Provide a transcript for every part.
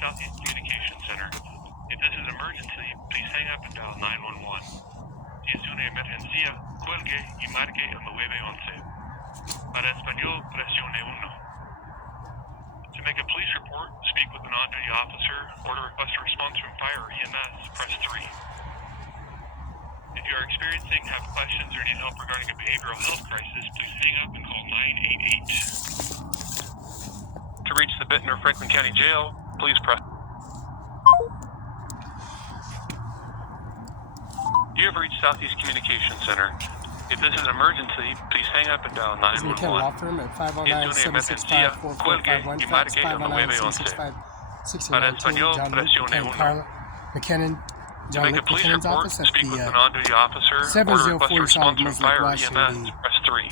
Southeast Communication Center. If this is an emergency, please hang up and dial 911. Si es una emergencia, cuelgue y marque el 911. Para español, presione 1. To make a police report, speak with an on-duty officer, or to request a response from fire or EMS, press 3. If you are experiencing, have questions, or need help regarding a behavioral health crisis, please hang up and call 988. To reach the Benton or Franklin County Jail, please press. You have reached Southeast Communication Center. If this is an emergency, please hang up and dial 911. McKenna Law Firm at 509-765-4451. Fax 509-765-6692. Para español, presione 1. McKinnon, To make a police report, speak with an on-duty officer, or to request a response from fire or EMS, press 3.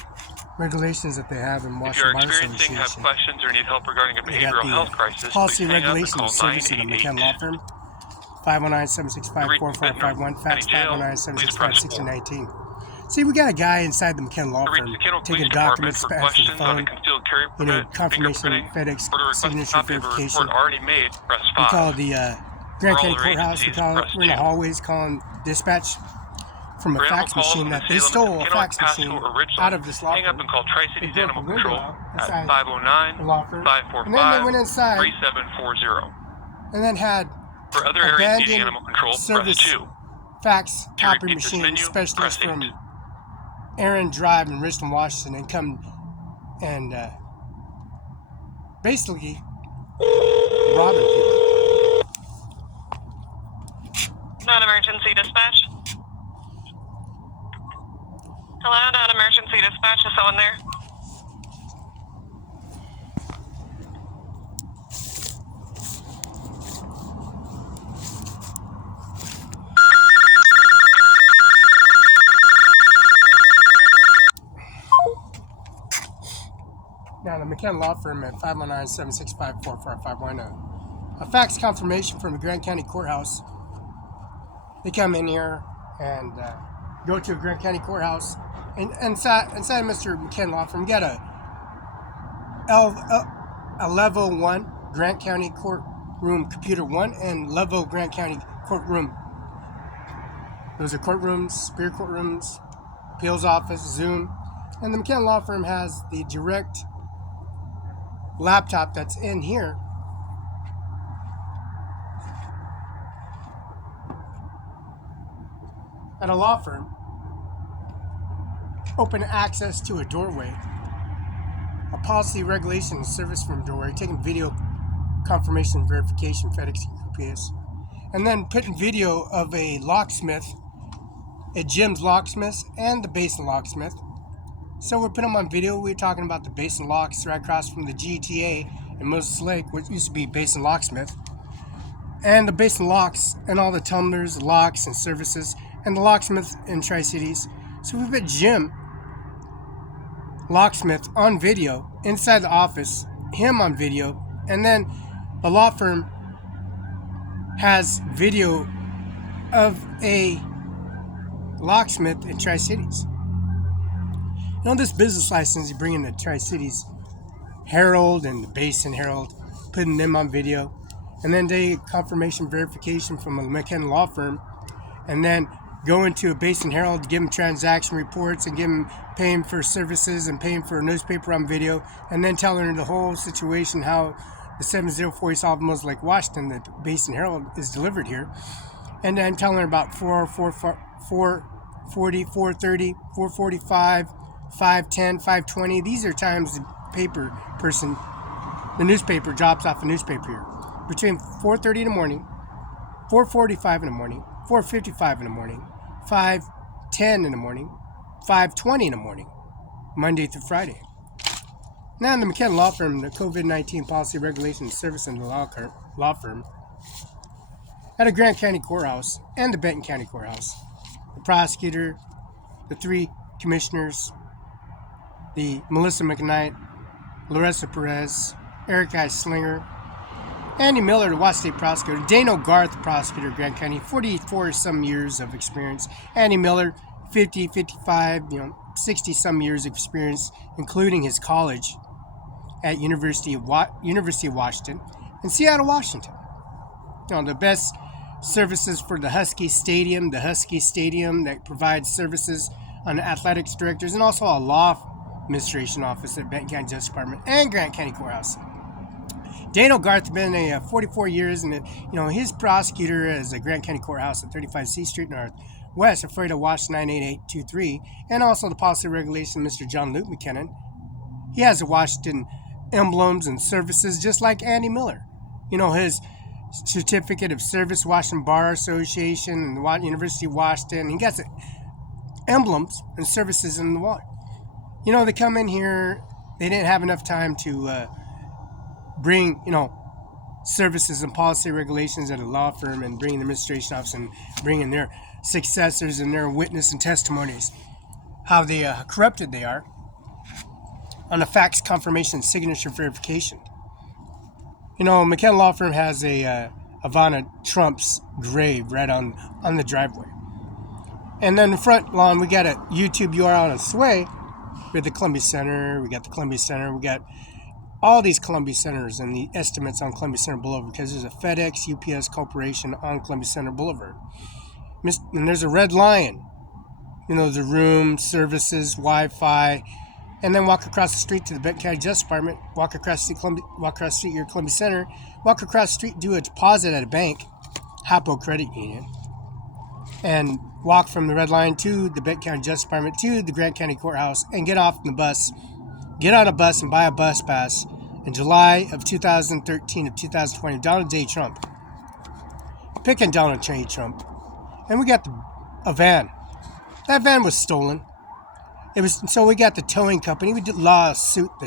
Regulations that they have in If you are Washington Bar experiencing, have Association. questions, or need help regarding a They got behavioral health the crisis, policy please hang up and regulation call service of the McKenna Law 988. Firm. 509-765-4451. Fax Jail, 509-765-6019. See, we got a guy inside the McKenna Law To reach Firm the Kennel taking Police Department documents for after the questions on a phone. concealed carry You know, permit, confirmation, fingerprinting, FedEx, or to request a signature copy of a verification. report already made, press We 5. call the Grand For all County other Courthouse. agencies, We're press in the 2. hallways calling dispatch from a For fax animal calls machine in that the they Salem, stole a Kennewick, fax machine Pasco, or Richland, out of this law hang up firm. and call They Tri-Cities broke Animal the window Control out at inside the 509 law firm. And then they went inside 545-3740. and then had For other areas needing abandoned animal control, press service 2. fax To copy repeat this machine menu, specialist press from 8. Aaron Drive in Richland, Washington, and come and basically robbing people. Non-emergency dispatch. Hello, non-emergency dispatch. Is someone there? Now, the McKenna Law Firm at 509-765-4451. A fax confirmation from the Grand County Courthouse. They come in here and go to a Grand County Courthouse. And inside Mr. McKenna Law Firm, get a level 1 Grant County Courtroom Computer 1 and level Grant County Courtroom. Those are courtrooms, Superior Courtrooms, Appeals Office, Zoom. And the McKenna Law Firm has the direct laptop that's in here. At a law firm, open access to a doorway, a policy regulation and service from doorway, taking video confirmation verification, FedEx, UPS, and then putting video of a locksmith, a Jim's locksmith, and the Basin locksmith. So we put them on video. We're talking about the Basin locks right across from the GTA in Moses Lake, which used to be Basin locksmith, and the Basin locks and all the tumblers, locks, and services, and the locksmith in Tri-Cities. So we put Jim locksmith on video inside the office, him on video, and then the law firm has video of a locksmith in Tri-Cities. You know, this business license you bring in the Tri-Cities Herald and the Basin Herald, putting them on video, and then they confirmation verification from a McKenna Law Firm, and then go into a Basin Herald to give them transaction reports and give them paying for services and paying for a newspaper on video, and then telling her the whole situation, how the 704 East Alamos Lake, Washington, the Basin Herald is delivered here, and then telling her about 440, 430, 445, 510, 520. These are times the paper person, the newspaper, drops off a newspaper here. Between 4:30 in the morning, 4:45 in the morning, 4:55 in the morning, 5:10 in the morning, 5:20 in the morning, Monday through Friday. Now in the McKenna Law Firm, the COVID-19 Policy Regulation Service and the law firm, at a Grant County Courthouse and the Benton County Courthouse, the prosecutor, the 3 commissioners, the Melissa McKnight, Larissa Perez, Eric I. Slinger, Andy Miller, the Watts State prosecutor, Dano Garth, the prosecutor of Grant County, 44 some years of experience. Andy Miller, 50, 55, 60 some years of experience, including his college at University of Washington in Seattle, Washington. The best services for the Husky Stadium that provides services on athletics directors, and also a law administration office at Benton County Justice Department and Grant County Courthouse. Daniel Garth has been 44 years, and his prosecutor is a Grant County Courthouse at 35 C Street Northwest, afraid of Watch 98823, and also the policy regulation, Mr. John Luke McKinnon. He has the Washington emblems and services just like Andy Miller. His certificate of service, Washington Bar Association and the University of Washington. He got the emblems and services in the wall. They come in here, they didn't have enough time to bring, services and policy regulations at a law firm and bring the administration office and bringing their successors and their witness and testimonies, how they corrupted they are on a fax confirmation signature verification. McKenna Law Firm has a Ivanka Trump's grave right on the driveway. And then the front lawn, we got a YouTube URL on Sway with the Columbia Center. We got the Columbia Center. We got all these Columbia Centers and the estimates on Columbia Center Boulevard, because there's a FedEx UPS Corporation on Columbia Center Boulevard. And there's a red lion. The room, services, Wi-Fi. And then walk across the street to the Benton County Justice Department, walk across the street to your Columbia Center, walk across the street, do a deposit at a bank, Hapo Credit Union, and walk from the red line to the Benton County Justice Department to the Grant County Courthouse and get off the bus, get on a bus and buy a bus pass in July of 2013 of 2020, Donald J. Trump. Picking Donald J. Trump. And we got a van. That van was stolen. So we got the towing company. We did lawsuit the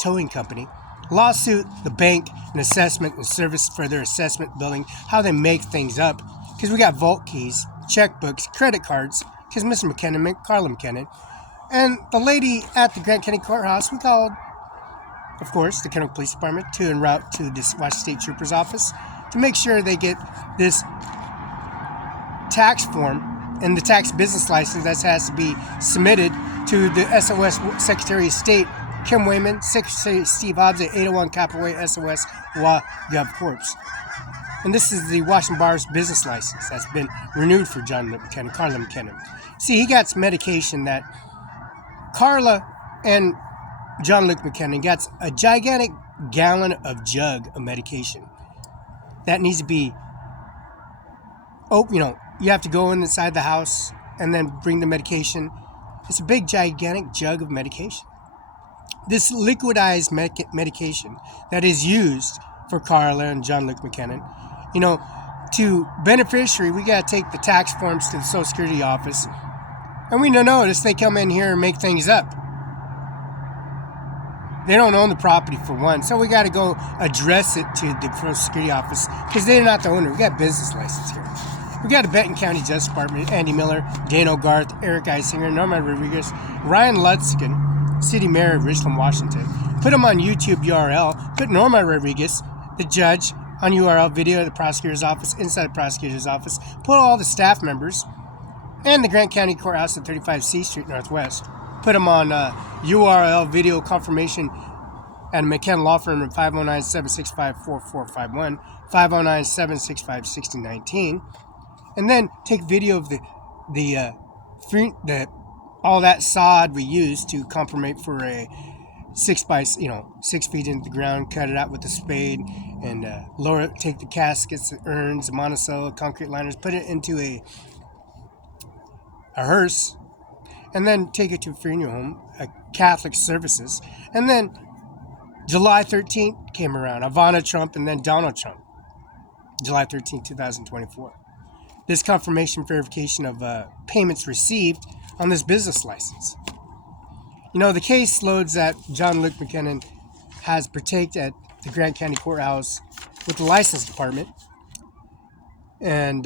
towing company, lawsuit the bank and assessment and service for their assessment building, how they make things up, because we got vault keys, checkbooks, credit cards, because Mr. McKinnon, Carla McKinnon, and the lady at the Grant County Courthouse, we called, of course, the Kennewick Police Department to en route to this Washington State Trooper's office to make sure they get this tax form and the tax business license that has to be submitted to the SOS Secretary of State, Kim Wayman, Secretary Steve Hobbs at 801 Capaway SOS Law Gov Corps. And this is the Washington Bar's business license that's been renewed for John McKinnon, Carla McKinnon. See, he got some medication that Carla and John Luke McKinnon got a gigantic gallon of jug of medication that needs to be, you have to go inside the house and then bring the medication. It's a big, gigantic jug of medication. This liquidized medication that is used for Carla and John Luke McKinnon, to beneficiary, we got to take the tax forms to the Social Security office. And we notice they come in here and make things up. They don't own the property for one, so we got to go address it to the Social Security office because they're not the owner. We got business license here. We got the Benton County Justice Department, Andy Miller, Dano Garth, Eric Eisinger, Norma Rodriguez, Ryan Lutzkin, City Mayor of Richland, Washington. Put them on YouTube URL. Put Norma Rodriguez, the judge, on URL video of the prosecutor's office, inside the prosecutor's office. Put all the staff members and the Grant County Courthouse at 35 C Street Northwest. Put them on URL video confirmation at McKenna Law Firm at 509-765-4451, 509-765-6019. And then take video of the all that sod we used to comprimate for a 6 feet into the ground, cut it out with a spade, and lower it. Take the caskets, the urns, the monticello, concrete liners, put it into a hearse, and then take it to a funeral home, a Catholic services. And then July 13th came around, Ivanka Trump, and then Donald Trump, July 13th, 2024. This confirmation verification of payments received on this business license. The case loads that John Luke McKinnon has partaked at the Grant County Courthouse with the license department. And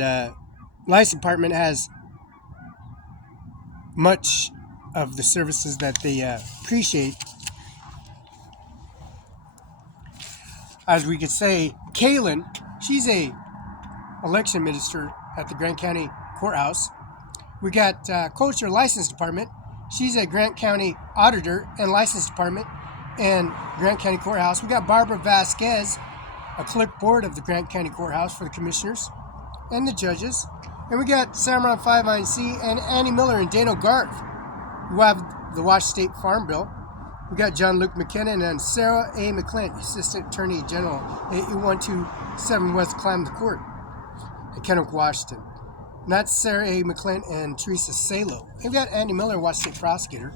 license department has much of the services that they appreciate. As we could say, Kaylin, she's a election minister at the Grant County Courthouse. We got Culture License Department. She's a Grant County Auditor and License Department and Grant County Courthouse. We got Barbara Vasquez a clerk board of the Grant County Courthouse for the commissioners and the judges. And we got CIMARON5INC and Annie Miller and Dano Garth, who have the Washington State Farm Bill. We got John Luke McKinnon and Sarah A. McClint, Assistant Attorney General, 8127 West Klamath Court at Kennewick, Washington. And that's Sarah A. McClint and Teresa Salo. And we got Andy Miller, Washington State Prosecutor.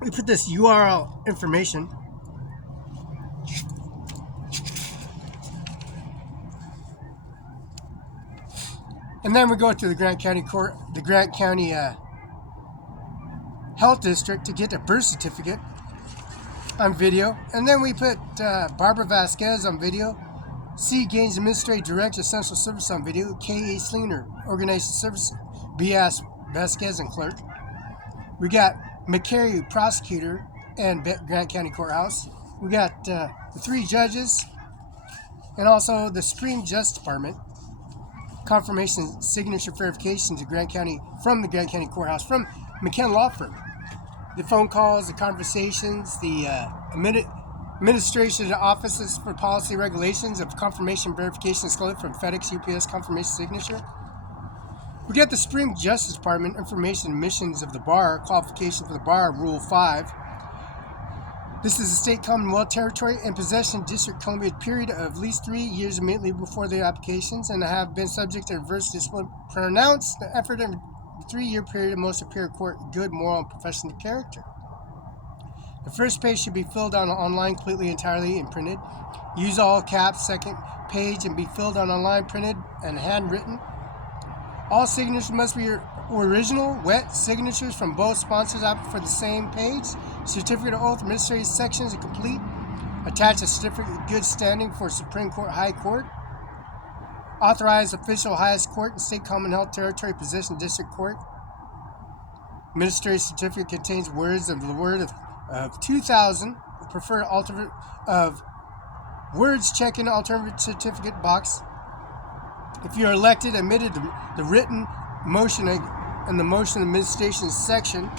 We put this URL information. And then we go to the Grant County Court, the Grant County Health District to get a birth certificate on video. And then we put Barbara Vasquez on video, C. Gaines Administrative Director, Essential Service on video, K.A. Slinger, Organization Services, B.S. Vasquez and Clerk. We got McCary, Prosecutor, and Grant County Courthouse. We got the 3 judges and also the Supreme Justice Department. Confirmation signature verification to Grant County from the Grant County Courthouse from McKenna Law Firm. The phone calls, the conversations, the administration of offices for policy regulations of confirmation verification split from FedEx, UPS confirmation signature. We get the Supreme Justice Department information admissions of the bar, qualification for the bar, Rule 5. This is a state, Commonwealth, territory, and possession District of Columbia period of at least 3 years immediately before their applications and have been subject to adverse discipline pronounced the effort in a 3-year period of most superior court good moral and professional character. The first page should be filled out online completely, entirely, and printed. Use all caps. Second page and be filled out online, printed, and handwritten. All signatures must be original, wet signatures from both sponsors out for the same page. Certificate of oath, administrative sections are complete. Attach a certificate of good standing for Supreme Court, High Court. Authorized official, highest court in state, Commonwealth, territory, possession, district court. Administrative certificate contains words of the word of 2000. Preferred alternate of words. Check in alternative certificate box. If you're elected, admitted the written motion and the motion administration section,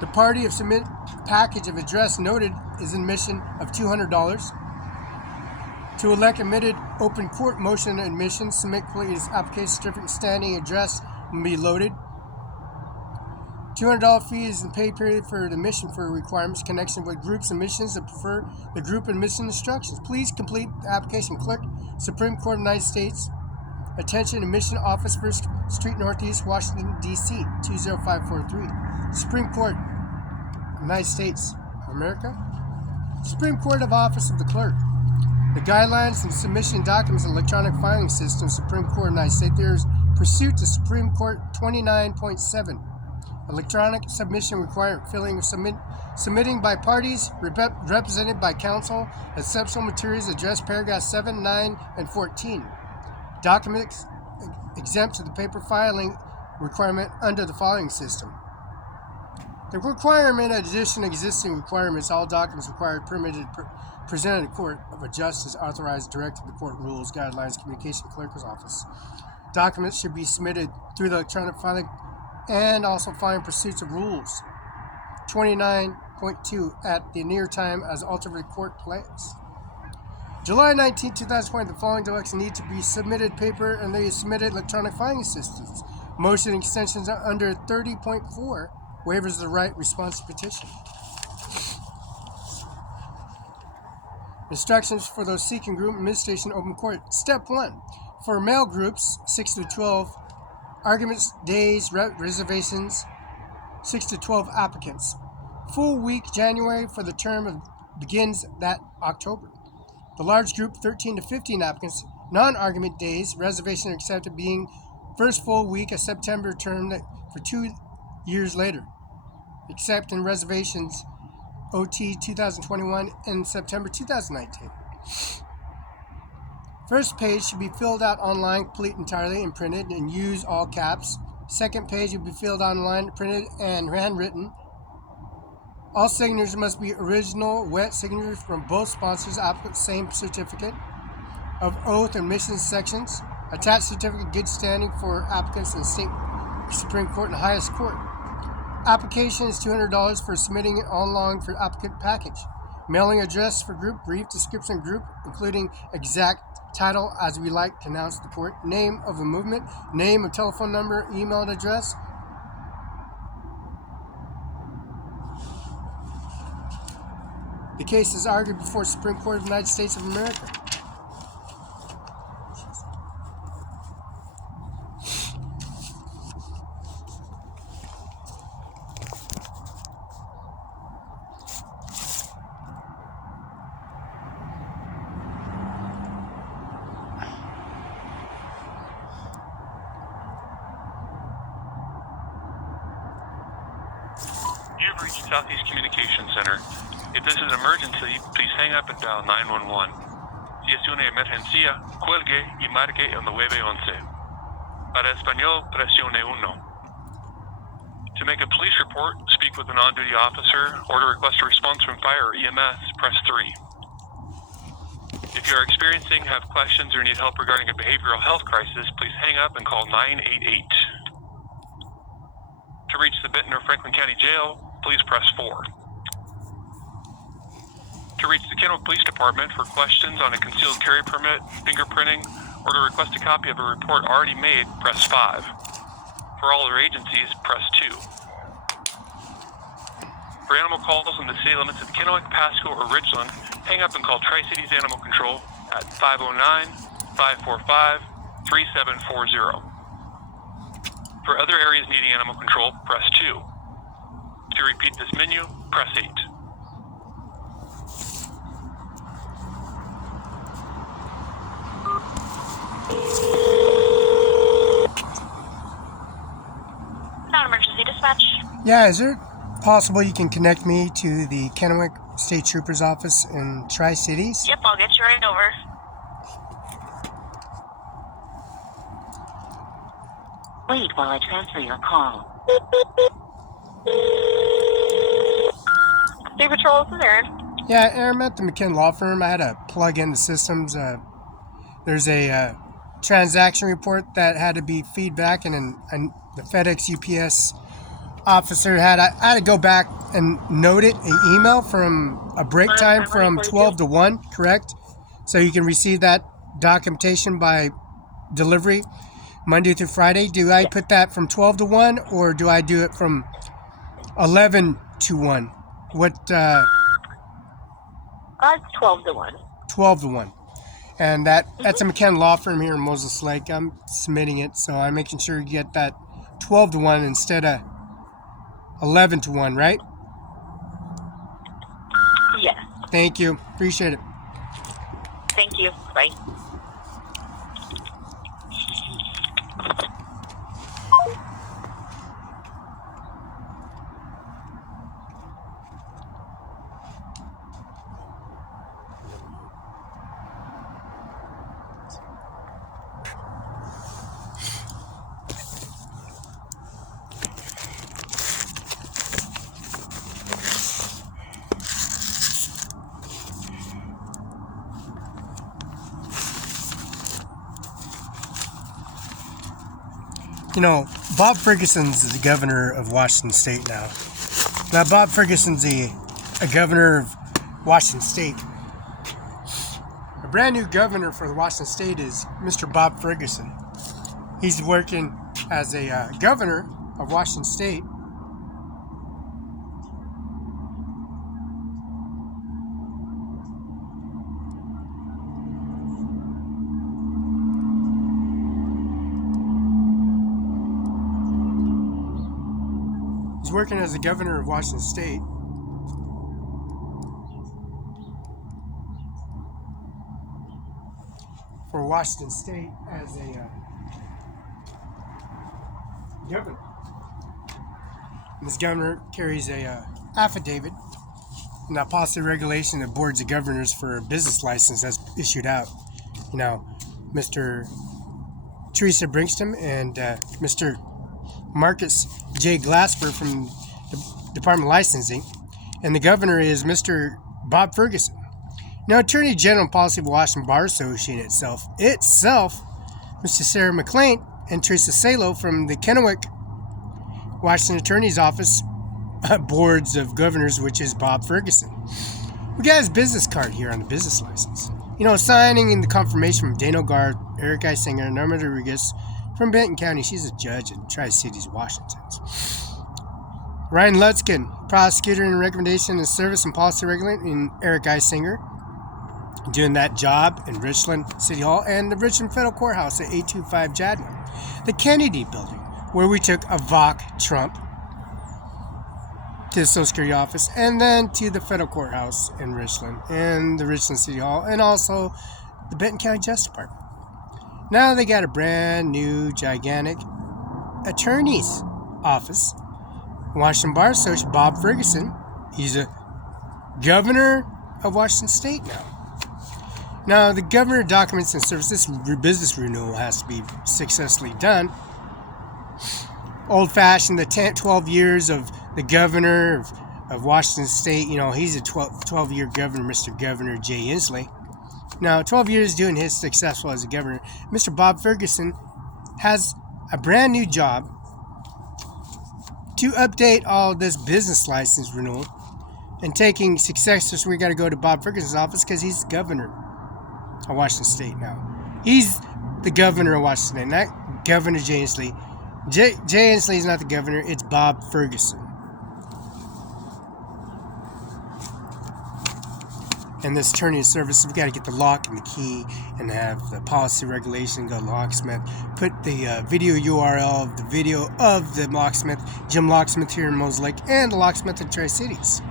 the party of submit package of address noted is admission of $200. To elect admitted open court motion admission, submit completed application certificate standing address will be loaded. $200 fee is the pay period for admission for requirements connection with group submissions that prefer the group admission instructions. Please complete the application. Click Supreme Court of the United States. Attention, admission office, 1st Street Northeast, Washington, D.C., 20543. Supreme Court of the United States of America. Supreme Court of Office of the Clerk. The guidelines and submission documents and electronic filing system, Supreme Court of the United States. There is pursuit to Supreme Court 29.7. Electronic submission requirement, filling of submitting by parties represented by counsel, exceptional materials addressed paragraphs 7, 9, and 14. Documents exempt to the paper filing requirement under the filing system. The requirement, in addition to existing requirements, all documents required, permitted, presented to court of a justice authorized, directed the court rules, guidelines, communication clerk's office. Documents should be submitted through the electronic filing and also filing pursuits of rules. 29.2 at the near time as alternate court place. July 19, 2020, the following documents need to be submitted paper and they submitted electronic filing systems. Motion extensions are under 30.4, waivers of the right response to petition. Instructions for those seeking group administration open court. Step 1. For male groups, 6 to 12, arguments, days, reservations, 6 to 12 applicants. Full week, January, for the term begins that October. The large group, 13 to 15 applicants, non-argument days, reservation accepted being first full week of September term for 2 years later, except in reservations OT 2021 and September 2019. First page should be filled out online, complete entirely, and printed, and use all caps. Second page will be filled out online, printed, and handwritten. All signatures must be original, wet signatures from both sponsors, applicant, same certificate of oath and admission sections. Attached certificate, good standing for applicants in the state Supreme Court and the highest court. Application is $200 for submitting it online for applicant package. Mailing address for group, brief description group, including exact title as we like to announce the port, name of a movement, name of telephone number, email address. The case is argued before Supreme Court of the United States of America. You've reached Southeast Communications Center. If this is an emergency, please hang up and dial 911. Si es una emergencia, cuelgue y marque el 911. Para español, presione 1. To make a police report, speak with an on-duty officer, or to request a response from fire or EMS, press 3. If you are experiencing, have questions, or need help regarding a behavioral health crisis, please hang up and call 988. To reach the Benton or Franklin County Jail, please press 4. To reach the Kennewick Police Department for questions on a concealed carry permit, fingerprinting, or to request a copy of a report already made, press 5. For all other agencies, press 2. For animal calls in the city limits of Kennewick, Pasco, or Richland, hang up and call Tri-Cities Animal Control at 509-545-3740. For other areas needing animal control, press 2. To repeat this menu, press 8. Non-emergency dispatch. Yeah, is it possible you can connect me to the Kennewick State Trooper's office in Tri-Cities? Yep, I'll get you right over. Wait while I transfer your call. State Patrol, this is Aaron. Yeah, Aaron, at the McKinn Law Firm. I had to plug in the systems. There's a transaction report that had to be feedback, and the FedEx UPS officer I had to go back and note it, an email from a break time from 12 to 1, correct? So you can receive that documentation by delivery Monday through Friday. Do I put that from 12 to 1, or do I do it from 11 to 1? What? It's 12 to 1. 12 to 1. And that's a McKinn Law Firm here in Moses Lake. I'm submitting it, so I'm making sure you get that 12 to 1 instead of 11 to 1, right? Yes. Thank you. Appreciate it. Thank you. Bye. You know, Bob Ferguson's the governor of Washington State now. Now, Bob Ferguson's a governor of Washington State. A brand new governor for the Washington State is Mr. Bob Ferguson. He's working as a governor of Washington State. He's working as a governor of Washington State. For Washington State as a governor. And this governor carries a affidavit in that policy regulation that boards of governors for a business license that's issued out. You know, Mr. Teresa Brinkston and Mr. Marcus J. Glasper from the Department of Licensing, and the governor is Mr. Bob Ferguson. Now, Attorney General and Policy of Washington Bar Association itself, Mr. Sarah McLean and Teresa Salo from the Kennewick Washington Attorney's Office Boards of Governors, which is Bob Ferguson. We got his business card here on the business license. You know, signing in the confirmation from Dano Gar, Eric I. Singer, Norma Rodriguez from Benton County. She's a judge in Tri-Cities, Washington. Ryan Lutzkin, prosecutor in recommendation and service and policy regulator in Eric I. Singer, doing that job in Richland City Hall and the Richland Federal Courthouse at 825 Jadwin. The Kennedy Building, where we took a Vok Trump to the Social Security office, and then to the federal courthouse in Richland, and the Richland City Hall, and also the Benton County Justice Department. Now they got a brand new, gigantic attorney's office. Washington Bar Association, Bob Ferguson, he's a governor of Washington State now. Now, the governor documents and service, this business renewal has to be successfully done. Old-fashioned, the 12 years of the governor of Washington State, you know, he's a 12-year governor, Mr. Governor Jay Inslee. Now, 12 years doing his successful as a governor, Mr. Bob Ferguson has a brand new job to update all this business license renewal and taking successors. We got to go to Bob Ferguson's office because he's the governor of Washington State now. He's the governor of Washington State, not Governor Jay Inslee. Jay Inslee is not the governor, it's Bob Ferguson. And this attorney service, we've got to get the lock and the key and have the policy regulation, go to locksmith, put the video URL of the video of the locksmith, Jim Locksmith here in Moses Lake, and the locksmith in Tri-Cities.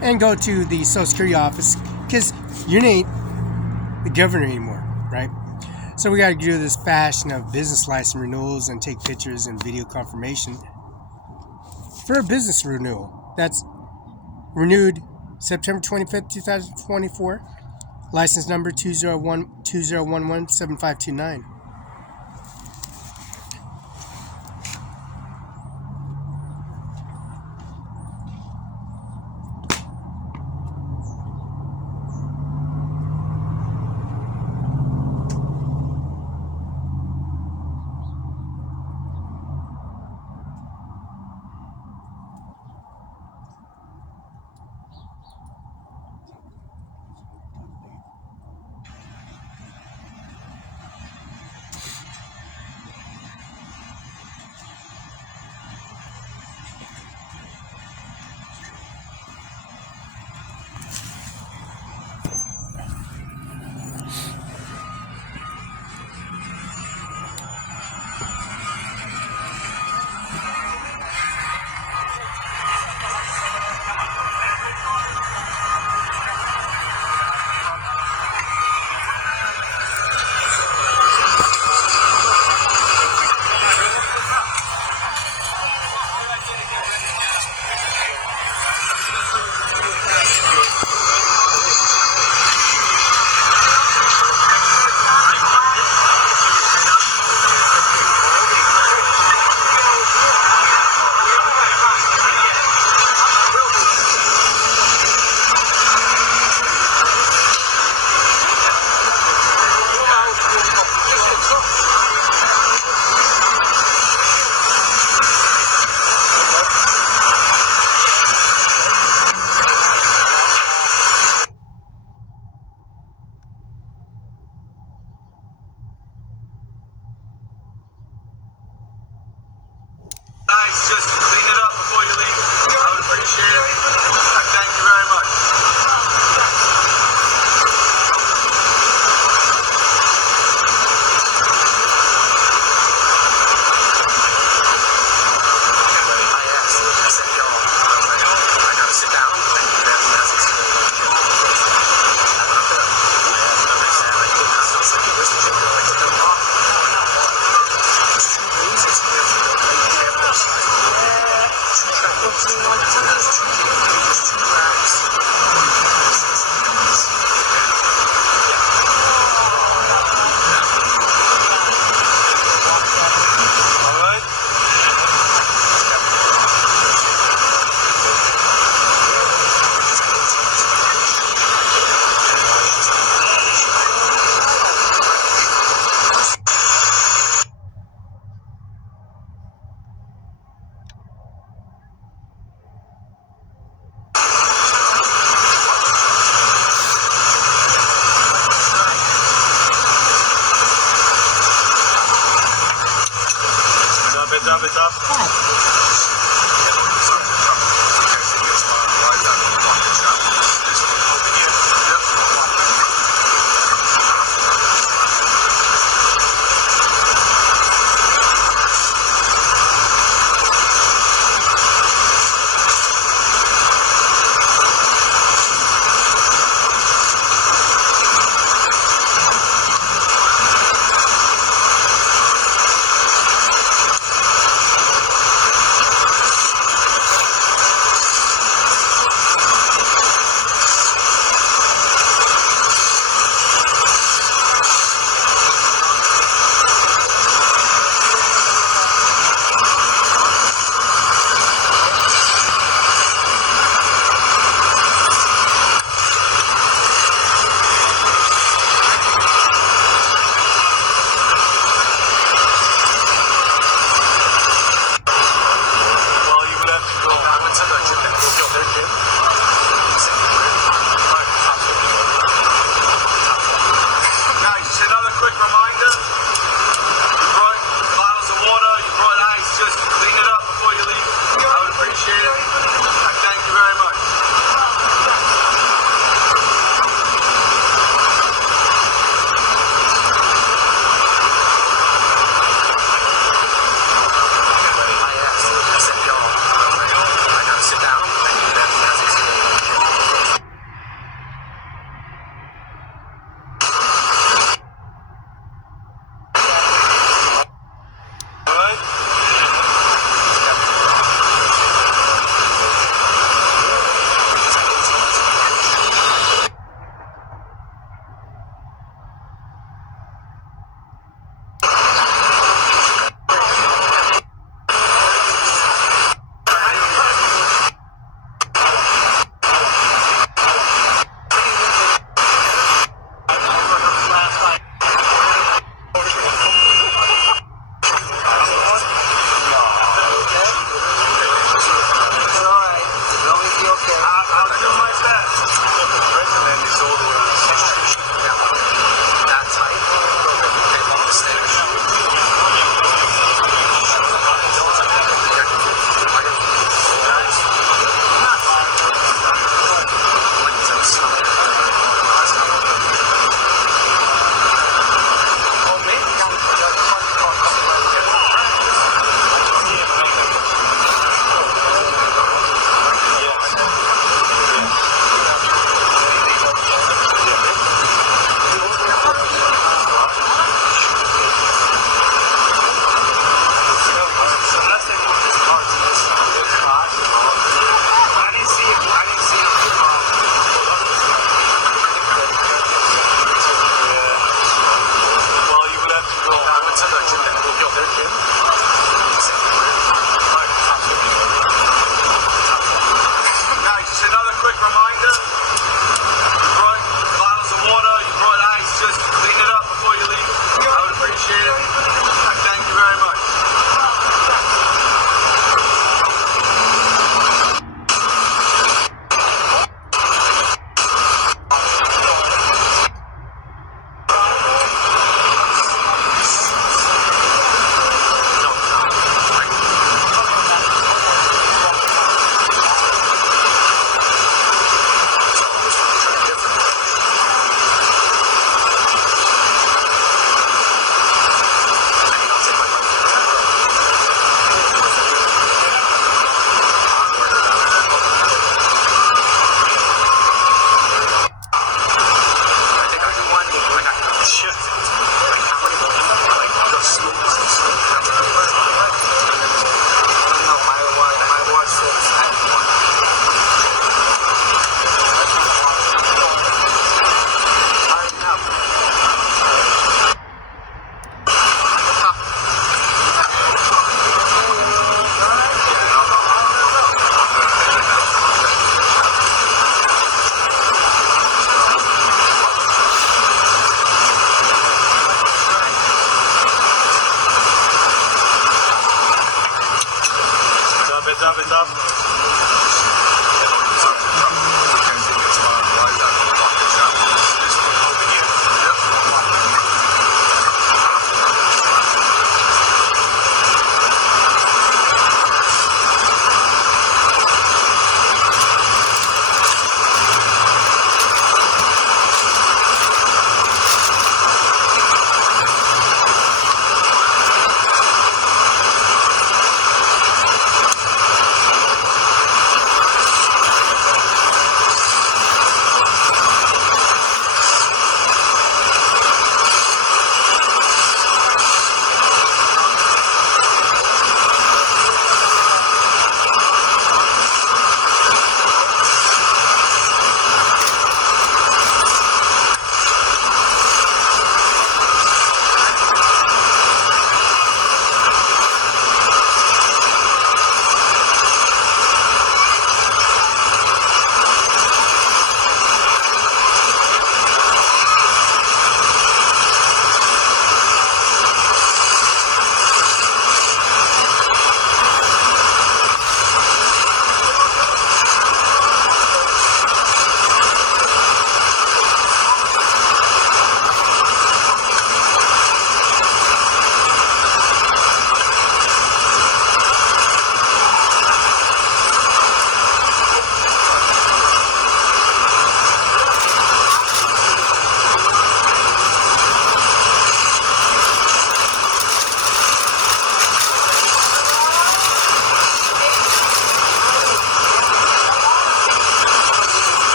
And go to the Social Security office, because you ain't the governor anymore, right? So we got to do this fashion of business license renewals and take pictures and video confirmation for a business renewal. That's renewed September 25th, 2024. License number 20117529.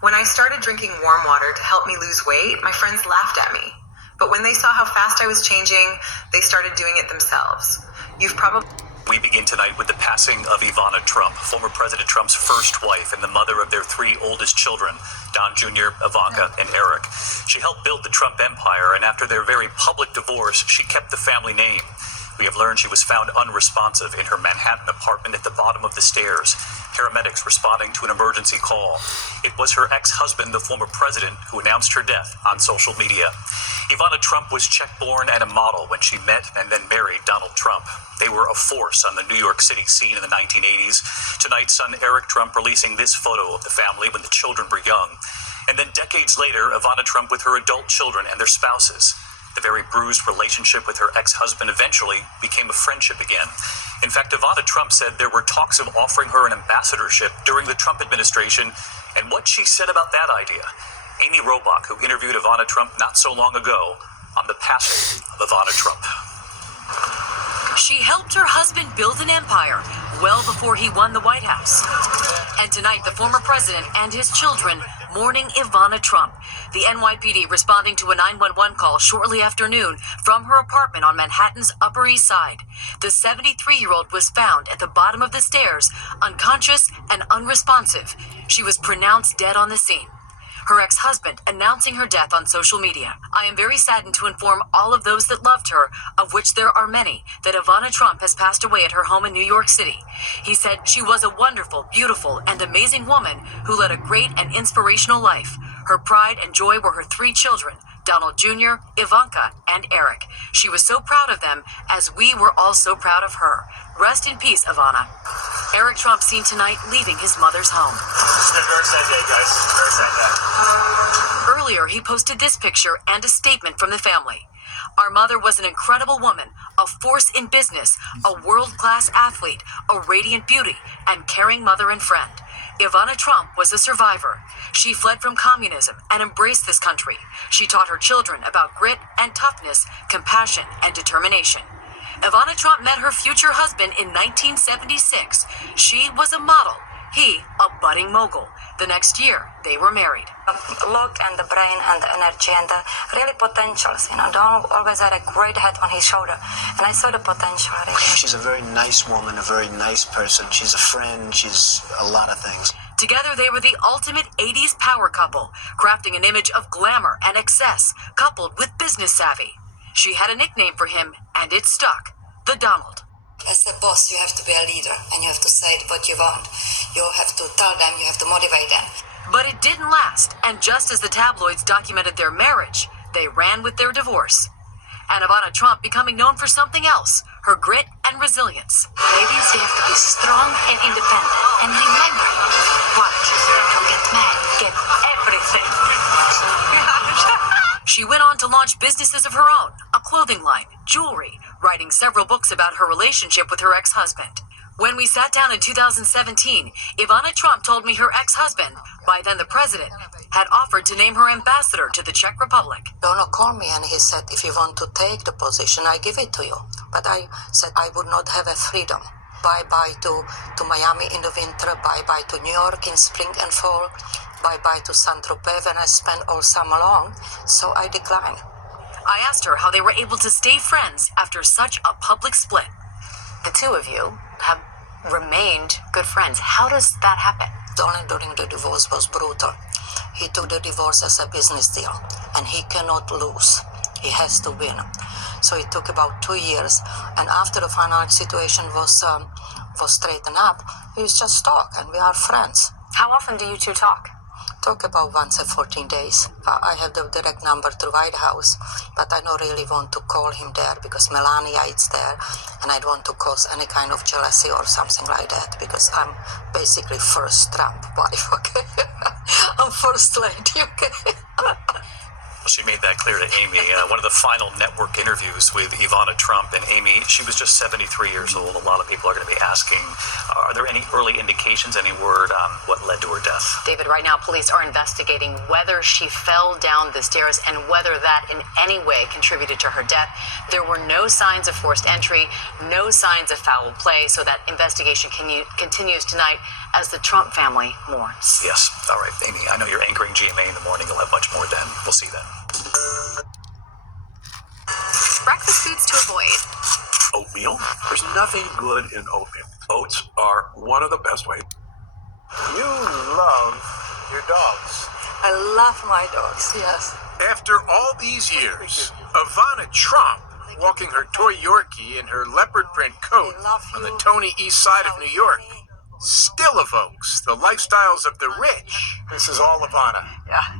When I started drinking warm water to help me lose weight, my friends laughed at me. But when they saw how fast I was changing, they started doing it themselves. You've probably... We begin tonight with the passing of Ivana Trump, former President Trump's first wife and the mother of their three oldest children, Don Jr., Ivanka, and Eric. She helped build the Trump empire, and after their very public divorce, she kept the family name. We have learned she was found unresponsive in her Manhattan apartment at the bottom of the stairs. Paramedics responding to an emergency call. It was her ex-husband, the former president, who announced her death on social media. Ivana Trump was Czech-born and a model when she met and then married Donald Trump. They were a force on the New York City scene in the 1980s. Tonight, son Eric Trump releasing this photo of the family when the children were young. And then decades later, Ivana Trump with her adult children and their spouses. The very bruised relationship with her ex-husband eventually became a friendship again. In fact, Ivana Trump said there were talks of offering her an ambassadorship during the Trump administration, and what she said about that idea. Amy Robach, who interviewed Ivana Trump not so long ago on the passing of Ivana Trump. She helped her husband build an empire well before he won the White House. And tonight, the former president and his children mourning Ivana Trump. The NYPD responding to a 911 call shortly after noon from her apartment on Manhattan's Upper East Side. The 73-year-old was found at the bottom of the stairs, unconscious and unresponsive. She was pronounced dead on the scene. Her ex-husband announcing her death on social media. I am very saddened to inform all of those that loved her, of which there are many, that Ivana Trump has passed away at her home in New York City. He said she was a wonderful, beautiful, and amazing woman who led a great and inspirational life. Her pride and joy were her three children, Donald Jr., Ivanka, and Eric. She was so proud of them, as we were all so proud of her. Rest in peace, Ivana. Eric Trump seen tonight leaving his mother's home. It's been a very sad day, guys. Very sad day. Earlier, he posted this picture and a statement from the family. Our mother was an incredible woman, a force in business, a world-class athlete, a radiant beauty, and caring mother and friend. Ivana Trump was a survivor. She fled from communism and embraced this country. She taught her children about grit and toughness, compassion and determination. Ivana Trump met her future husband in 1976. She was a model, he a budding mogul. The next year, they were married. Look and the brain and the energy and the really potentials, Don always had a great head on his shoulder, and I saw the potential. Really. She's a very nice woman, a very nice person. She's a friend. She's a lot of things. Together, they were the ultimate 80s power couple, crafting an image of glamour and excess, coupled with business savvy. She had a nickname for him, and it stuck, the Donald. As a boss, you have to be a leader, and you have to say what you want. You have to tell them, you have to motivate them. But it didn't last, and just as the tabloids documented their marriage, they ran with their divorce. And Ivana Trump becoming known for something else, her grit and resilience. Ladies, you have to be strong and independent. And remember, what? Don't get mad, get everything. She went on to launch businesses of her own, a clothing line, jewelry, writing several books about her relationship with her ex-husband. When we sat down in 2017, Ivana Trump told me her ex-husband, by then the president, had offered to name her ambassador to the Czech Republic. Donald called me and he said, if you want to take the position, I give it to you. But I said I would not have a freedom. Bye-bye to Miami in the winter, bye-bye to New York in spring and fall, bye-bye to Saint-Tropez when I spent all summer long, so I declined. I asked her how they were able to stay friends after such a public split. The two of you have remained good friends. How does that happen? Donald during the divorce was brutal. He took the divorce as a business deal, and he cannot lose. He has to win. So it took about 2 years, and after the final situation was straightened up, we just talk, and we are friends. How often do you two talk? Talk about once in 14 days. I have the direct number to White House, but I don't really want to call him there because Melania is there, and I don't want to cause any kind of jealousy or something like that because I'm basically first Trump wife, okay? I'm first lady, okay? She made that clear to Amy. One of the final network interviews with Ivana Trump. And Amy, she was just 73 years old. A lot of people are going to be asking, are there any early indications, any word on what led to her death? David, right now, police are investigating whether she fell down the stairs and whether that in any way contributed to her death. There were no signs of forced entry, no signs of foul play, so that investigation continues tonight as the Trump family mourns. Yes. All right, Amy, I know you're anchoring GMA in the morning. You'll have much more then. We'll see you then. Breakfast foods to avoid. Oatmeal? There's nothing good in oatmeal. Oats are one of the best ways. You love your dogs. I love my dogs, yes. After all these years, Ivana Trump, walking her toy Yorkie in her leopard print coat on the Tony East side of New York, still evokes the lifestyles of the rich. This is all Ivana. Yeah,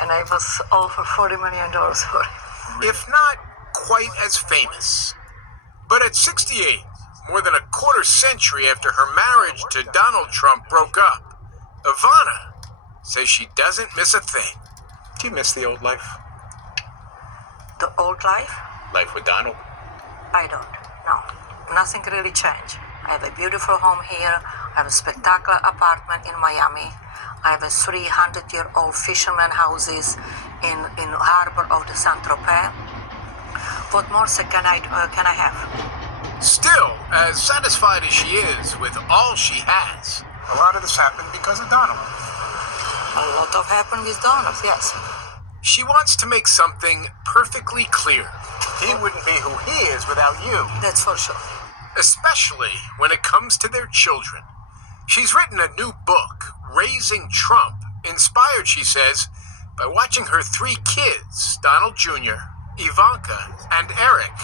and I was offered $40 million for it. If not quite as famous. But at 68, more than a quarter century after her marriage to Donald Trump broke up, Ivana says she doesn't miss a thing. Do you miss the old life? The old life? Life with Donald? I don't. No, nothing really changed. I have a beautiful home here. I have a spectacular apartment in Miami. I have a 300-year-old fisherman houses in harbor of the Saint-Tropez. What more can I have? Still, as satisfied as she is with all she has, A lot of this happened because of Donald. A lot of happened with Donald, yes. she wants to make something perfectly clear. He wouldn't be who he is without you. That's for sure. Especially when it comes to their children. She's written a new book, Raising Trump, inspired, she says, by watching her three kids, Donald Jr., Ivanka, and Eric,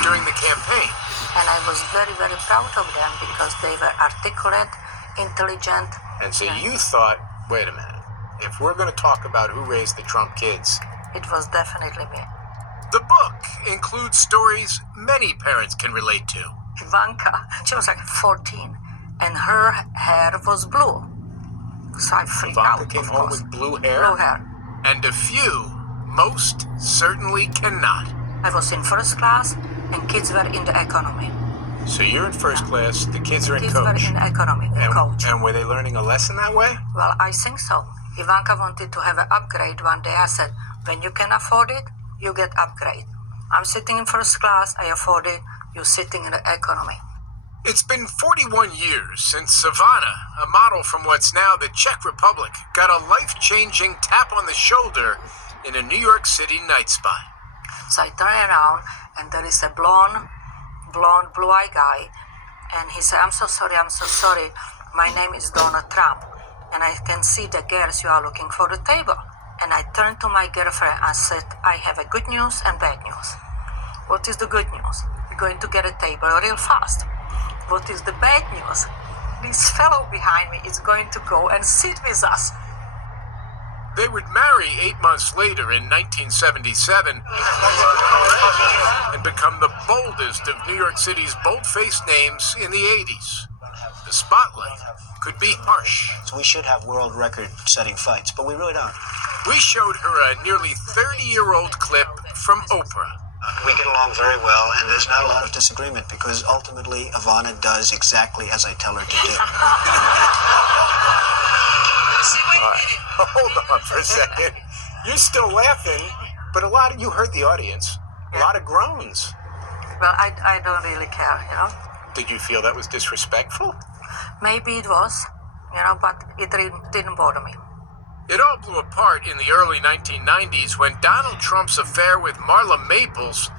during the campaign. And I was very, very proud of them because they were articulate, intelligent. And so you thought, wait a minute, if we're going to talk about who raised the Trump kids, It was definitely me. The book includes stories many parents can relate to. Ivanka, she was like 14, and her hair was blue. So I freaked Ivanka out, came of home course. with blue hair? Blue hair. And a few most certainly cannot. I was in first class, and kids were in the economy. So you're in first class, the kids are in Kids coach. were in economy, in coach. And were they learning a lesson that way? Well, I think so. Ivanka wanted to have an upgrade one day. I said, when you can afford it, you get upgrade. I'm sitting in first class, I afford it, you're sitting in the economy. It's been 41 years since Savannah, a model from what's now the Czech Republic, got a life-changing tap on the shoulder in a New York City night spot. So I turn around, and there is a blonde, blue-eyed guy, and he said, I'm so sorry, my name is Donald Trump, and I can see the girls you are looking for the table. And I turned to my girlfriend and said, I have a good news and bad news. What is the good news? We're going to get a table real fast. What is the bad news? This fellow behind me is going to go and sit with us. They would marry 8 months later in 1977 and become the boldest of New York City's bold-faced names in the 80s. The spotlight could be harsh. So we should have world record-setting fights, but we really don't. We showed her a nearly 30-year-old clip from Oprah. We get along very well, and there's not a lot of disagreement because ultimately Ivana does exactly as I tell her to do. All right. Hold on for a second. You're still laughing, but you heard the audience. A lot of groans. Well, I don't really care, you know. Did you feel that was disrespectful? Maybe it was, you know, but it didn't bother me. It all blew apart in the early 1990s when Donald Trump's affair with Marla Maples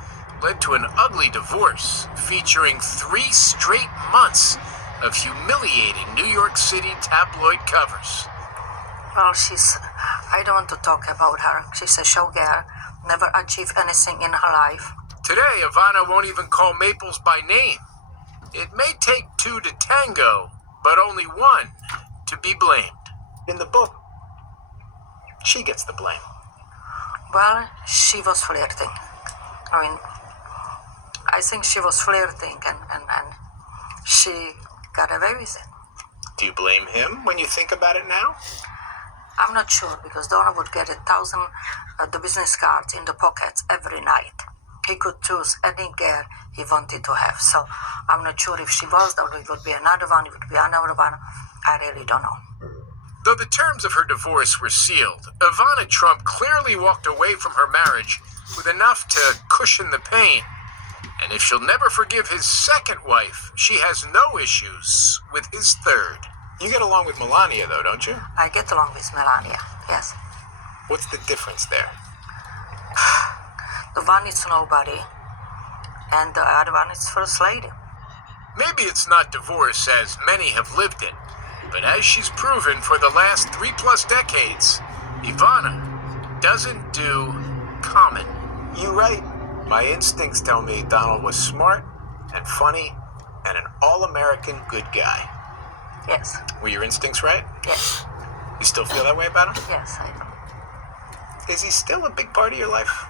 led to an ugly divorce featuring 3 straight months of humiliating New York City tabloid covers. Well, I don't want to talk about her. She's a showgirl, never achieved anything in her life. Today, Ivana won't even call Maples by name. It may take 2 to tango, but only 1 to be blamed. In the book, she gets the blame. Well, she was flirting. I think she was flirting and she got away with it. Do you blame him when you think about it now? I'm not sure because Donna would get 1,000 the business cards in the pockets every night. He could choose any girl he wanted to have. So I'm not sure if she was, or it would be another one, it would be another one. I really don't know. Though the terms of her divorce were sealed, Ivana Trump clearly walked away from her marriage with enough to cushion the pain. And if she'll never forgive his second wife, she has no issues with his third. You get along with Melania, though, don't you? I get along with Melania, yes. What's the difference there? The one is nobody, and the other one is first lady. Maybe it's not divorce as many have lived it, but as she's proven for the last 3+ decades, Ivana doesn't do common. You right. My instincts tell me Donald was smart and funny and an all-American good guy. Yes. Were your instincts right? Yes. You still feel that way about him? Yes, I do. Is he still a big part of your life?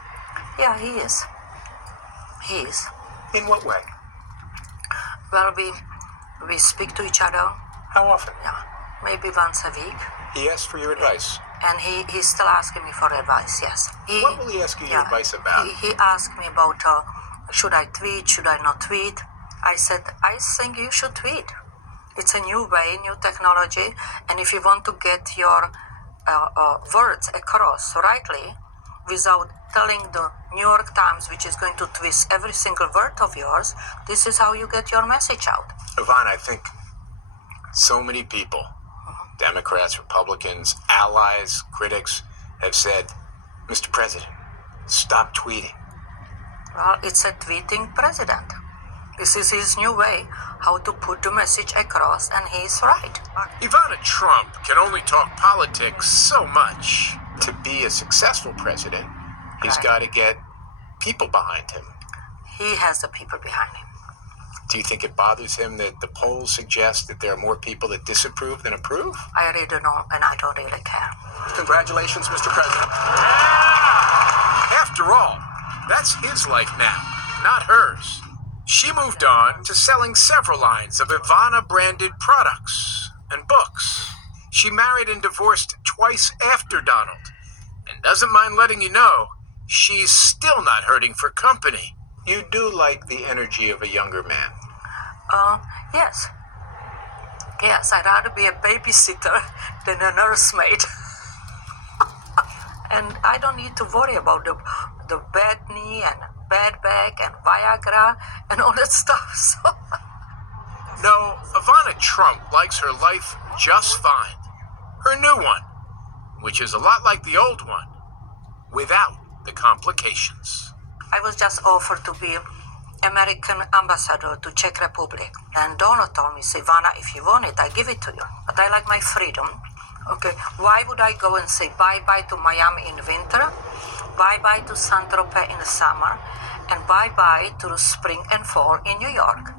Yeah, he is. He is. In what way? Well, we speak to each other. How often? Yeah, maybe once a week. He asks for your advice. And he's still asking me for advice, yes. What will he ask you your advice about? He asked me about should I tweet, should I not tweet? I said, I think you should tweet. It's a new way, new technology, and if you want to get your words across rightly without telling the New York Times, which is going to twist every single word of yours, this is how you get your message out. Yvonne, I think so many people, Democrats, Republicans, allies, critics, have said, Mr. President, stop tweeting. Well, it's a tweeting president. This is his new way, how to put the message across, and he's right. Ivana Trump can only talk politics so much. To be a successful president, he's got to get people behind him. He has the people behind him. Do you think it bothers him that the polls suggest that there are more people that disapprove than approve? I really don't know, and I don't really care. Congratulations, Mr. President. After all, that's his life now, not hers. She moved on to selling several lines of Ivana-branded products and books. She married and divorced twice after Donald, and doesn't mind letting you know she's still not hurting for company. You do like the energy of a younger man. Yes. Yes, I'd rather be a babysitter than a nursemaid. And I don't need to worry about the bad knee and bad back and Viagra and all that stuff. So. No, Ivana Trump likes her life just fine. Her new one, which is a lot like the old one, without the complications. I was just offered to be American ambassador to Czech Republic. And Donna told me, say, Ivana, if you want it, I give it to you. But I like my freedom. Okay, why would I go and say bye-bye to Miami in the winter, bye-bye to Saint-Tropez in the summer, and bye-bye to the spring and fall in New York?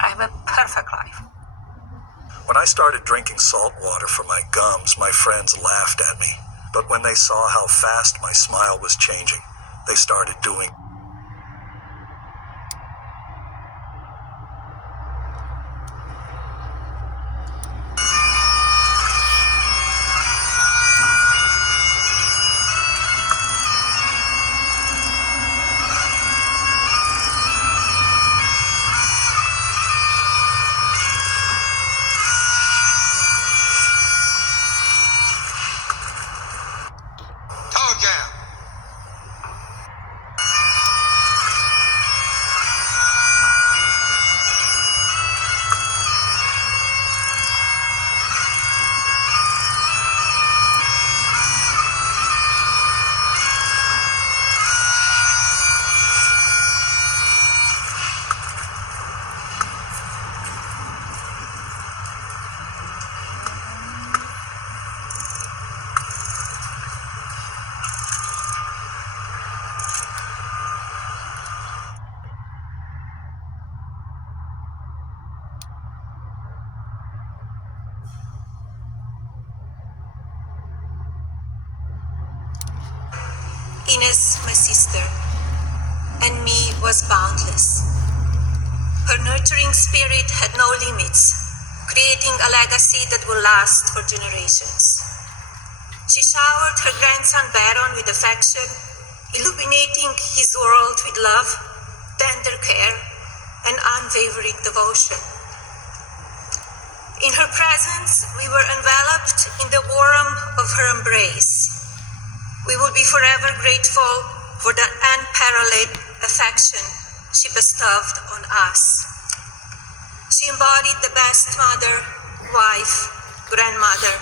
I have a perfect life. When I started drinking salt water for my gums, my friends laughed at me. But when they saw how fast my smile was changing, they started doing. Ines, my sister, and me was boundless. Her nurturing spirit had no limits, creating a legacy that will last for generations. She showered her grandson Baron with affection, illuminating his world with love, tender care, and unwavering devotion. In her presence, we were enveloped in the warmth of her embrace. We will be forever grateful for the unparalleled affection she bestowed on us. She embodied the best mother, wife, grandmother,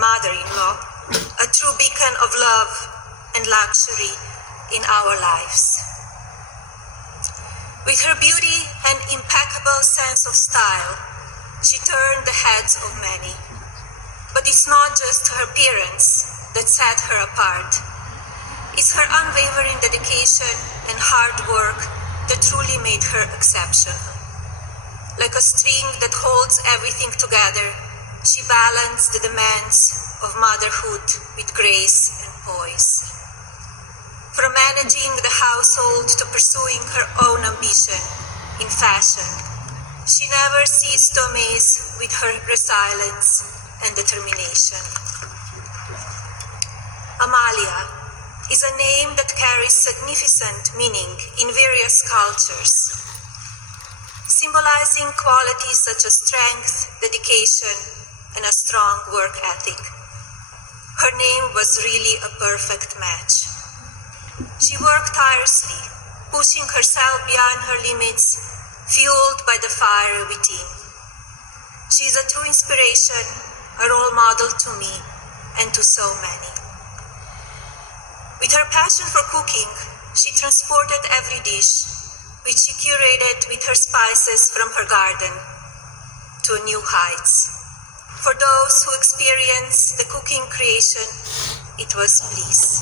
mother-in-law, a true beacon of love and luxury in our lives. With her beauty and impeccable sense of style, she turned the heads of many. But it's not just her appearance that set her apart. It's her unwavering dedication and hard work that truly made her exceptional. Like a string that holds everything together, she balanced the demands of motherhood with grace and poise. From managing the household to pursuing her own ambition in fashion, she never ceased to amaze with her resilience and determination. Amalia is a name that carries significant meaning in various cultures, symbolizing qualities such as strength, dedication, and a strong work ethic. Her name was really a perfect match. She worked tirelessly, pushing herself beyond her limits, fueled by the fire within. She is a true inspiration, a role model to me and to so many. With her passion for cooking, she transported every dish, which she curated with her spices from her garden, to new heights. For those who experienced the cooking creation, it was bliss.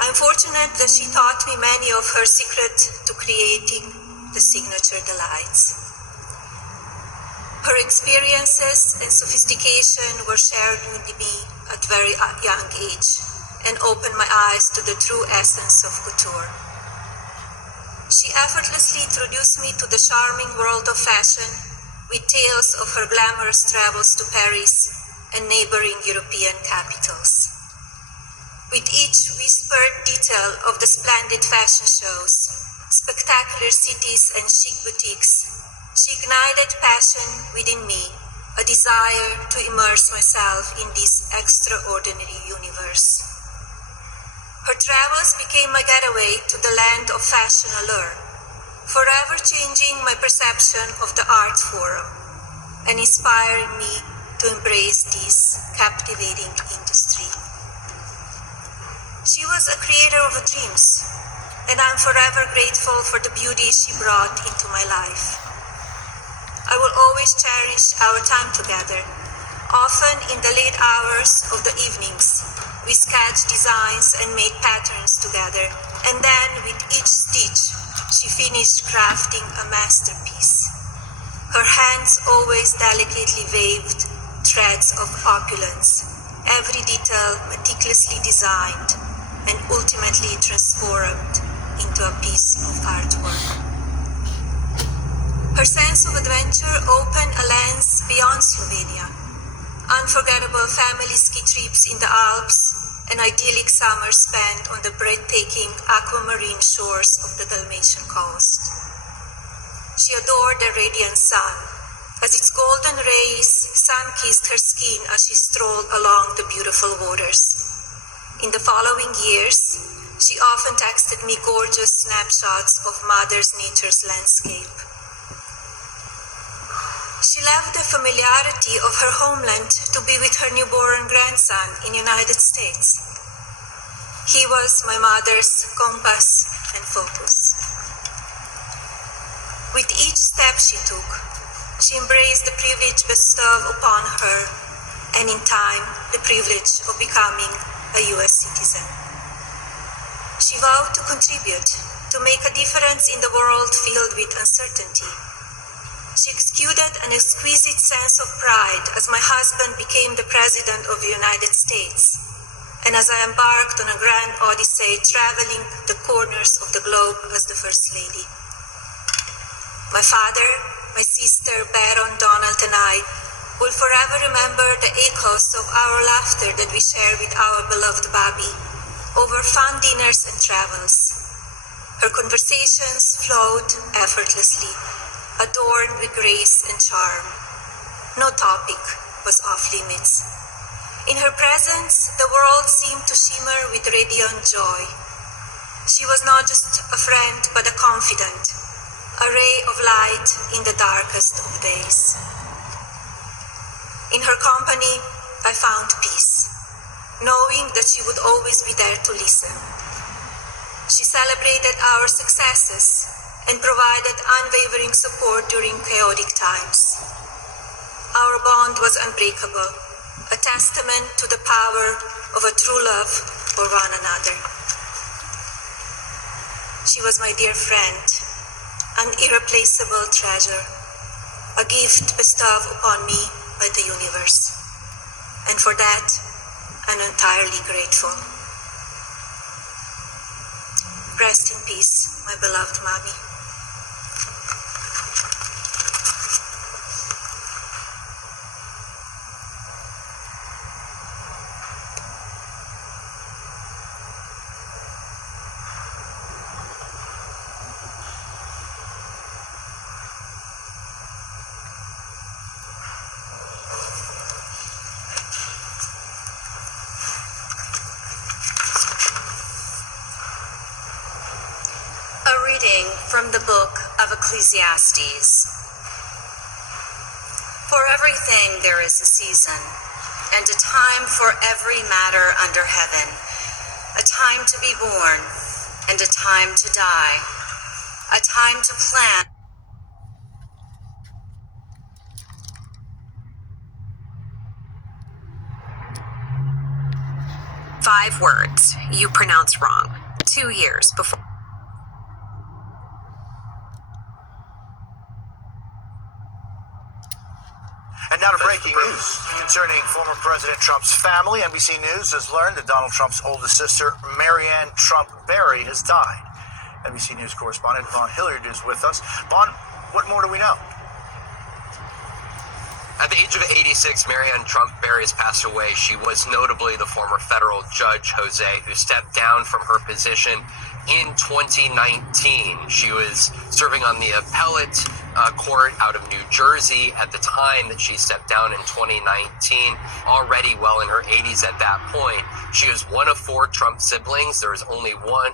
I'm fortunate that she taught me many of her secrets to creating the signature delights. Her experiences and sophistication were shared with me at a very young age and opened my eyes to the true essence of couture. She effortlessly introduced me to the charming world of fashion with tales of her glamorous travels to Paris and neighboring European capitals. With each whispered detail of the splendid fashion shows, spectacular cities and chic boutiques, she ignited passion within me, a desire to immerse myself in this extraordinary universe. Her travels became my getaway to the land of fashion allure, forever changing my perception of the art form and inspiring me to embrace this captivating industry. She was a creator of dreams, and I'm forever grateful for the beauty she brought into my life. I will always cherish our time together. Often in the late hours of the evenings, we sketched designs and made patterns together, and then with each stitch, she finished crafting a masterpiece. Her hands always delicately waved threads of opulence, every detail meticulously designed and ultimately transformed into a piece of artwork. Her sense of adventure opened a lens beyond Slovenia. Unforgettable family ski trips in the Alps, and idyllic summers spent on the breathtaking aquamarine shores of the Dalmatian coast. She adored the radiant sun, as its golden rays sun-kissed her skin as she strolled along the beautiful waters. In the following years, she often texted me gorgeous snapshots of Mother Nature's landscape. She left the familiarity of her homeland to be with her newborn grandson in the United States. He was my mother's compass and focus. With each step she took, she embraced the privilege bestowed upon her, and in time, the privilege of becoming a U.S. citizen. She vowed to contribute, to make a difference in the world filled with uncertainty. She exuded an exquisite sense of pride as my husband became the President of the United States, and as I embarked on a grand odyssey traveling the corners of the globe as the First Lady. My father, my sister, Baron, Donald, and I will forever remember the echoes of our laughter that we share with our beloved Bobby over fun dinners and travels. Her conversations flowed effortlessly, adorned with grace and charm. No topic was off limits. In her presence, the world seemed to shimmer with radiant joy. She was not just a friend, but a confidant, a ray of light in the darkest of days. In her company, I found peace, knowing that she would always be there to listen. She celebrated our successes and provided unwavering support during chaotic times. Our bond was unbreakable, a testament to the power of a true love for one another. She was my dear friend, an irreplaceable treasure, a gift bestowed upon me by the universe. And for that, I'm entirely grateful. Rest in peace, my beloved mommy. A reading from the book of Ecclesiastes. For everything there is a season, and a time for every matter under heaven, a time to be born, and a time to die, a time to plant. 5 words you pronounce wrong 2 years before. And now to breaking news concerning former President Trump's family. NBC News has learned that Donald Trump's oldest sister, Marianne Trump Barry, has died. NBC News correspondent Vaughn Hilliard is with us. Vaughn, what more do we know? At the age of 86, Marianne Trump Barry has passed away. She was notably the former federal judge, Jose, who stepped down from her position in 2019. She was serving on the appellate court out of New Jersey at the time that she stepped down in 2019, already well in her 80s at that point. She was one of 4 Trump siblings. There was only one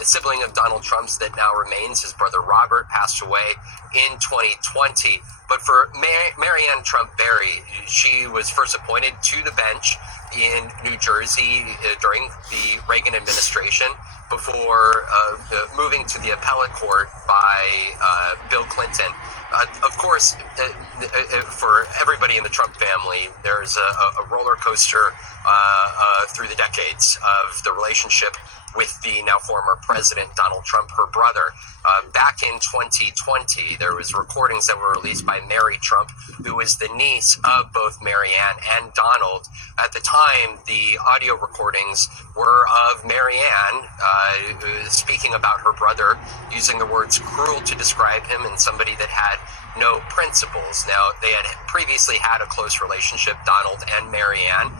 sibling of Donald Trump's that now remains. His brother Robert passed away in 2020. But for Marianne Trump Barry, she was first appointed to the bench in New Jersey during the Reagan administration before moving to the appellate court by Bill Clinton. Of course, for everybody in the Trump family, there's a roller coaster through the decades of the relationship with the now former president, Donald Trump, her brother. Back in 2020, there was recordings that were released by Mary Trump, who was the niece of both Marianne and Donald. At the time, the audio recordings were of Marianne speaking about her brother, using the words cruel to describe him and somebody that had no principles. Now, they had previously had a close relationship, Donald and Marianne.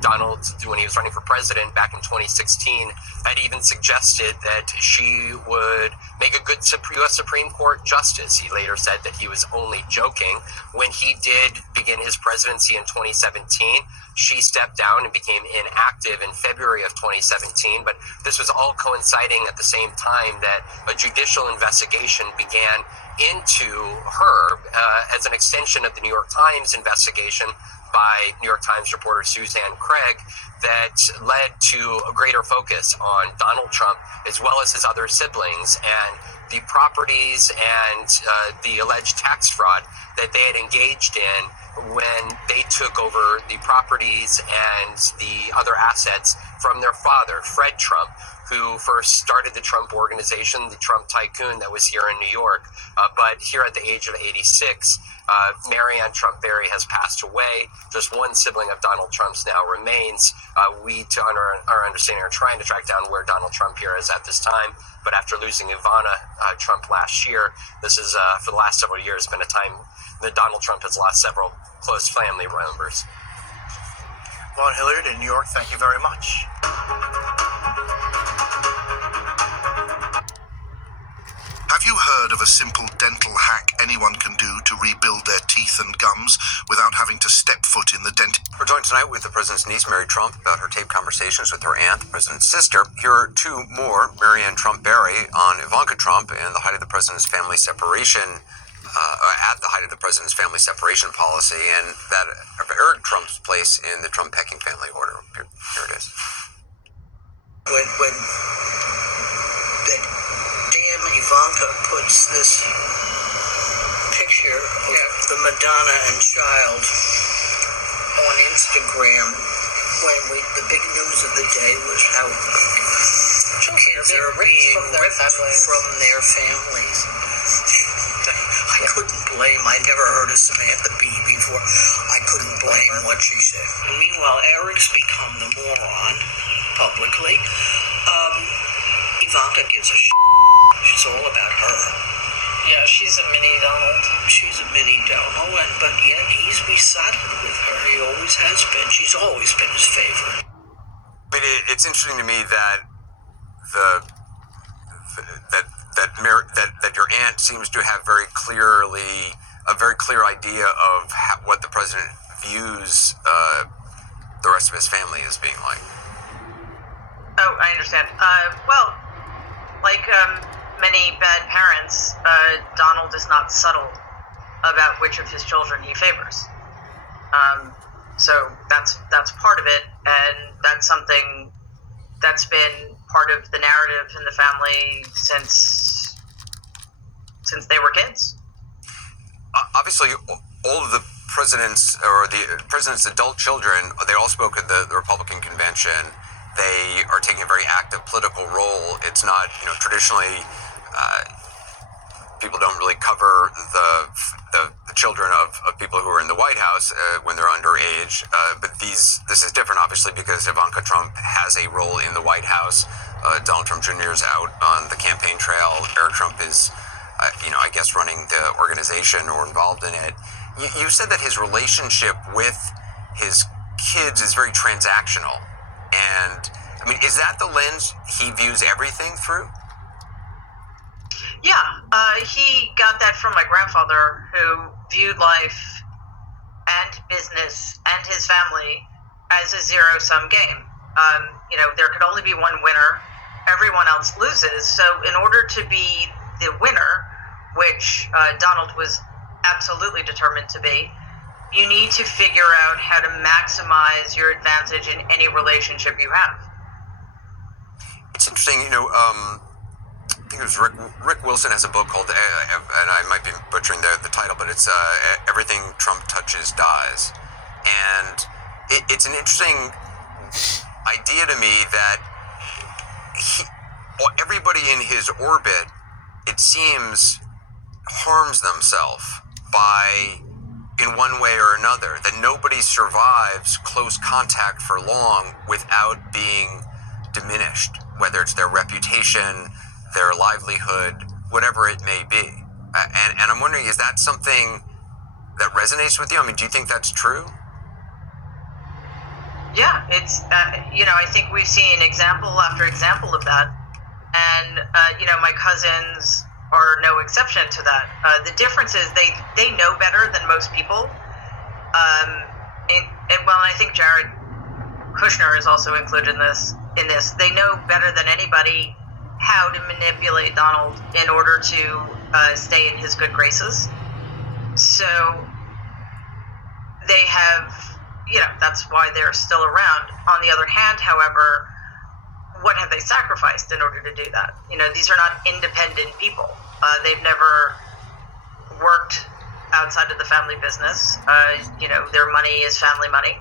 Donald, when he was running for president back in 2016, had even suggested that she would make a good U.S. Supreme Court justice. He later said that he was only joking. When he did begin his presidency in 2017, she stepped down and became inactive in February of 2017, but this was all coinciding at the same time that a judicial investigation began into her as an extension of the New York Times investigation by New York Times reporter Suzanne Craig that led to a greater focus on Donald Trump as well as his other siblings and the properties and the alleged tax fraud that they had engaged in when they took over the properties and the other assets from their father, Fred Trump, who first started the Trump Organization, the Trump Tycoon that was here in New York. But here at the age of 86, Marianne Trump Barry has passed away. Just one sibling of Donald Trump's now remains. We, to our understanding, are trying to track down where Donald Trump here is at this time. But after losing Ivana Trump last year, this is, for the last several years, been a time that Donald Trump has lost several close family members. Vaughn Hilliard in New York, thank you very much. Have you heard of a simple dental hack anyone can do to rebuild their teeth and gums without having to step foot in the dentist? We're joined tonight with the president's niece, Mary Trump, about her taped conversations with her aunt, the president's sister. Here are two more, Marianne Trump-Barry on Ivanka Trump and the height of the president's family separation, at the height of the president's family separation policy, and that of Eric Trump's place in the Trump-Pecking family order. Here it is. When damn Ivanka puts this picture of the Madonna and child on Instagram, when the big news of the day was how kids are being ripped from their families. I couldn't blame. I never heard of Samantha Bee before. I couldn't blame what she said. Meanwhile, Eric's become the moron publicly. Ivanka gives a She's all about her. Yeah, she's a mini Donald. She's a mini Donald, but yet he's besotted with her. He always has been. She's always been his favorite. I mean, it's interesting to me that that your aunt seems to have a very clear idea of what the president views the rest of his family as being like. Oh, I understand. Well, like many bad parents, Donald is not subtle about which of his children he favors. So that's part of it, and that's something that's been part of the narrative in the family since they were kids. Obviously, all of the president's adult children, they all spoke at the Republican convention. They are taking a very active political role. It's not, traditionally, people don't really cover the children of people who are in the White House when they're underage. But this is different, obviously, because Ivanka Trump has a role in the White House. Donald Trump Jr. is out on the campaign trail. Eric Trump is, I guess, running the organization or involved in it. You said that his relationship with his kids is very transactional. And, I mean, is that the lens he views everything through? Yeah, he got that from my grandfather, who viewed life and business and his family as a zero-sum game. There could only be one winner. Everyone else loses. So in order to be the winner, which Donald was absolutely determined to be, you need to figure out how to maximize your advantage in any relationship you have. It's interesting, I think it was Rick Wilson has a book called, and I might be butchering the title, but it's Everything Trump Touches Dies. And it's an interesting idea to me that everybody in his orbit, it seems, harms themselves by, in one way or another, that nobody survives close contact for long without being diminished, whether it's their reputation, their livelihood, whatever it may be. And I'm wondering, is that something that resonates with you? I mean, do you think that's true? Yeah, it's, I think we've seen example after example of that. And, my cousins are no exception to that. The difference is they know better than most people. I think Jared Kushner is also included in this. They know better than anybody how to manipulate Donald in order to stay in his good graces. So they have, that's why they're still around. On the other hand, however, what have they sacrificed in order to do that? These are not independent people. They've never worked outside of the family business. Their money is family money.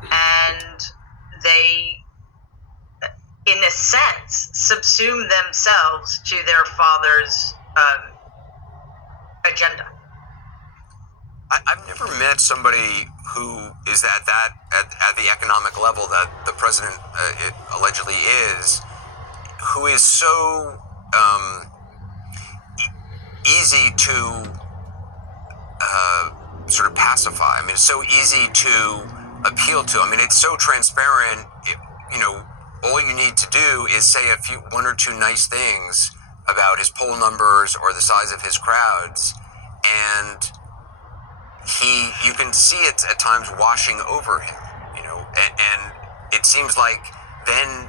And they, in a sense, subsume themselves to their father's agenda. I've never met somebody who is at the economic level that the president allegedly is, who is so easy to sort of pacify. I mean, it's so easy to appeal to. I mean, it's so transparent. You know, all you need to do is say one or two nice things about his poll numbers or the size of his crowds, and you can see it at times washing over him. You know, and it seems like then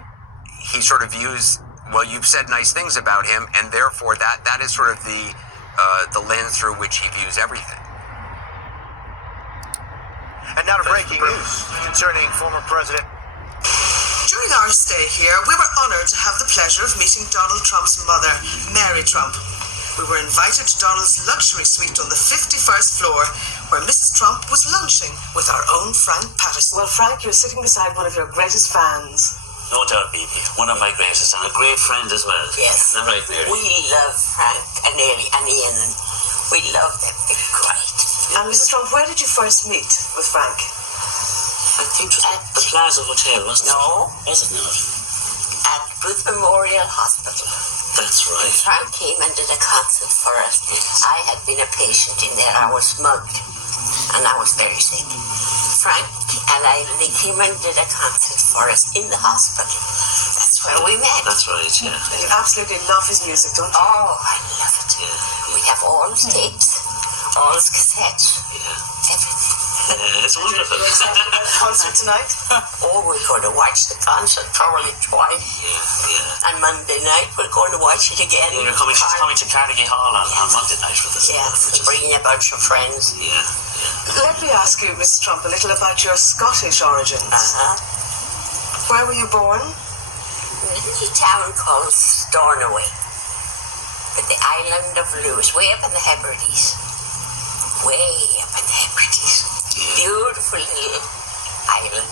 he sort of views, well, you've said nice things about him, and therefore that is sort of the lens through which he views everything. And now to breaking news concerning former President. During our stay here, we were honored to have the pleasure of meeting Donald Trump's mother, Mary Trump. We were invited to Donald's luxury suite on the 51st floor, where Mrs. Trump was lunching with our own Frank Patterson. Well, Frank, you're sitting beside one of your greatest fans. No doubt, Bibi. One of my greatest, and a great friend as well. Yes. Isn't that right, Mary? We love Frank and Ian, and we love them. They're great. And Mrs. Trump, where did you first meet with Frank? I think it was at the Plaza Hotel, wasn't it? No. Was it not? At Booth Memorial Hospital. That's right. Frank came and did a concert for us. Yes. I had been a patient in there. I was mugged, and I was very sick. Frank and they came and did a concert for us in the hospital. That's where we met. That's right, yeah. And you absolutely love his music, don't you? Oh, I love it. Yeah. We have all his tapes, all his cassettes, everything. It's wonderful. You're excited about the concert tonight? Oh, we're going to watch the concert probably twice. Yeah. And Monday night we're going to watch it again. Yeah, she's coming to Carnegie Hall on Monday night with us. Yes, bringing a bunch of friends. Yeah. Let me ask you, Mrs. Trump, a little about your Scottish origins. Where were you born? In a little town called Stornoway, at the island of Lewis, way up in the Hebrides. Way up in the Hebrides. Beautiful little island.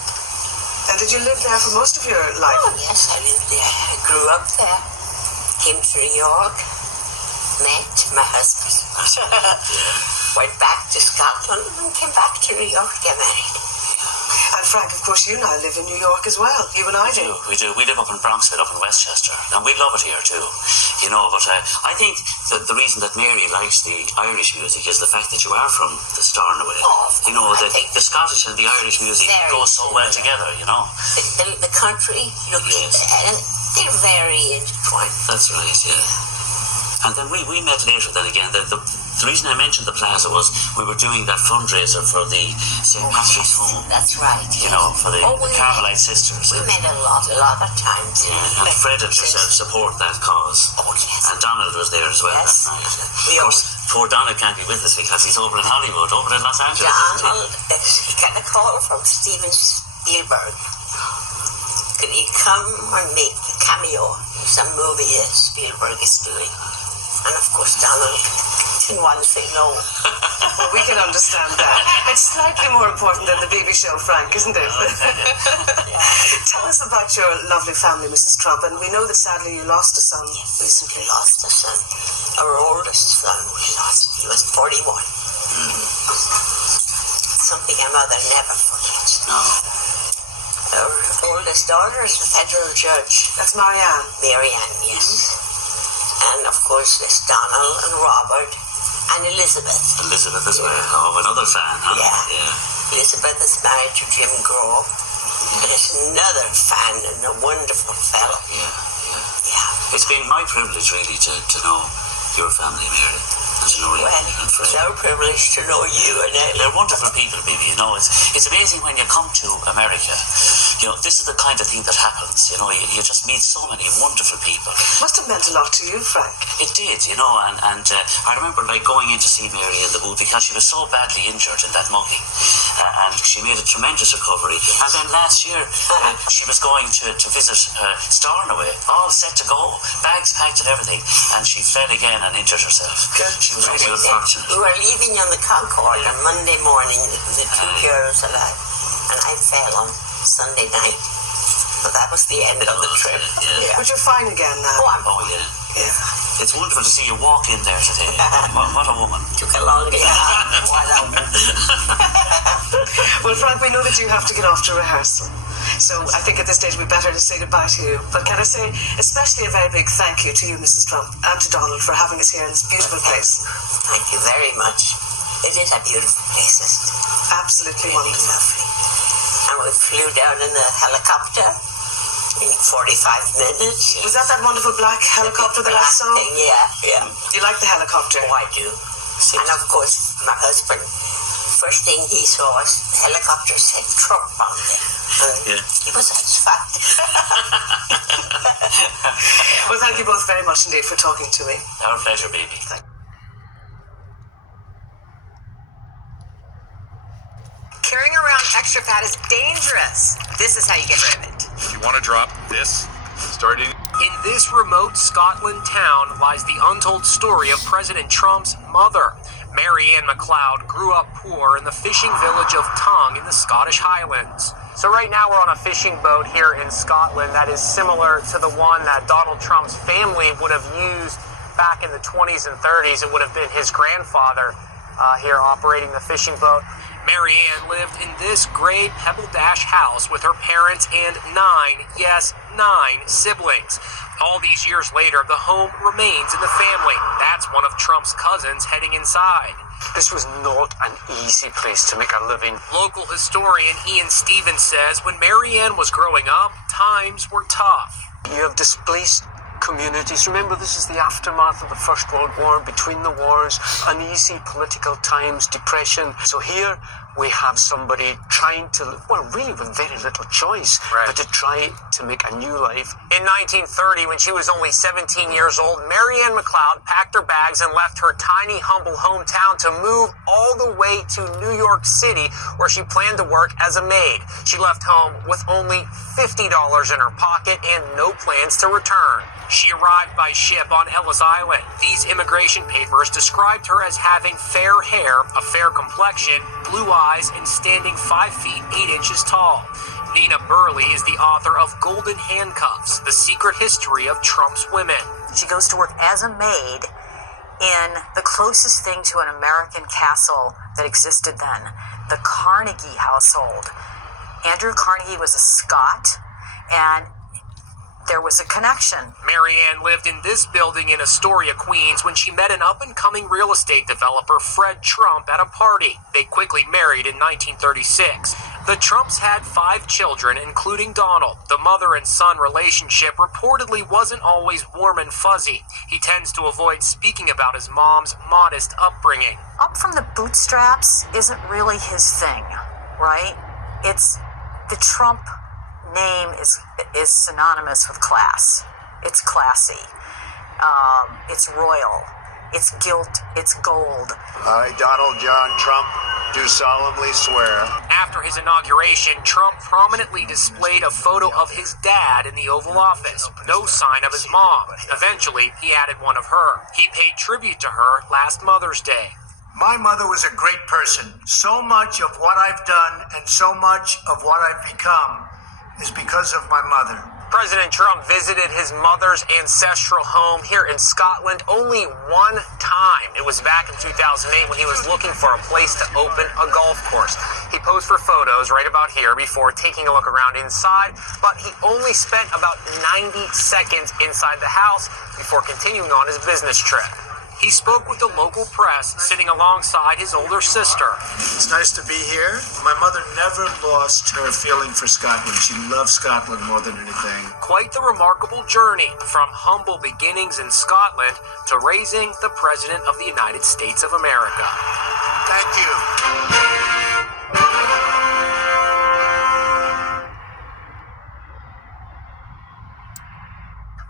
And did you live there for most of your life? Oh, yes, I lived there. I grew up there. Came to New York. Met my husband. Went back to Scotland and came back to New York to get married. And Frank, of course, you now live in New York as well. You and I do. We do. We live up in Bronxville, up in Westchester, and we love it here too. You know, but I think that the reason that Mary likes the Irish music is the fact that you are from the Stornoway. Oh, you know, the Scottish and the Irish music go so well together. You know, the country looks, and they're very intertwined. That's right. Yeah. And then we met later. Then again, the reason I mentioned the Plaza was we were doing that fundraiser for the St. Patrick's Home. That's right. You know, for the Carmelite sisters. We met a lot of times. Yeah, and Fred and yourself support that cause. Oh, yes. And Donald was there as well that night. Of course, poor Donald can't be with us because he's over in Hollywood, over in Los Angeles. Donald, he got a call from Steven Spielberg. Could he come and make a cameo in some movie that Spielberg is doing? And of course, Donald didn't want to say no. Well, we can understand that. It's slightly more important than the baby show, Frank, isn't it? Tell us about your lovely family, Mrs. Trump. And we know that sadly you lost a son recently. Lost a son. Our oldest son we lost. He was 41. Something our mother never forgets. No. Our oldest daughter is a federal judge. That's Marianne. Marianne, yes. And of course there's Donald and Robert and Elizabeth. Elizabeth as well. Oh, another fan, huh? Yeah. Elizabeth is married to Jim Grove. There's another fan and a wonderful fellow. Yeah. It's been my privilege really to know your family, Mary. And to know you and Fred. It's our privilege to know you and Ellie. They're wonderful people, baby. You know, it's amazing when you come to America. You know, this is the kind of thing that happens. You know, you just meet so many wonderful people. Must have meant a lot to you, Frank. It did, you know, and I remember like going in to see Mary in the booth because she was so badly injured in that mugging, and she made a tremendous recovery. And then last year she was going to visit Stornoway, all set to go, bags packed and everything, and she fell again and injured herself. She was really unfortunate. We were leaving on the Concorde on Monday morning, the two girls and I fell on Sunday night. But that was the end of the trip. Yeah. But you're fine again now. Oh, yeah. It's wonderful to see you walk in there today. What a woman. Took a long time. Well, Frank, we know that you have to get off to rehearsal. So I think at this stage we'd better to say goodbye to you. But can I say especially a very big thank you to you, Mrs. Trump, and to Donald for having us here in this beautiful place. Thank you very much. It is a beautiful place, isn't it? Absolutely Really wonderful. lovely. And we flew down in a helicopter in 45 minutes. Was that wonderful black helicopter that I saw? Yeah. Do you like the helicopter? Oh, I do. And of course, my husband, first thing he saw was helicopter said Trump on there. He was satisfied. Well, thank you both very much indeed for talking to me. Our pleasure, baby. Carrying around extra fat is dangerous. This is how you get rid of it. If you want to drop this, starting. In this remote Scotland town lies the untold story of President Trump's mother. Mary Ann McLeod grew up poor in the fishing village of Tongue in the Scottish Highlands. So right now we're on a fishing boat here in Scotland that is similar to the one that Donald Trump's family would have used back in the 20s and 30s. It would have been his grandfather here operating the fishing boat. Mary Ann lived in this gray Pebble Dash house with her parents and 9 siblings. All these years later, the home remains in the family. That's one of Trump's cousins heading inside. This was not an easy place to make a living. Local historian Ian Stevens says when Mary Ann was growing up, times were tough. You have displaced communities. Remember, this is the aftermath of the First World War, between the wars, uneasy political times, depression. So here we have somebody trying to, well, really with very little choice, but to try to make a new life. In 1930, when she was only 17 years old, Mary Ann McLeod packed her bags and left her tiny, humble hometown to move all the way to New York City, where she planned to work as a maid. She left home with only $50 in her pocket and no plans to return. She arrived by ship on Ellis Island. These immigration papers described her as having fair hair, a fair complexion, blue eyes, and standing 5 feet 8 inches tall. Nina Burley is the author of Golden Handcuffs, The Secret History of Trump's Women. She goes to work as a maid in the closest thing to an American castle that existed then, the Carnegie household. Andrew Carnegie was a Scot, and there was a connection. Mary Ann lived in this building in Astoria, Queens, when she met an up-and-coming real estate developer, Fred Trump, at a party. They quickly married in 1936. The Trumps had 5 children, including Donald. The mother and son relationship reportedly wasn't always warm and fuzzy. He tends to avoid speaking about his mom's modest upbringing. Up from the bootstraps isn't really his thing, right? It's the Trump name is synonymous with class. It's classy. It's royal. It's gilt. It's gold. I, Donald John Trump, do solemnly swear. After his inauguration, Trump prominently displayed a photo of his dad in the Oval Office. No sign of his mom. Eventually, he added one of her. He paid tribute to her last Mother's Day. My mother was a great person. So much of what I've done and so much of what I've become is because of my mother. President Trump visited his mother's ancestral home here in Scotland only one time. It was back in 2008 when he was looking for a place to open a golf course. He posed for photos right about here before taking a look around inside, but he only spent about 90 seconds inside the house before continuing on his business trip. He spoke with the local press, sitting alongside his older sister. It's nice to be here. My mother never lost her feeling for Scotland. She loved Scotland more than anything. Quite the remarkable journey from humble beginnings in Scotland to raising the President of the United States of America. Thank you.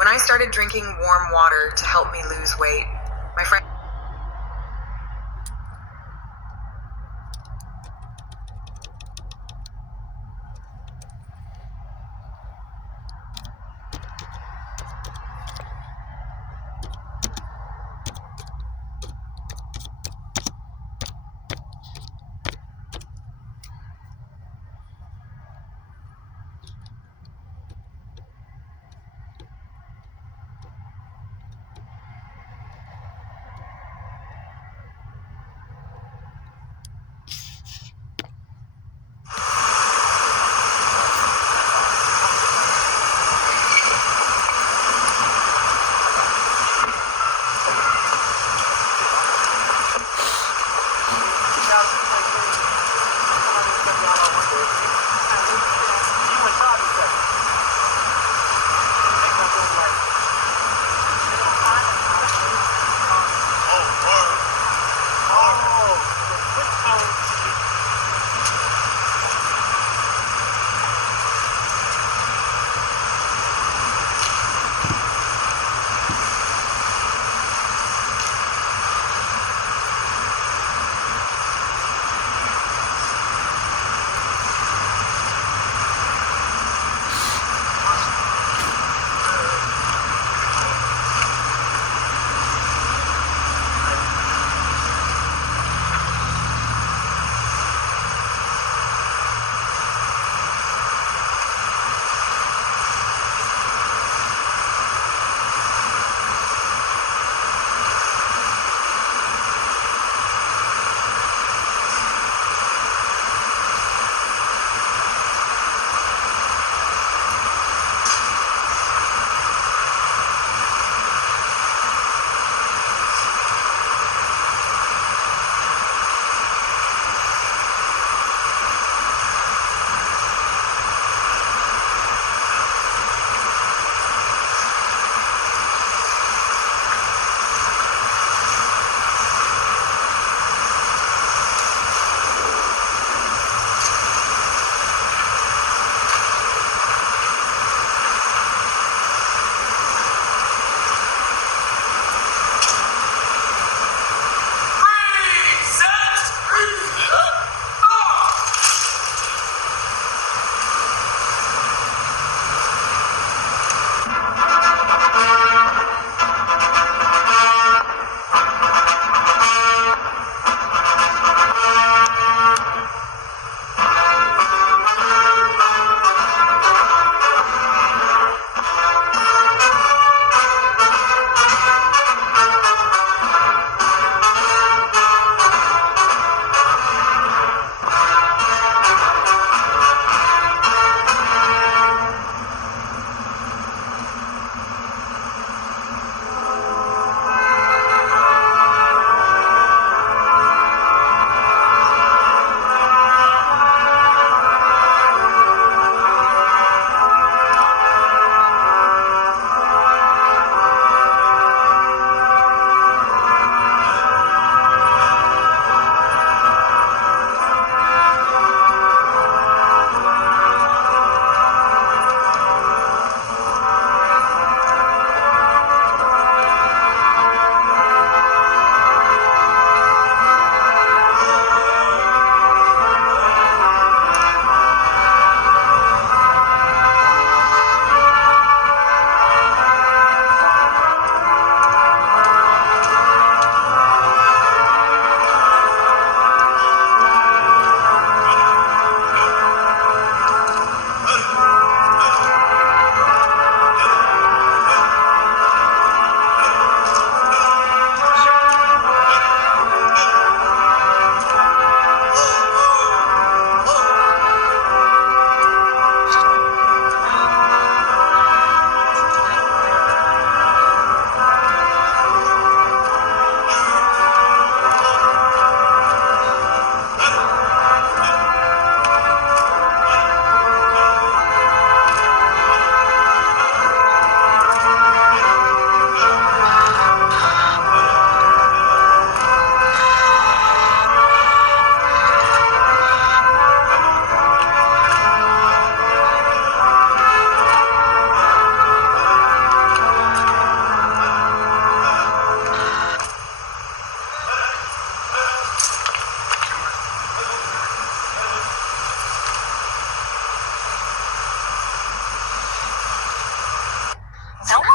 When I started drinking warm water to help me lose weight, my friend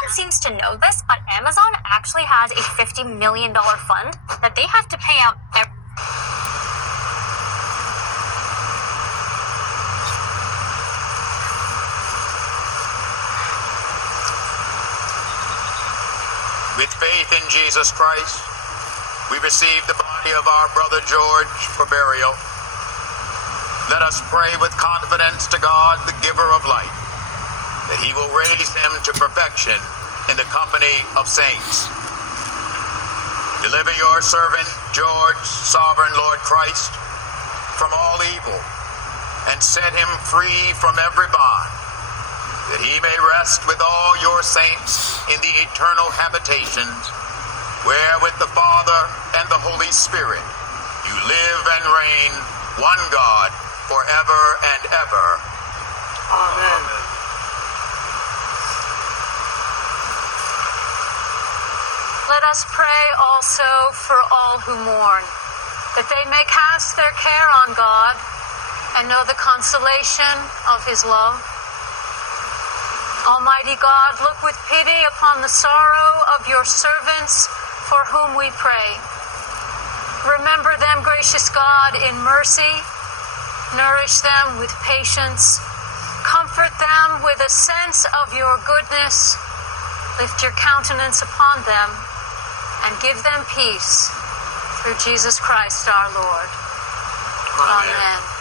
one seems to know this, but Amazon actually has a $50 million fund that they have to pay out every... With faith in Jesus Christ, we receive the body of our brother George for burial. Let us pray with confidence to God, the giver of life, that he will raise him to perfection in the company of saints. Deliver your servant George, sovereign Lord Christ, from all evil, and set him free from every bond, that he may rest with all your saints in the eternal habitations, where with the Father and the Holy Spirit you live and reign, one God, forever and ever. Amen. Let us pray also for all who mourn, that they may cast their care on God and know the consolation of his love. Almighty God, look with pity upon the sorrow of your servants for whom we pray. Remember them, gracious God, in mercy. Nourish them with patience. Comfort them with a sense of your goodness. Lift your countenance upon them and give them peace through Jesus Christ our Lord. Amen.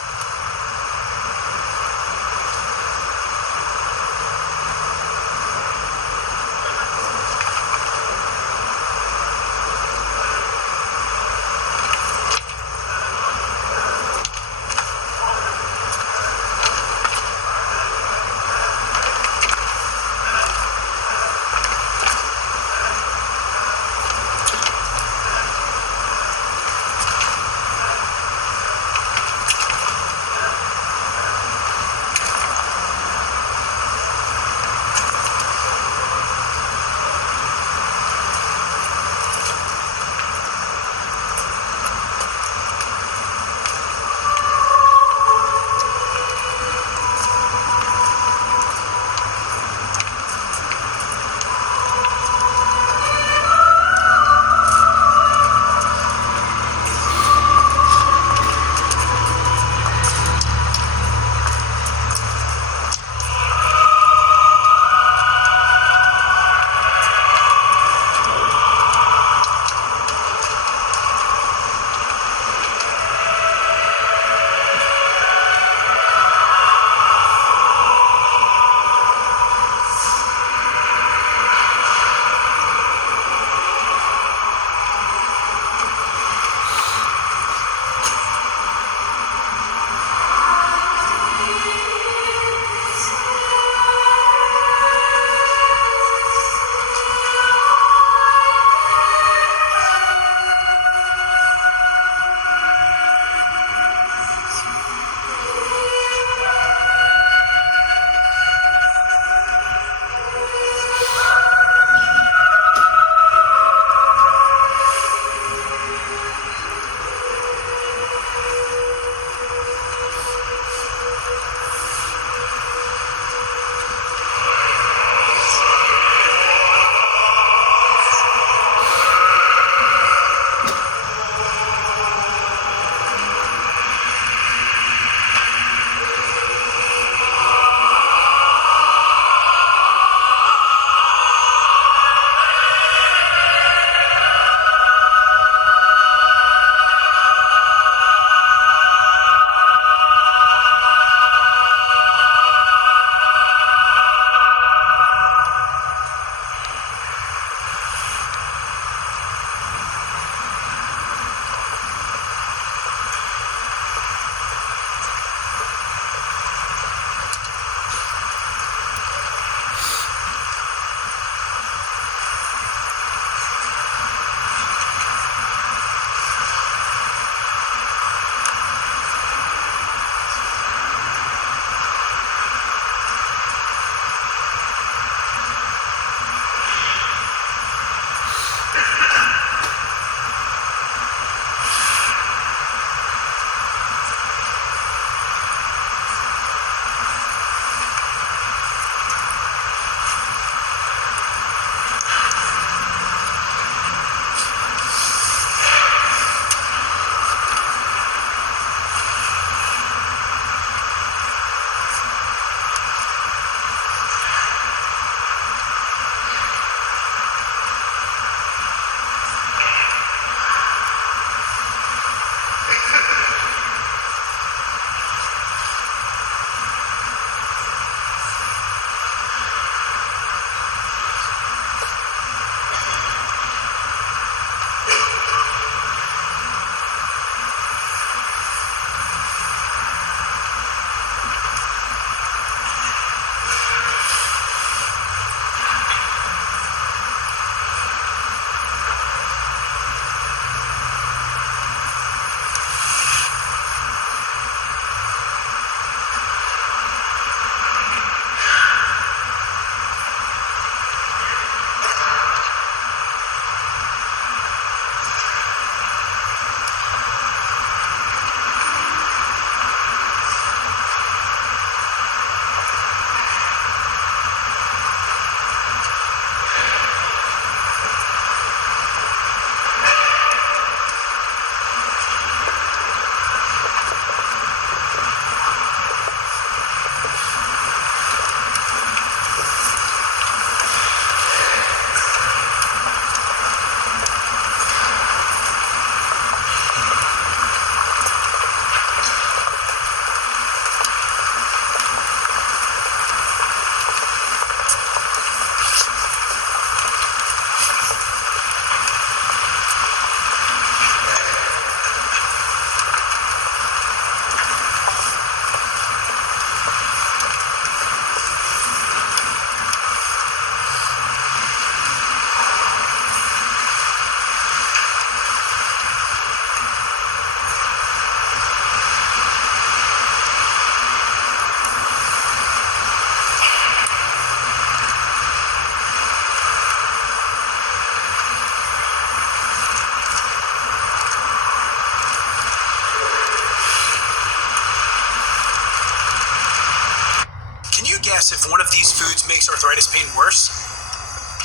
guess if one of these foods makes arthritis pain worse?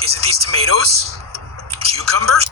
Is it these tomatoes? Cucumbers?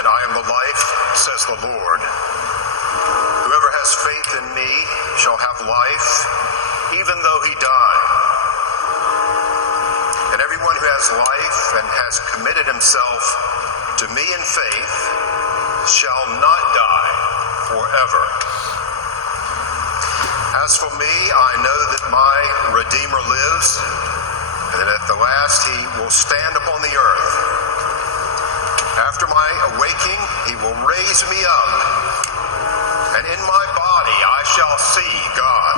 And I am the life, says the Lord. Whoever has faith in me shall have life, even though he die. And everyone who has life and has committed himself to me in faith shall not die forever. As for me, I know that my Redeemer lives, and that at the last he will stand upon the earth. After my awaking, he will raise me up, and in my body I shall see God.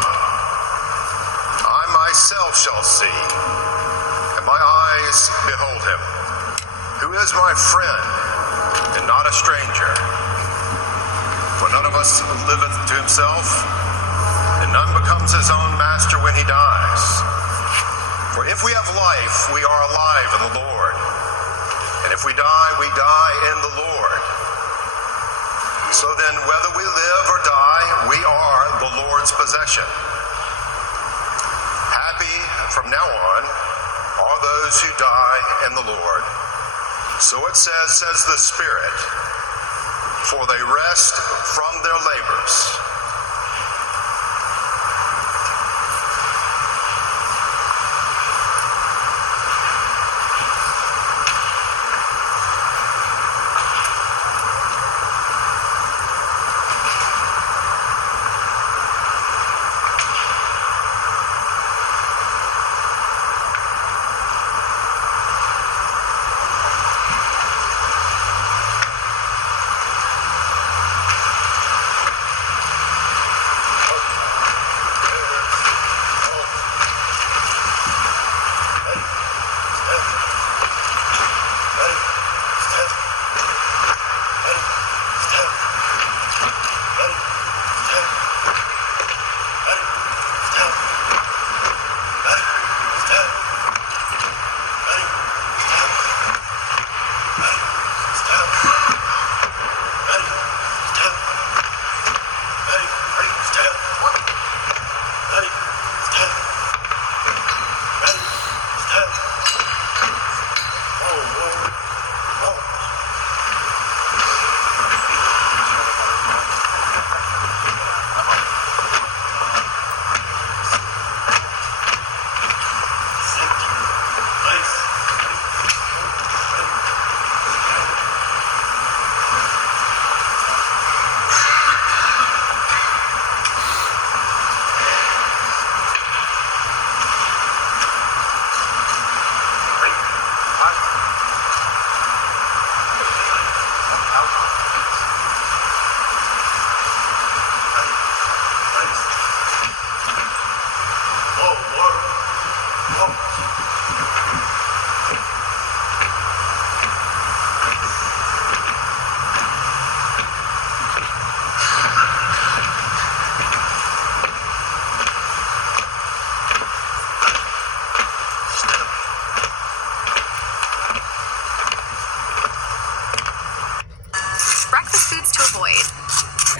I myself shall see, and my eyes behold him, who is my friend and not a stranger. For none of us liveth to himself, and none becomes his own master when he dies. For if we have life, we are alive in the Lord. And if we die, we die in the Lord. So then, whether we live or die, we are the Lord's possession. Happy from now on are those who die in the Lord. So it says the Spirit. for they rest from their labors.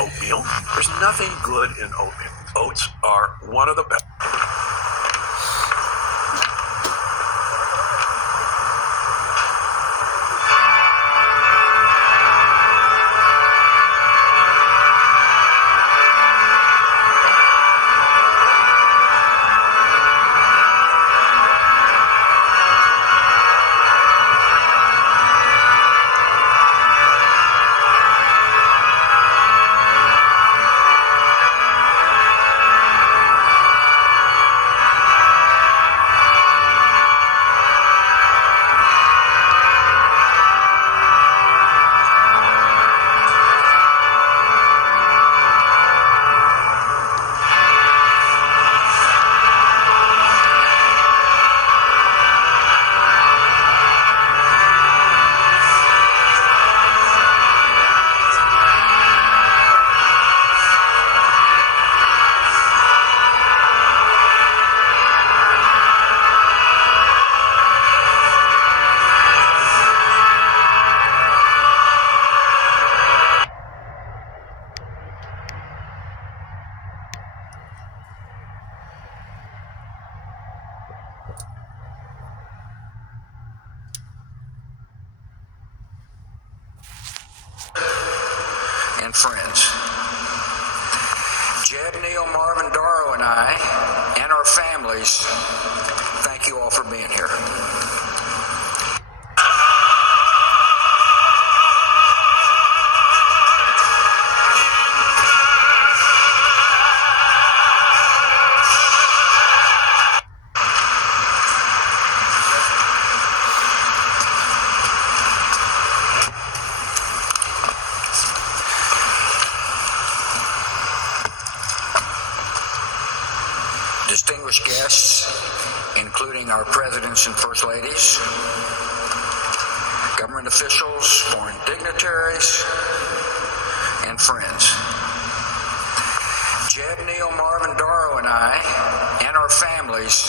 Oatmeal? There's nothing good in oatmeal. Oats are one of the best. And friends. Jed, Neil, Marvin, Darrow, and I, and our families, thank you all for being here. Distinguished guests, including our presidents and first ladies, government officials, foreign dignitaries, and friends. Jed, Neil, Marvin, Darrow, and I, and our families,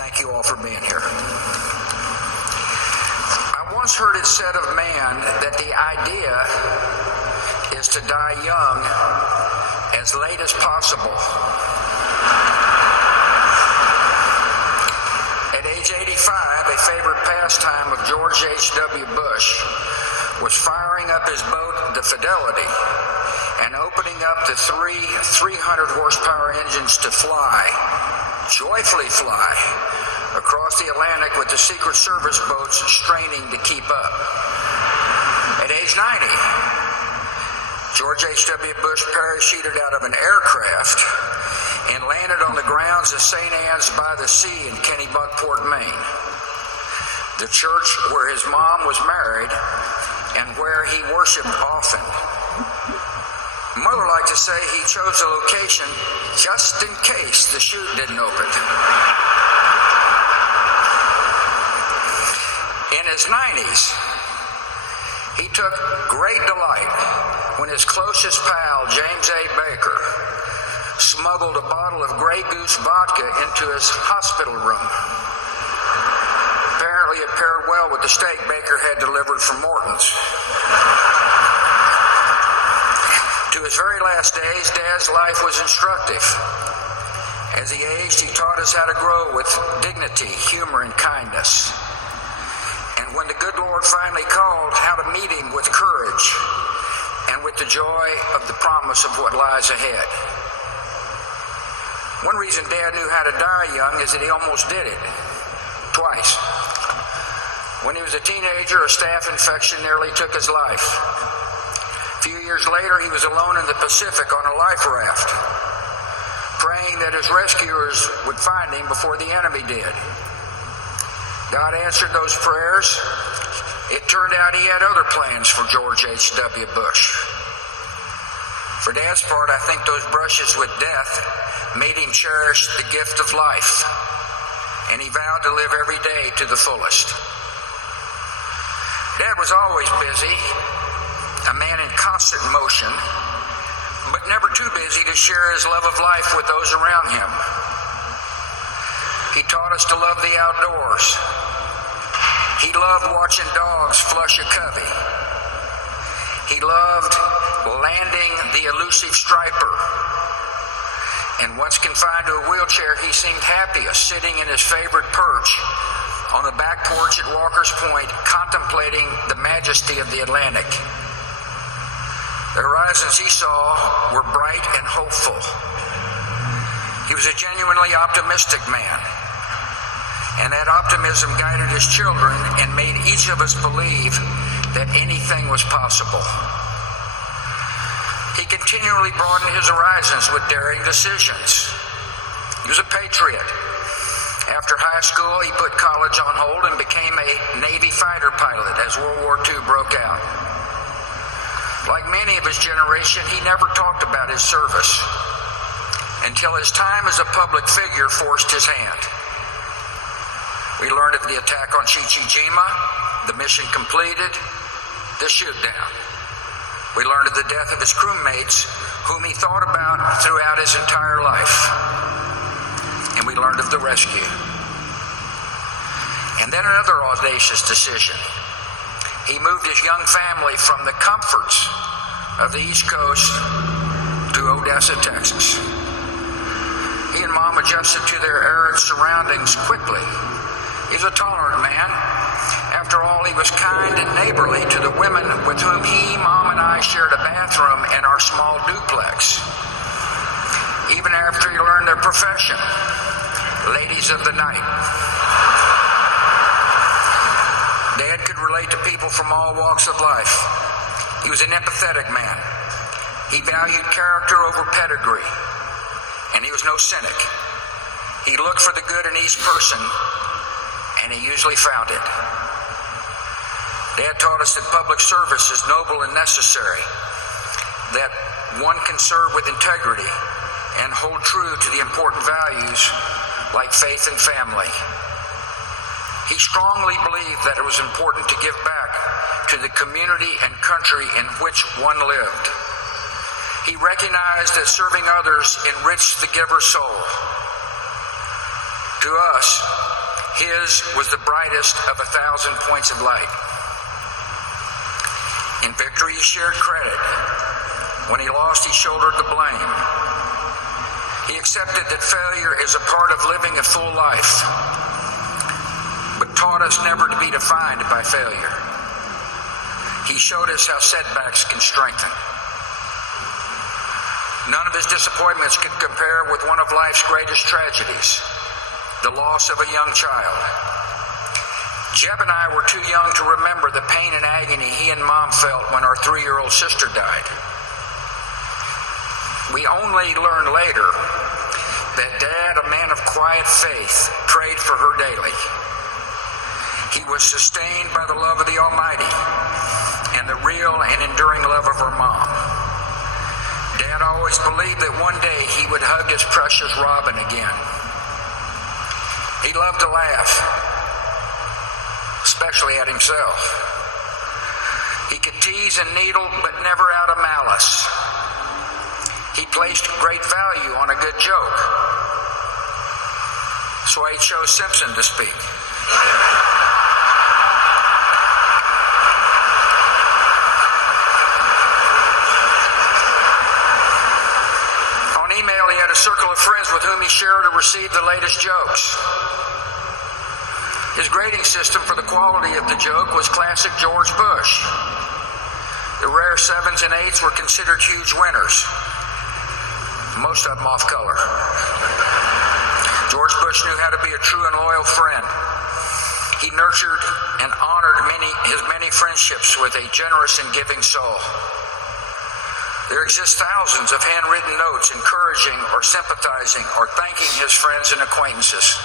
thank you all for being here. I once heard it said of man that the idea is to die young as late as possible. At age 85, a favorite pastime of George H.W. Bush was firing up his boat, the Fidelity, and opening up the 300 horsepower engines to fly, joyfully fly, across the Atlantic with the Secret Service boats straining to keep up. At age 90, George H.W. Bush parachuted out of an aircraft and landed on the grounds of St. Anne's by the Sea in Kennebunkport, Maine, the church where his mom was married and where he worshiped often. Mother liked to say he chose a location just in case the chute didn't open. In his 90s, he took great delight when his closest pal, James A. Baker, smuggled a bottle of Grey Goose vodka into his hospital room. Apparently it paired well with the steak Baker had delivered from Morton's. To his very last days, Dad's life was instructive. As he aged, he taught us how to grow with dignity, humor, and kindness. And when the good Lord finally called, how to meet him with courage and with the joy of the promise of what lies ahead. One reason Dad knew how to die young is that he almost did it. Twice. When he was a teenager, a staph infection nearly took his life. A few years later, he was alone in the Pacific on a life raft, praying that his rescuers would find him before the enemy did. God answered those prayers. It turned out he had other plans for George H.W. Bush. For Dad's part, I think those brushes with death made him cherish the gift of life, and he vowed to live every day to the fullest. Dad was always busy, a man in constant motion, but never too busy to share his love of life with those around him. He taught us to love the outdoors. He loved watching dogs flush a covey. He loved landing the elusive striper. And once confined to a wheelchair, he seemed happiest sitting in his favorite perch on the back porch at Walker's Point, contemplating the majesty of the Atlantic. The horizons he saw were bright and hopeful. He was a genuinely optimistic man, and that optimism guided his children and made each of us believe that anything was possible. He continually broadened his horizons with daring decisions. He was a patriot. After high school, he put college on hold and became a Navy fighter pilot as World War II broke out. Like many of his generation, he never talked about his service until his time as a public figure forced his hand. We learned of the attack on Chichijima, the mission completed, the shoot-down. We learned of the death of his crewmates, whom he thought about throughout his entire life. And we learned of the rescue. And then another audacious decision. He moved his young family from the comforts of the East Coast to Odessa, Texas. He and Mom adjusted to their arid surroundings quickly. He was a tolerant man. After all, he was kind and neighborly to the women with whom he, Mom, and I shared a bathroom in our small duplex. Even after he learned their profession, ladies of the night. Dad could relate to people from all walks of life. He was an empathetic man. He valued character over pedigree, and he was no cynic. He looked for the good in each person, and he usually found it. Dad taught us that public service is noble and necessary, that one can serve with integrity and hold true to the important values like faith and family. He strongly believed that it was important to give back to the community and country in which one lived. He recognized that serving others enriched the giver's soul. To us, his was the brightest of 1,000 points of light. In victory, he shared credit. When he lost, he shouldered the blame. He accepted that failure is a part of living a full life, but taught us never to be defined by failure. He He showed us how setbacks can strengthen. None of his disappointments can compare with one of life's greatest tragedies, the loss of a young child. Jeb and I were too young to remember the pain and agony he and Mom felt when our 3-year-old sister died. We only learned later that Dad, a man of quiet faith, prayed for her daily. He was sustained by the love of the Almighty and the real and enduring love of her mom. Dad always believed that one day he would hug his precious Robin again. He loved to laugh, especially at himself. He could tease and needle, but never out of malice. He placed great value on a good joke. So he chose Simpson to speak. On email, he had a circle of friends with whom he shared or received the latest jokes. His grading system for the quality of the joke was classic George Bush. The rare 7s and 8s were considered huge winners. Most of them off color. George Bush knew how to be a true and loyal friend. He nurtured and honored his many friendships with a generous and giving soul. There exist thousands of handwritten notes encouraging or sympathizing or thanking his friends and acquaintances.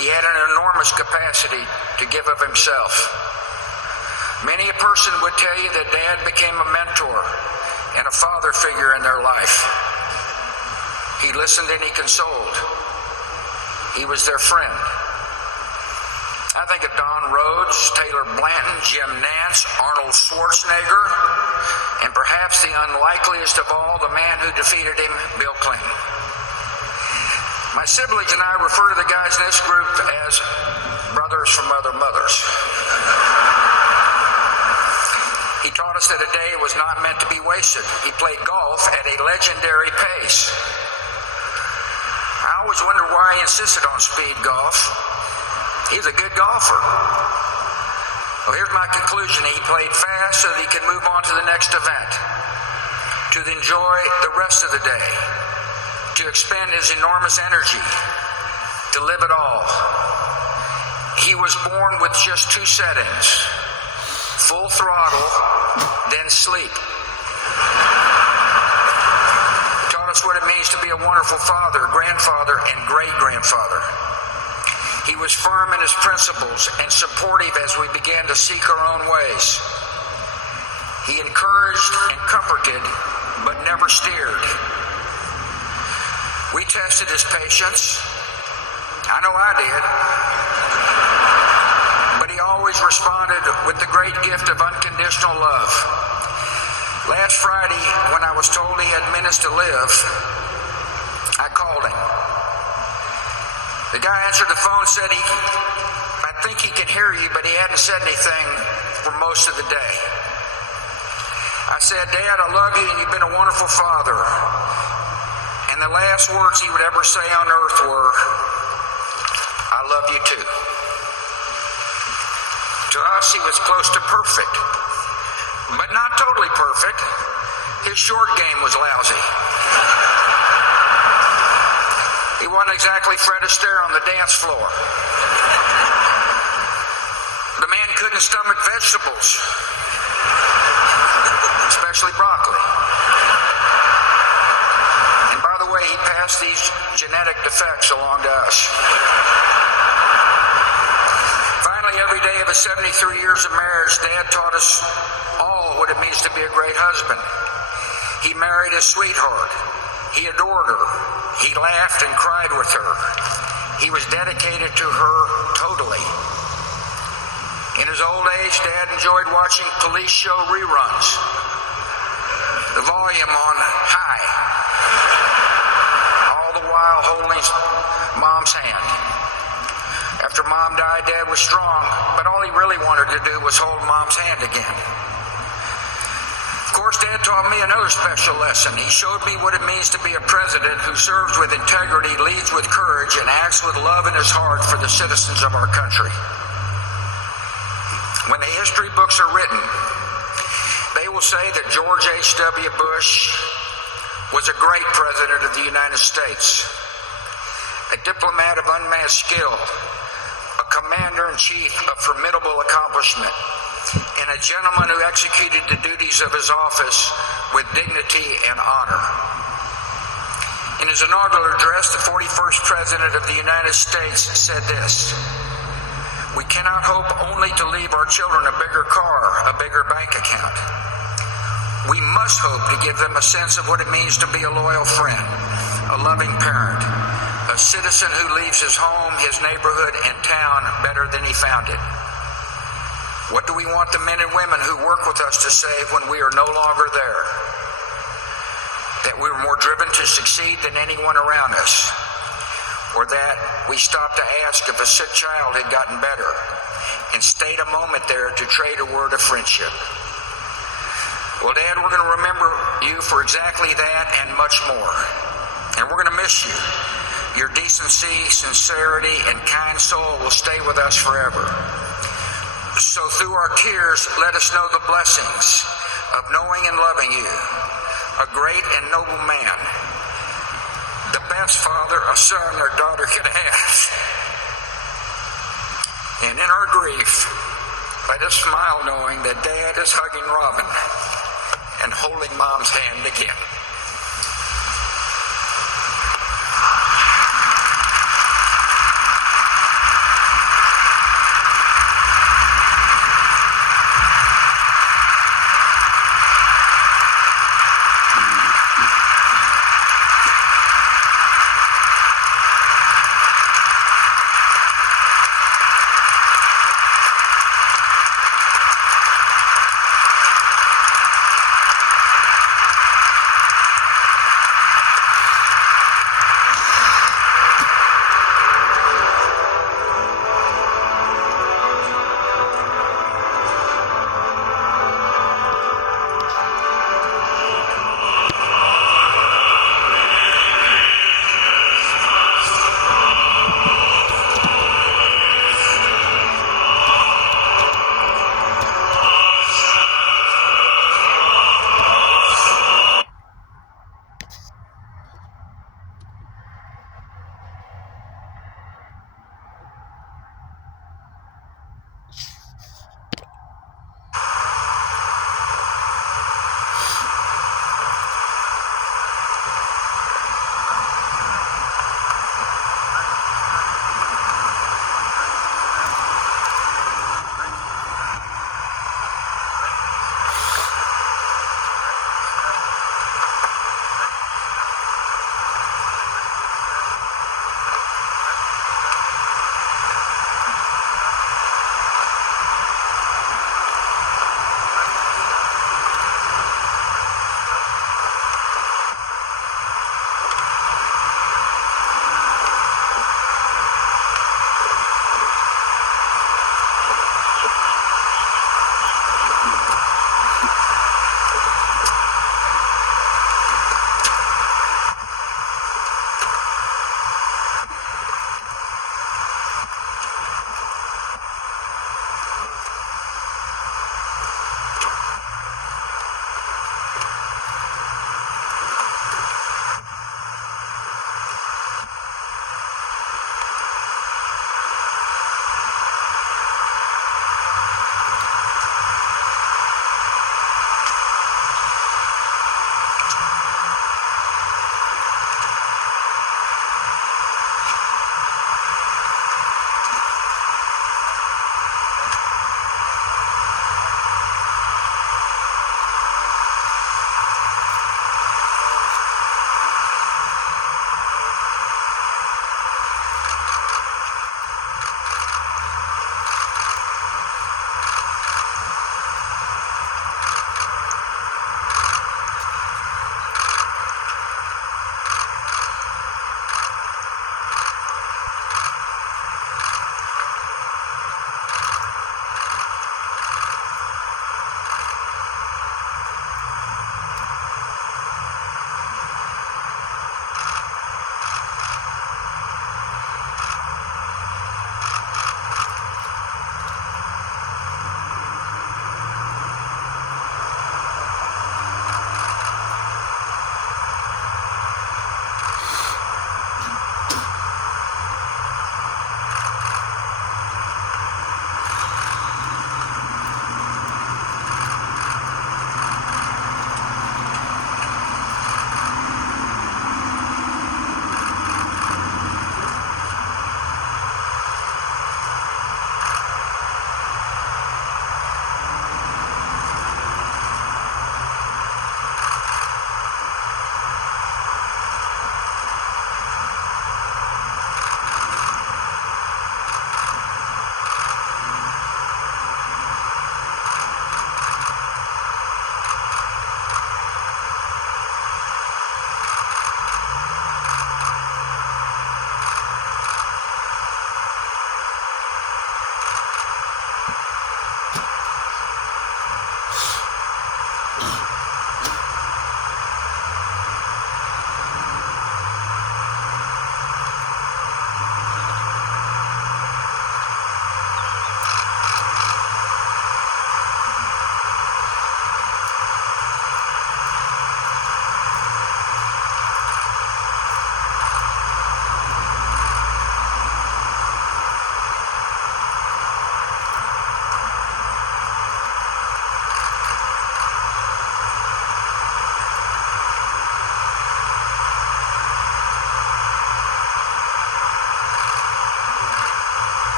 He had an enormous capacity to give of himself. Many a person would tell you that Dad became a mentor and a father figure in their life. He listened and he consoled. He was their friend. I think of Don Rhodes, Taylor Blanton, Jim Nance, Arnold Schwarzenegger, and perhaps the unlikeliest of all, the man who defeated him, Bill Clinton. My siblings and I refer to the guys in this group as brothers from other mothers. He taught us that a day was not meant to be wasted. He played golf at a legendary pace. I always wondered why he insisted on speed golf. He's a good golfer. Well, here's my conclusion. He played fast so that he could move on to the next event, to enjoy the rest of the day, to expend his enormous energy, to live it all. He was born with just 2 settings: full throttle, then sleep. He taught us what it means to be a wonderful father, grandfather, and great-grandfather. He was firm in his principles and supportive as we began to seek our own ways. He encouraged and comforted, but never steered. We tested his patience. I know I did. But he always responded with the great gift of unconditional love. Last Friday, when I was told he had minutes to live, I called him. The guy answered the phone, said I think he can hear you, but he hadn't said anything for most of the day. I said, Dad, I love you and you've been a wonderful father. And the last words he would ever say on earth were, I love you too. To us, he was close to perfect, but not totally perfect. His short game was lousy. He wasn't exactly Fred Astaire on the dance floor. The man couldn't stomach vegetables, especially broccoli. And by the way, he passed these genetic defects along to us. Finally, every day of his 73 years of marriage, Dad taught us all what it means to be a great husband. He married his sweetheart. He adored her. He laughed and cried with her. He was dedicated to her totally. In his old age, Dad enjoyed watching police show reruns. The volume on high. All the while holding Mom's hand. After Mom died, Dad was strong, but all he really wanted to do was hold Mom's hand again. Of course, Dad taught me another special lesson. He showed me what it means to be a president who serves with integrity, leads with courage, and acts with love in his heart for the citizens of our country. When the history books are written, they will say that George H.W. Bush was a great president of the United States, a diplomat of unmatched skill, a commander-in-chief of formidable accomplishment, and a gentleman who executed the duties of his office with dignity and honor. In his inaugural address, the 41st President of the United States said this: "We cannot hope only to leave our children a bigger car, a bigger bank account. We must hope to give them a sense of what it means to be a loyal friend, a loving parent, a citizen who leaves his home, his neighborhood, and town better than he found it. What do we want the men and women who work with us to say when we are no longer there? That we were more driven to succeed than anyone around us, or that we stopped to ask if a sick child had gotten better and stayed a moment there to trade a word of friendship? Well, Dad, we're going to remember you for exactly that and much more. And we're going to miss you. Your decency, sincerity, and kind soul will stay with us forever. So through our tears, let us know the blessings of knowing and loving you, a great and noble man, the best father a son or daughter could have. And in our grief, let us smile knowing that Dad is hugging Robin and holding Mom's hand again."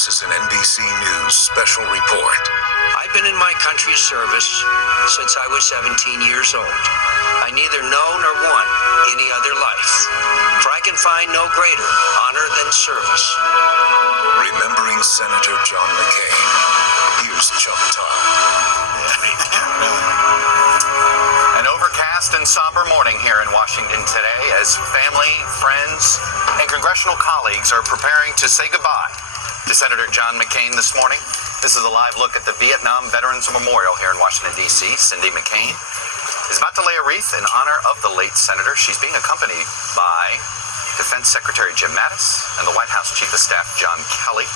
This is an NBC News special report. I've been in my country's service since I was 17 years old. I neither know nor want any other life, for I can find no greater honor than service. Remembering Senator John McCain. Here's Chuck Todd. An overcast and somber morning here in Washington today as family, friends, and congressional colleagues are preparing to say goodbye to Senator John McCain this morning. This is a live look at the Vietnam Veterans Memorial here in Washington, D.C. Cindy McCain is about to lay a wreath in honor of the late senator. She's being accompanied by Defense Secretary Jim Mattis and the White House Chief of Staff John Kelly.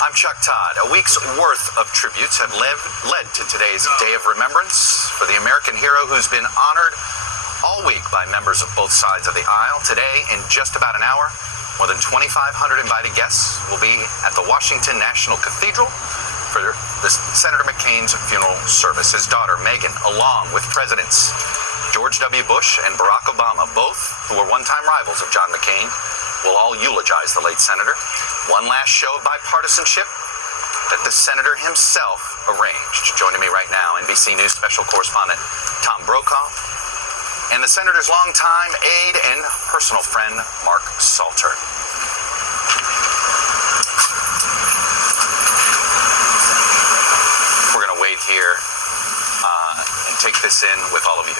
I'm Chuck Todd. A week's worth of tributes have led to today's day of remembrance for the American hero who's been honored all week by members of both sides of the aisle. Today, in just about an hour, more than 2,500 invited guests will be at the Washington National Cathedral for the Senator McCain's funeral service. His daughter, Megan, along with Presidents George W. Bush and Barack Obama, both who were one-time rivals of John McCain, will all eulogize the late senator. One last show of bipartisanship that the senator himself arranged. Joining me right now, NBC News special correspondent Tom Brokaw, and the senator's longtime aide and personal friend, Mark Salter. We're going to wait here and take this in with all of you.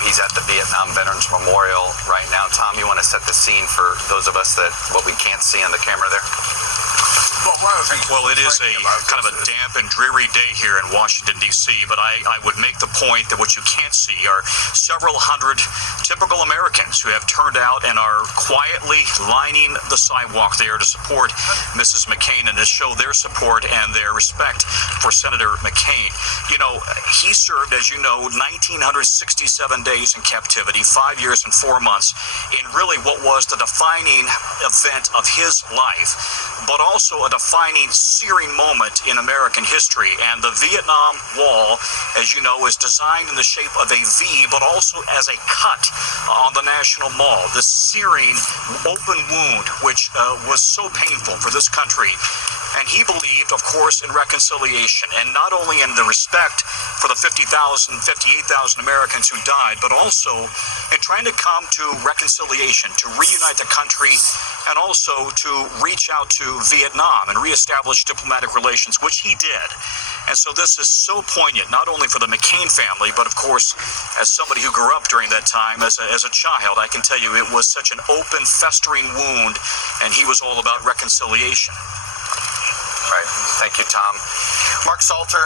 He's at the Vietnam Veterans Memorial right now. Tom, you want to set the scene for those of us that what we can't see on the camera there? Well, it is a kind of a damp and dreary day here in Washington, D.C., but I would make the point that what you can't see are several hundred typical Americans who have turned out and are quietly lining the sidewalk there to support Mrs. McCain and to show their support and their respect for Senator McCain. You know, he served, as you know, 1,967 days in captivity, 5 years and 4 months, in really what was the defining event of his life, but also a defining, searing moment in American history. And the Vietnam Wall, as you know, is designed in the shape of a V, but also as a cut on the National Mall. This searing, open wound, which was so painful for this country. And he believed, of course, in reconciliation, and not only in the respect for the 58,000 Americans who died, but also in trying to come to reconciliation, to reunite the country, and also to reach out to Vietnam and reestablish diplomatic relations, which he did. And so this is so poignant, not only for the McCain family, but of course, as somebody who grew up during that time as a child, I can tell you it was such an open, festering wound, and he was all about reconciliation. Right. Thank you, Tom. Mark Salter,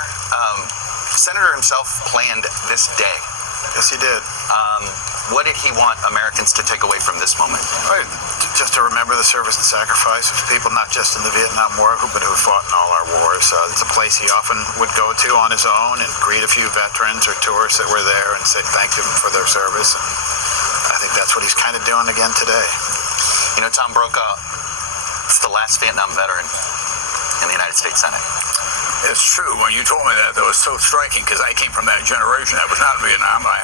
Senator himself planned this day. Yes, he did. What did he want Americans to take away from this moment? Right. Just to remember the service and sacrifice of people, not just in the Vietnam War, but who fought in all our wars. It's a place he often would go to on his own and greet a few veterans or tourists that were there and say thank them for their service. And I think that's what he's kind of doing again today. You know, Tom Brokaw is the last Vietnam veteran in the United States Senate. It's true. When you told me that was so striking because I came from that generation that was not in Vietnam. I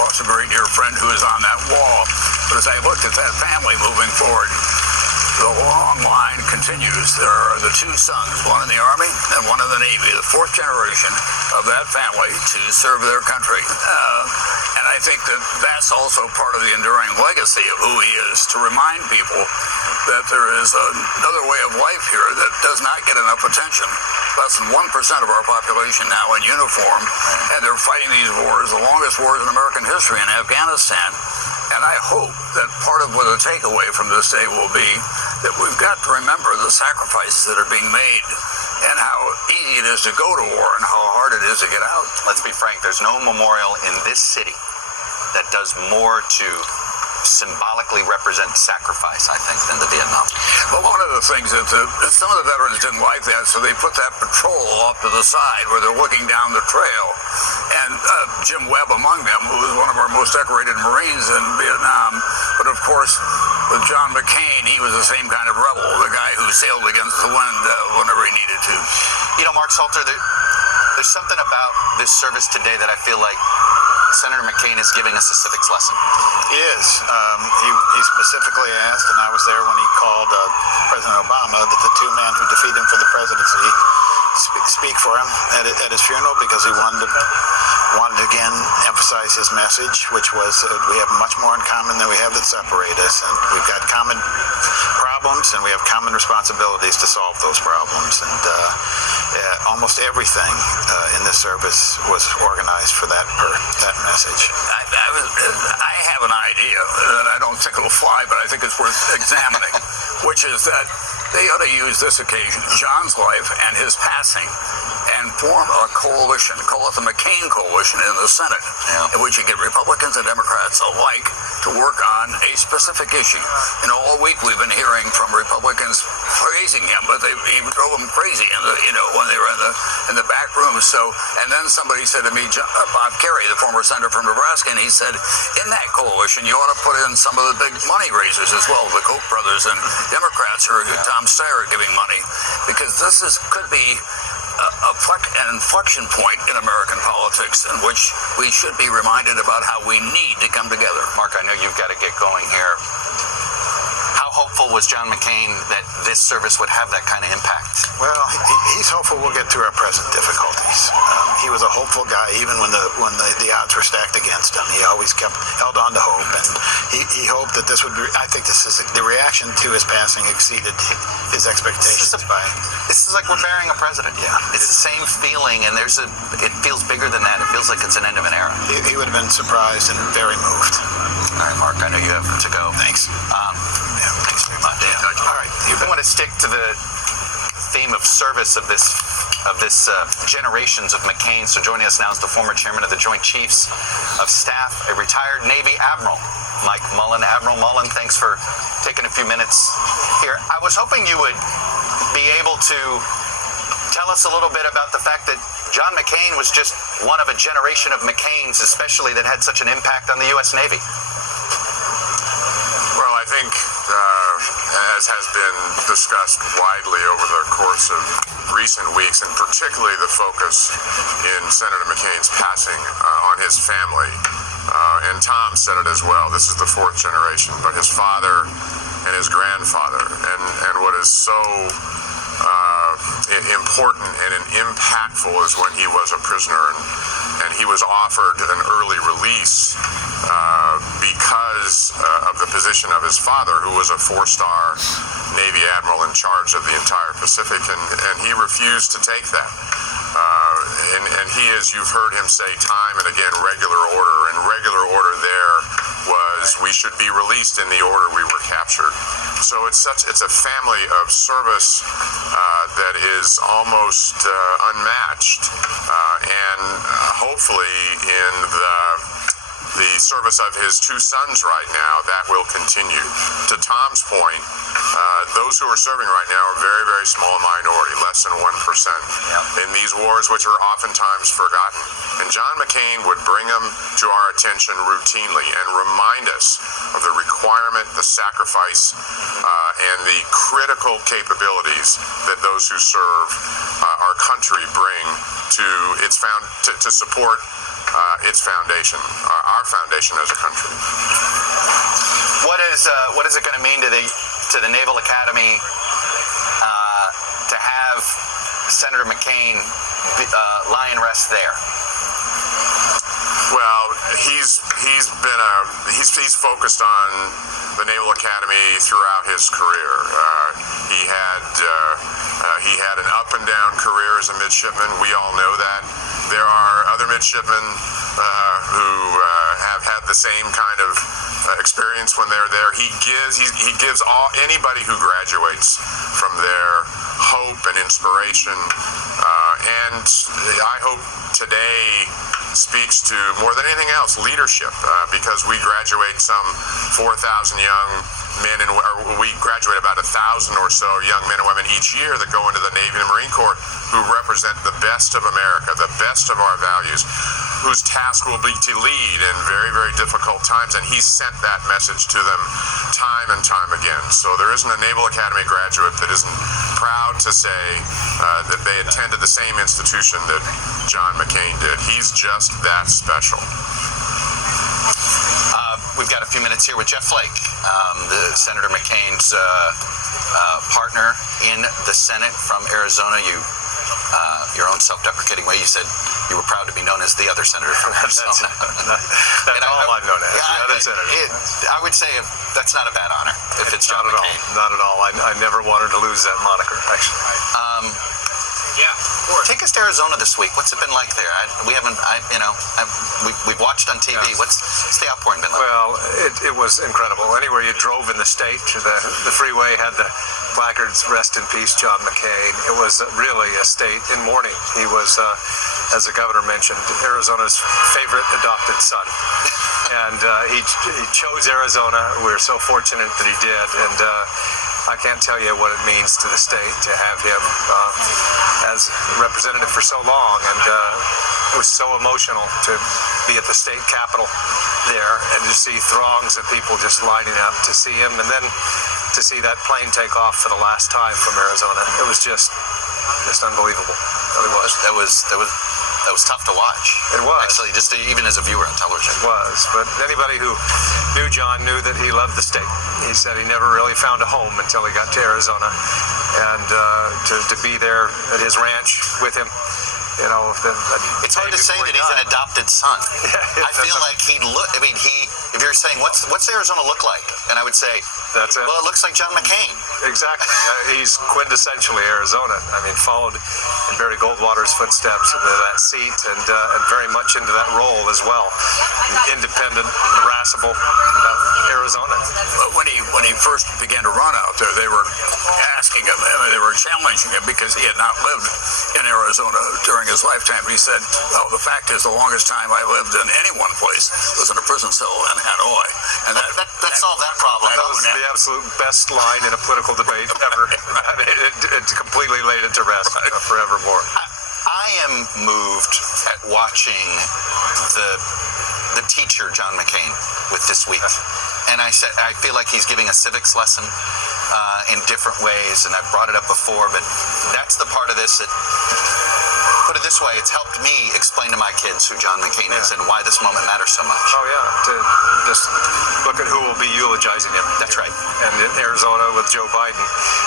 lost a very dear friend who was on that wall. But as I looked at that family moving forward, the long line continues. There are the two sons, one in the Army and one in the Navy, the fourth generation of that family to serve their country. And I think that that's also part of the enduring legacy of who he is, to remind people that there is another way of life here that does not get enough attention. Less than 1% of our population now in uniform, and they're fighting these wars, the longest wars in American history in Afghanistan. And I hope that part of what the takeaway from this day will be that we've got to remember the sacrifices that are being made and how easy it is to go to war and how hard it is to get out. Let's be frank, there's no memorial in this city that does more to symbolically represent sacrifice, I think, than the Vietnam. But one of the things that some of the veterans didn't like that, so they put that patrol off to the side where they're looking down the trail. And Jim Webb among them, who was one of our most decorated Marines in Vietnam. But of course, with John McCain, he was the same kind of rebel, the guy who sailed against the wind whenever he needed to. You know, Mark Salter, there's something about this service today that I feel like Senator McCain is giving us a civics lesson. He is. He specifically asked, and I was there when he called President Obama, that the two men who defeated him for the presidency speak for him at his funeral, because he wanted to again emphasize his message, which was we have much more in common than we have that separate us, and we've got common problems and we have common responsibilities to solve those problems. And almost everything in this service was organized for that message. I have an idea that I don't think it'll fly, but I think it's worth examining, which is that they ought to use this occasion, John's life and his passing, and form a coalition, call it the McCain Coalition in the Senate, in which you get Republicans and Democrats alike to work on a specific issue. You know, all week we've been hearing from Republicans praising him, but they even drove him crazy when they were in the back room. So, and then somebody said to me, Bob Kerry, the former senator from Nebraska, and he said, in that coalition, you ought to put in some of the big money raisers as well, the Koch brothers and Democrats who are Tom Steyer giving money, because this could be an inflection point in American politics in which we should be reminded about how we need to come together. Mark, I know you've got to get going here. How hopeful was John McCain that this service would have that kind of impact? Well, he's hopeful we'll get through our present difficulties. He was a hopeful guy even when the odds were stacked against him. He always held on to hope, and he hoped that this would be, I think this is the reaction to his passing exceeded his expectations. This is like we're burying a president. Yeah. It's the same feeling, and it feels bigger than that. It feels like it's an end of an era. He would have been surprised and very moved. All right, Mark, I know you have to go. Thanks. Thanks very much. Yeah. All right. I want to stick to the theme of service of this generations of McCain. So joining us now is the former chairman of the Joint Chiefs of Staff, a retired Navy Admiral, Mike Mullen. Admiral Mullen, thanks for taking a few minutes here. I was hoping you would be able to tell us a little bit about the fact that John McCain was just one of a generation of McCains, especially that had such an impact on the U.S. Navy. Well, I think, as has been discussed widely over the course of recent weeks, and particularly the focus in Senator McCain's passing on his family, and Tom said it as well, this is the fourth generation, but his father and his grandfather, and what is so important and impactful is when he was a prisoner and he was offered an early release because of the position of his father, who was a four-star Navy admiral in charge of the entire Pacific, and he refused to take that. And he, as you've heard him say time and again, regular order. And regular order there was we should be released in the order we were captured. So it's a family of service that is almost unmatched, and hopefully in the service of his two sons right now, that will continue. To Tom's point, those who are serving right now are a very, very small minority, less than 1%, in these wars, which are oftentimes forgotten. And John McCain would bring them to our attention routinely and remind us of the requirement, the sacrifice, and the critical capabilities that those who serve our country bring to to support its foundation, our foundation as a country. What is it going to mean to the Naval Academy to have Senator McCain lie and rest there? Well, he's focused on the Naval Academy throughout his career. He had an up and down career as a midshipman. We all know that. There are other midshipmen who have had the same kind of experience when they're there. He gives anybody who graduates from there hope and inspiration, and I hope today speaks to, more than anything else, leadership, because we graduate some 4,000 young men, we graduate about 1,000 or so young men and women each year that go into the Navy and Marine Corps who represent the best of America, the best of our values, whose task will be to lead in very, very difficult times, and he sent that message to them time and time again. So there isn't a Naval Academy graduate that isn't proud to say that they attended the same institution that John McCain did. He's just that special. We've got a few minutes here with Jeff Flake, the Senator McCain's partner in the Senate from Arizona. Your own self-deprecating way, you said you were proud to be known as the other senator from Arizona. That's all I'm known as, the other senator. I would say that's not a bad honor if it's John McCain. Not at all. I never wanted to lose that moniker, actually. Take us to Arizona this week. What's it been like there? We've watched on TV. What's the outpouring been like? Well, it was incredible. Anywhere you drove in the state, the freeway had the placards, "Rest in peace, John McCain." It was really a state in mourning. He was, as the governor mentioned, Arizona's favorite adopted son. And he chose Arizona. We're so fortunate that he did. And I can't tell you what it means to the state to have him as representative for so long, and it was so emotional to be at the state capitol there and to see throngs of people just lining up to see him, and then to see that plane take off for the last time from Arizona. It was just unbelievable. It really was. That was tough to watch. It was. Actually, just even as a viewer on television. It was. But anybody who knew John knew that he loved the state. He said he never really found a home until he got to Arizona. And to be there at his ranch with him It's hard to say that he's an adopted son. I feel like he'd look. I mean, if you're saying what's Arizona look like, and I would say that's it. Well, it looks like John McCain. Exactly. He's quintessentially Arizona. I mean, followed in Barry Goldwater's footsteps into that seat, and very much into that role as well. Independent, irascible Arizona. When he first began to run out there, they were asking him, they were challenging him because he had not lived in Arizona during his lifetime. He said, "Well, the fact is, the longest time I lived in any one place was in a prison cell in Hanoi," and that solved that problem. That was the absolute best line in a political debate ever. It completely laid it to rest forevermore. I am moved at watching the teacher John McCain with this week, and I feel like he's giving a civics lesson in different ways, and I've brought it up before, but that's the part of this that, put it this way, it's helped me explain to my kids who John McCain is and why this moment matters so much. Oh yeah, to just look at who will be eulogizing him. That's right. And in Arizona with Joe Biden.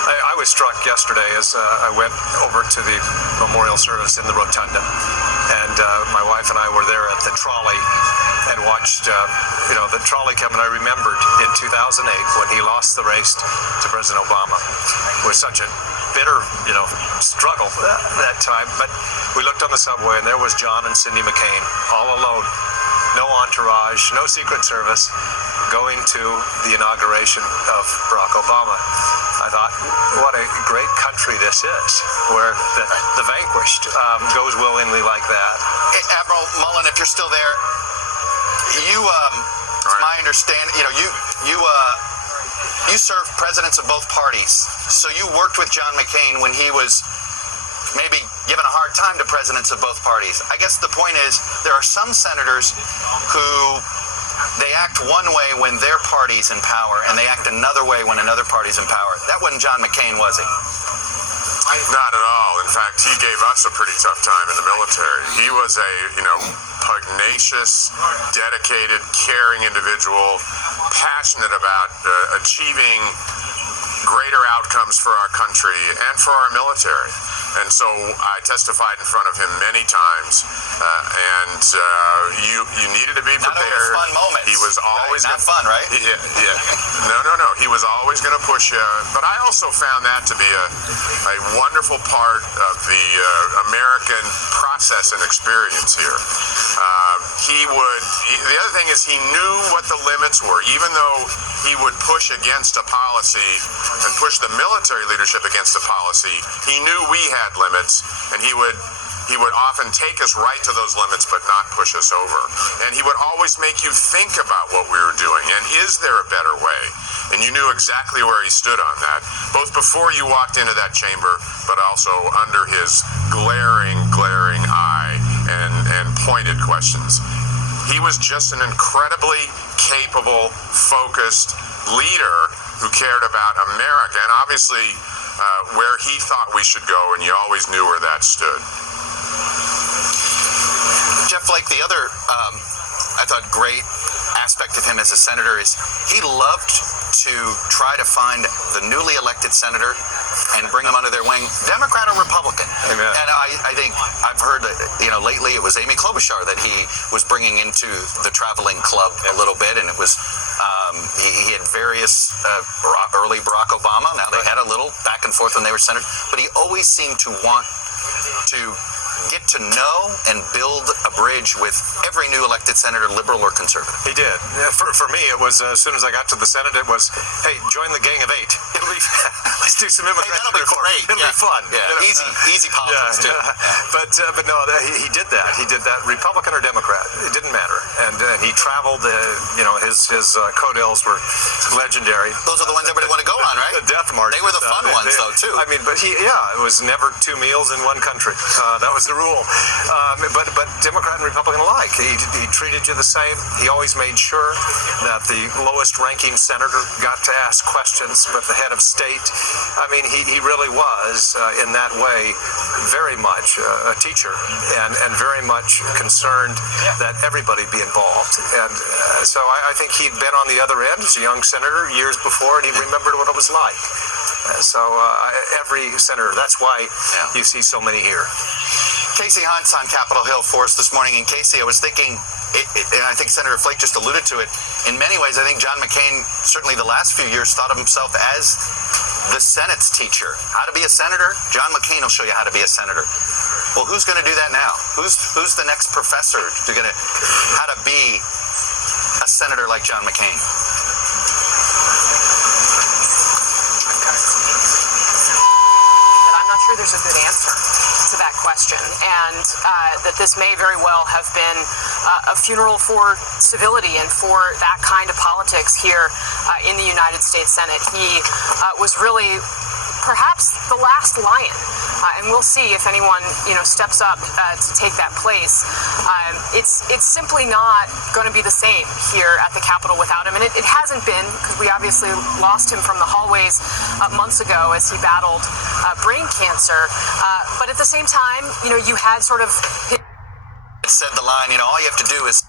I was struck yesterday as I went over to the memorial service in the rotunda, and my wife and I were there at the trolley and watched the trolley come, and I remembered in 2008 when he lost the race to President Obama. It was such a bitter struggle that time, but we looked on the subway and there was John and Cindy McCain all alone, no entourage, no Secret Service, going to the inauguration of Barack Obama. I thought, what a great country this is, where the vanquished goes willingly like that. Hey, Admiral Mullen, if you're still there, it's my understanding, you served presidents of both parties, so you worked with John McCain when he was maybe given a hard time to presidents of both parties. I guess the point is, there are some senators who they act one way when their party's in power, and they act another way when another party's in power. That wasn't John McCain, was he? Not at all. In fact, he gave us a pretty tough time in the military. He was a, pugnacious, dedicated, caring individual, passionate about achieving greater outcomes for our country and for our military. And so I testified in front of him many times, and you needed to be prepared. Not always fun moments. He was always not fun, right? Yeah. No. He was always going to push you. But I also found that to be a wonderful part of the American process and experience here. The other thing is, he knew what the limits were, even though he would push against a policy and push the military leadership against the policy. He knew we had limits, and he would often take us right to those limits but not push us over. And he would always make you think about what we were doing, and is there a better way? And you knew exactly where he stood on that, both before you walked into that chamber, but also under his glaring eye and pointed questions. He was just an incredibly capable, focused leader who cared about America, and obviously where he thought we should go, and you always knew where that stood. Jeff Flake, the other, I thought, great aspect of him as a senator is he loved to try to find the newly elected senator and bring them under their wing, Democrat or Republican. Amen. And I think I've heard that, lately it was Amy Klobuchar that he was bringing into the traveling club a little bit, and it was, he had various early Barack Obama. Now they had a little back and forth when they were senators, but he always seemed to want to get to know and build a bridge with every new elected senator, liberal or conservative. He did. For me, it was as soon as I got to the Senate, it was, hey, join the gang of 8. It'll be, let's do some immigration. That'll be great. It'll be fun. Yeah. Easy politics too. But no, he did that. He did that. Republican or Democrat, it didn't matter. And he traveled. His coattails were legendary. Those are the ones everybody want to go on, right? The death march. They were the fun ones, though, too. I mean, but it was never 2 meals in one country. That was the rule. But Democrat and Republican alike, he treated you the same. He always made sure that the lowest ranking senator got to ask questions with the head of state. I mean, he really was, in that way, very much a teacher and very much concerned that everybody be involved. And so I think he'd been on the other end as a young senator years before, and he remembered what it was like. So every senator, that's why you see so many here. Casey Hunt's on Capitol Hill for us this morning. And Casey, I was thinking, and I think Senator Flake just alluded to it, in many ways, I think John McCain, certainly the last few years, thought of himself as the Senate's teacher. How to be a senator? John McCain will show you how to be a senator. Well, who's going to do that now? Who's the next professor how to be a senator like John McCain? But I'm not sure there's a good answer to that question, and that this may very well have been a funeral for civility and for that kind of politics here in the United States Senate. He was really perhaps the last lion, and we'll see if anyone steps up to take that place. It's simply not going to be the same here at the Capitol without him, and it hasn't been, because we obviously lost him from the hallways months ago as he battled brain cancer. But at the same time, you had sort of said the line, all you have to do is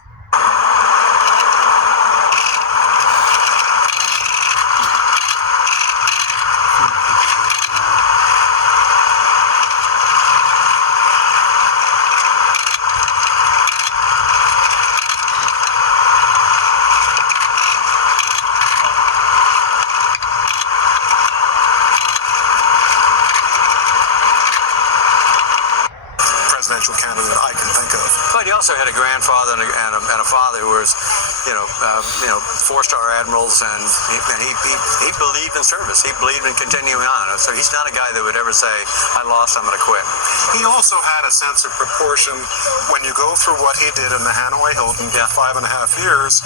presidential candidate I can think of. But he also had a grandfather and a father who was, four-star admirals, and he believed in service. He believed in continuing on. So he's not a guy that would ever say, "I lost, I'm going to quit." He also had a sense of proportion. When you go through what he did in the Hanoi Hilton for 5.5 years,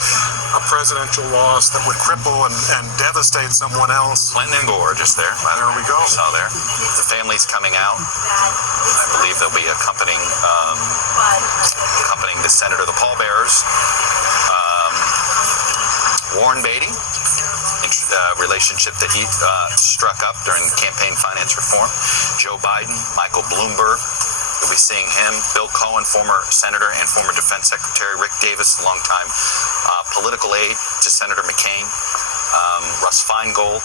a presidential loss that would cripple and devastate someone else. Clinton and Gore just there. There we go. Saw there. The family's coming out. I believe they'll be accompanying the senator, the pallbearers. Warren Beatty, relationship that he struck up during campaign finance reform. Joe Biden, Michael Bloomberg, you'll be seeing him. Bill Cohen, former senator and former defense secretary. Rick Davis, longtime political aide to Senator McCain. Russ Feingold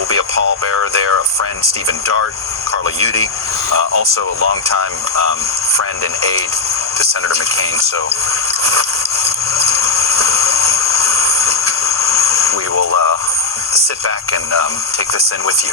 will be a pallbearer there. A friend, Stephen Dart, Carla Udi, also a longtime friend and aide to Senator McCain. So we will sit back and take this in with you.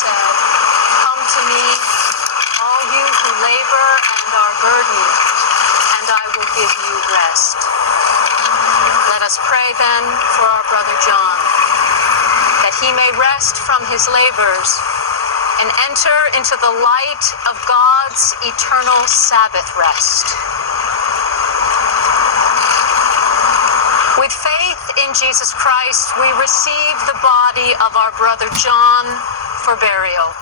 said, "Come to me, all you who labor and are burdened, and I will give you rest." Let us pray then for our brother John, that he may rest from his labors and enter into the light of God's eternal Sabbath rest. With faith in Jesus Christ, we receive the body of our brother John for burial.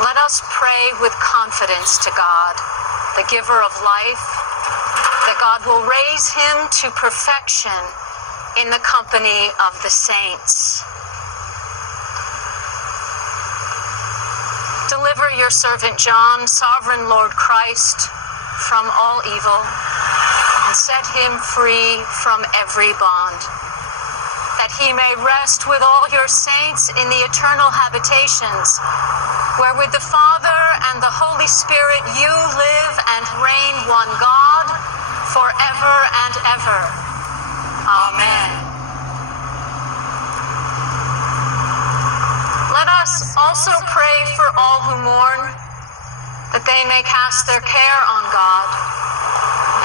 Let us pray with confidence to God, the giver of life, that God will raise him to perfection in the company of the saints. Deliver your servant John, sovereign Lord Christ, from all evil, and set him free from every bond, that he may rest with all your saints in the eternal habitations, where with the Father and the Holy Spirit you live and reign one God, forever and ever. Amen. Let us also pray for all who mourn, that they may cast their care on God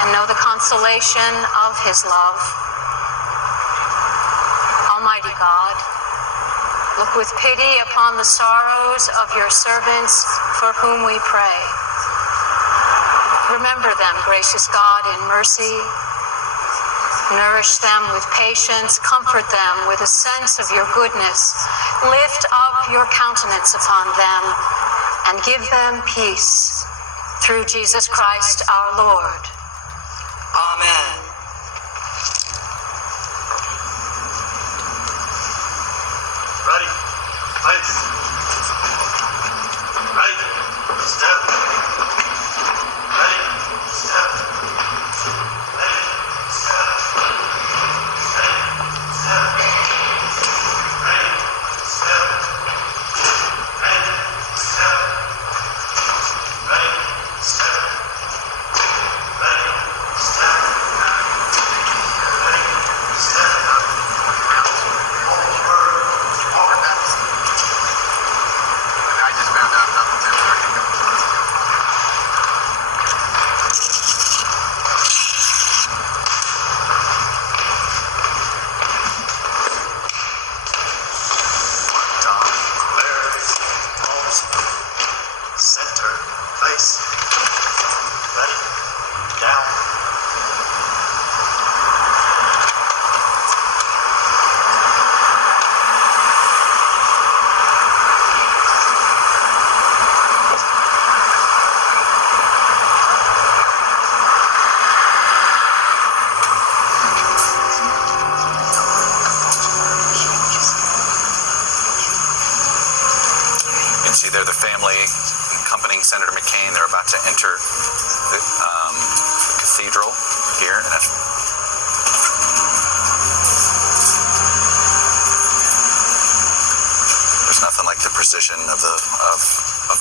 and know the consolation of his love. Almighty God, look with pity upon the sorrows of your servants for whom we pray. Remember them, gracious God, in mercy. Nourish them with patience, comfort them with a sense of your goodness. Lift up your countenance upon them and give them peace through Jesus Christ our Lord. Amen. Ready? Lights. Right. Step. Ready. Step. Ready. Step. They're the family accompanying Senator McCain. They're about to enter the cathedral here. And there's nothing like the precision of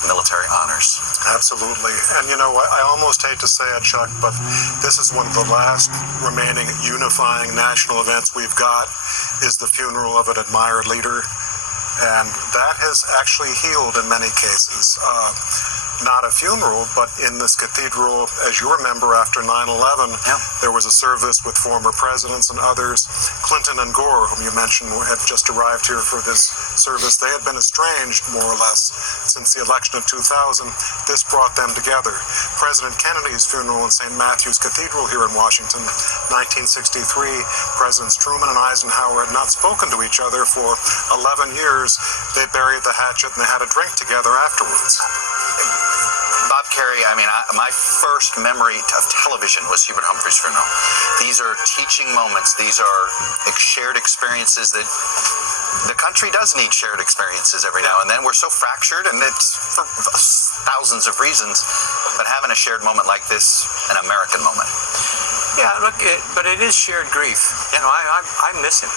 military honors. Absolutely. And you know, I almost hate to say it, Chuck, but this is one of the last remaining unifying national events we've got, is the funeral of an admired leader. And that has actually healed in many cases. Not a funeral, but in this cathedral, as you remember, after 9/11, there was a service with former presidents and others. Clinton and Gore, whom you mentioned, had just arrived here for this service. They had been estranged, more or less, since the election of 2000. This brought them together. President Kennedy's funeral in St. Matthew's Cathedral here in Washington, 1963. Presidents Truman and Eisenhower had not spoken to each other for 11 years. They buried the hatchet and they had a drink together afterwards. Bob Kerry, I mean, my first memory of television was Hubert Humphrey's funeral. These are teaching moments. These are shared experiences that the country does need shared experiences every now and then. We're so fractured, and it's for thousands of reasons, but having a shared moment like this, an American moment. Yeah, look, but it is shared grief. You know, I miss him.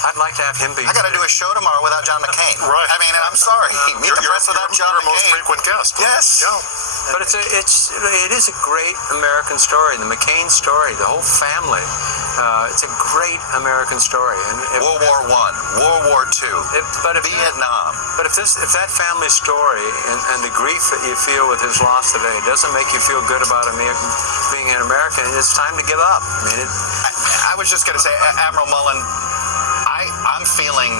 I'd like to have him be. I got to do a show tomorrow without John McCain. Right. I mean, I'm sorry. Meet the press without John McCain. You're our most frequent guest. Yes. Yeah. But it is a great American story. The McCain story, the whole family. It's a great American story. And World War I, World War II, Vietnam. But if that family story and the grief that you feel with his loss today doesn't make you feel good about being an American, it's time to give up. I mean, I was just going to say, Admiral Mullen, I'm feeling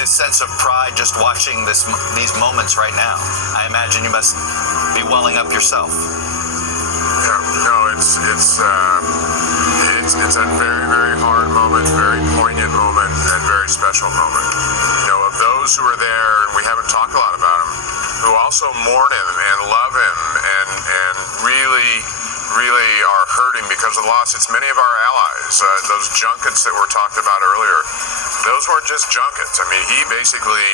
this sense of pride just watching these moments right now. I imagine you must be welling up yourself. Yeah, no, it's a very, very hard moment, very poignant moment, and very special moment. You know, of those who are there, and we haven't talked a lot about him, who also mourn him and love him and really are hurting because of the loss. It's many of our allies. Those junkets that were talked about earlier, those weren't just junkets. I mean, he basically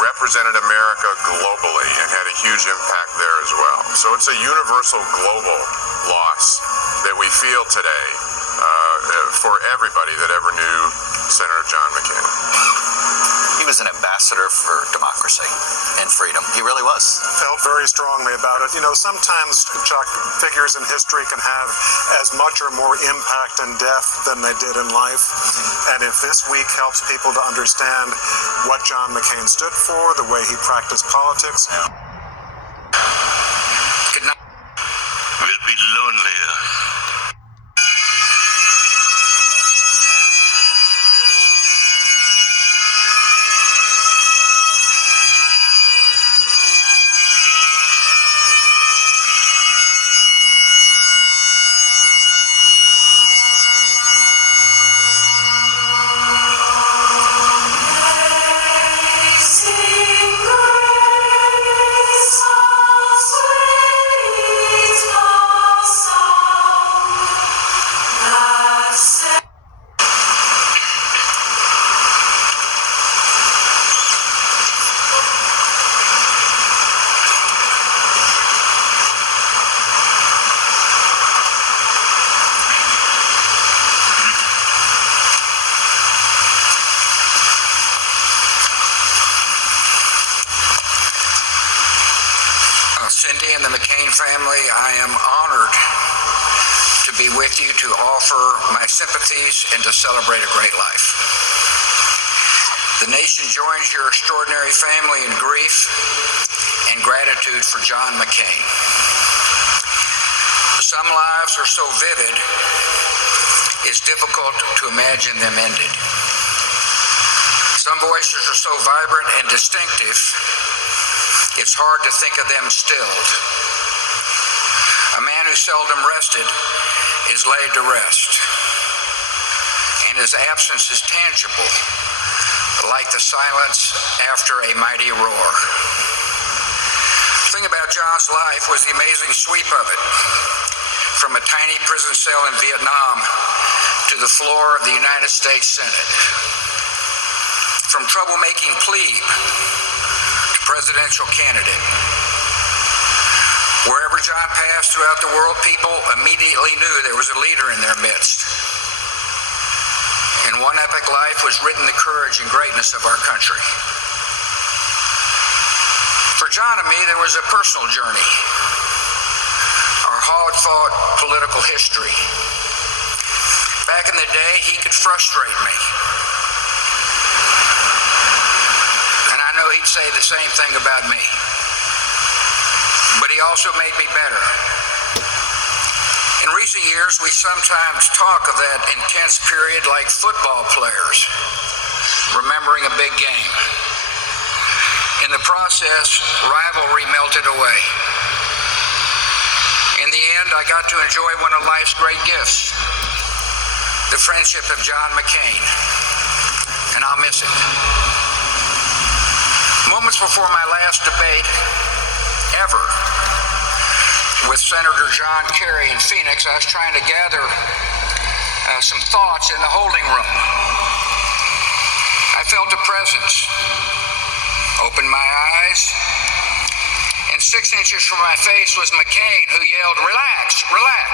represented America globally and had a huge impact there as well. So it's a universal global loss that we feel today for everybody that ever knew Senator John McCain. He was an ambassador for democracy and freedom. He really was. Felt very strongly about it. You know, sometimes, Chuck, figures in history can have as much or more impact in death than they did in life. And if this week helps people to understand what John McCain stood for, the way he practiced politics. Good night. We'll be lonelier. Cindy and the McCain family, I am honored to be with you to offer my sympathies and to celebrate a great life. The nation joins your extraordinary family in grief and gratitude for John McCain. Some lives are so vivid, it's difficult to imagine them ended. Some voices are so vibrant and distinctive, it's hard to think of them stilled. A man who seldom rested is laid to rest, and his absence is tangible, like the silence after a mighty roar. The thing about John's life was the amazing sweep of it, from a tiny prison cell in Vietnam to the floor of the United States Senate, from troublemaking plebe to presidential candidate. Wherever John passed throughout the world, people immediately knew there was a leader in their midst. In one epic life was written the courage and greatness of our country. For John and me, there was a personal journey, our hard-fought political history. Back in the day, he could frustrate me. And I know he'd say the same thing about me. But he also made me better. In recent years, we sometimes talk of that intense period like football players remembering a big game. In the process, rivalry melted away. In the end, I got to enjoy one of life's great gifts, the friendship of John McCain, and I'll miss it. Moments before my last debate ever with Senator John Kerry in Phoenix, I was trying to gather some thoughts in the holding room. I felt a presence, opened my eyes, and 6 inches from my face was McCain, who yelled, "Relax, relax."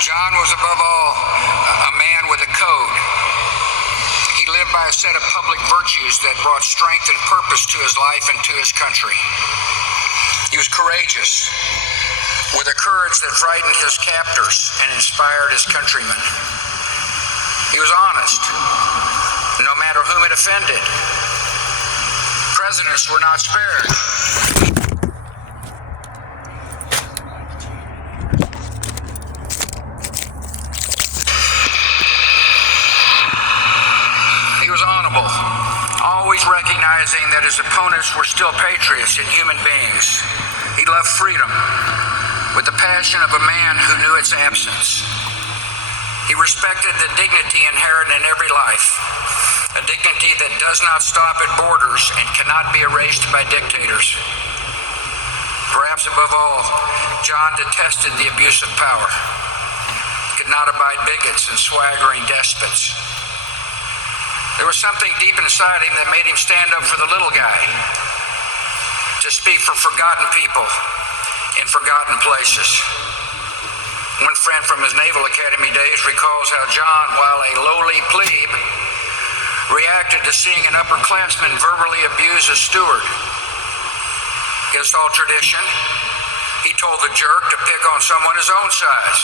John was above all a man with a code. He lived by a set of public virtues that brought strength and purpose to his life and to his country. He was courageous, with a courage that frightened his captors and inspired his countrymen. He was honest, no matter whom it offended. Presidents were not spared. He was honorable, always recognizing that his opponents were still patriots and human beings. He loved freedom with the passion of a man who knew its absence. He respected the dignity inherent in every life, a dignity that does not stop at borders and cannot be erased by dictators. Perhaps above all, John detested the abuse of power. He could not abide bigots and swaggering despots. There was something deep inside him that made him stand up for the little guy, to speak for forgotten people in forgotten places. One friend from his Naval Academy days recalls how John, while a lowly plebe, reacted to seeing an upperclassman verbally abuse a steward. Against all tradition, he told the jerk to pick on someone his own size.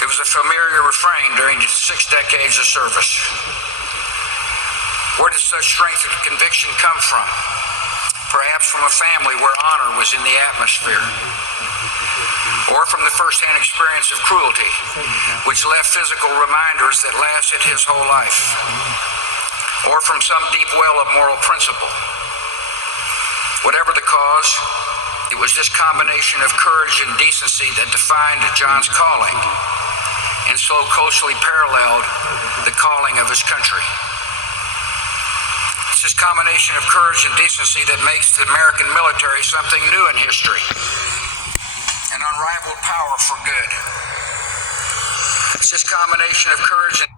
It was a familiar refrain during his 6 decades of service. Where did such strength of conviction come from? Perhaps from a family where honor was in the atmosphere, or from the first-hand experience of cruelty, which left physical reminders that lasted his whole life, or from some deep well of moral principle. Whatever the cause, it was this combination of courage and decency that defined John's calling, and so closely paralleled the calling of his country. It's this combination of courage and decency that makes the American military something new in history. An unrivaled power for good. It's this combination of courage and...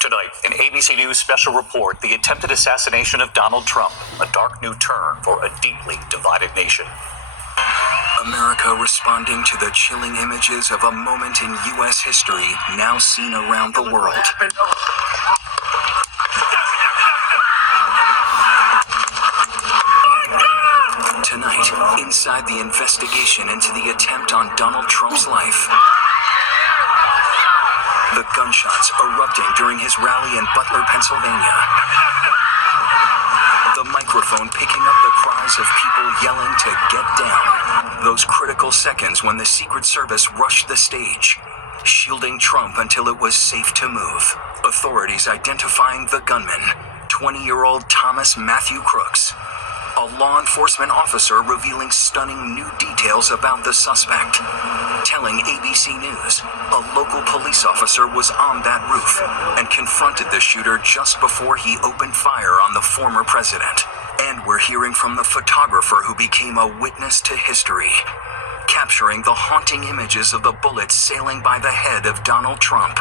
Tonight, an ABC News special report, the attempted assassination of Donald Trump, a dark new turn for a deeply divided nation. America responding to the chilling images of a moment in U.S. history now seen around the world. Tonight, inside the investigation into the attempt on Donald Trump's life. The gunshots erupting during his rally in Butler, Pennsylvania. The microphone picking up the cries of people yelling to get down. Those critical seconds when the Secret Service rushed the stage, shielding Trump until it was safe to move. Authorities identifying the gunman, 20-year-old Thomas Matthew Crooks. A law enforcement officer revealing stunning new details about the suspect. Telling ABC News a local police officer was on that roof and confronted the shooter just before he opened fire on the former president. And we're hearing from the photographer who became a witness to history, capturing the haunting images of the bullets sailing by the head of Donald Trump.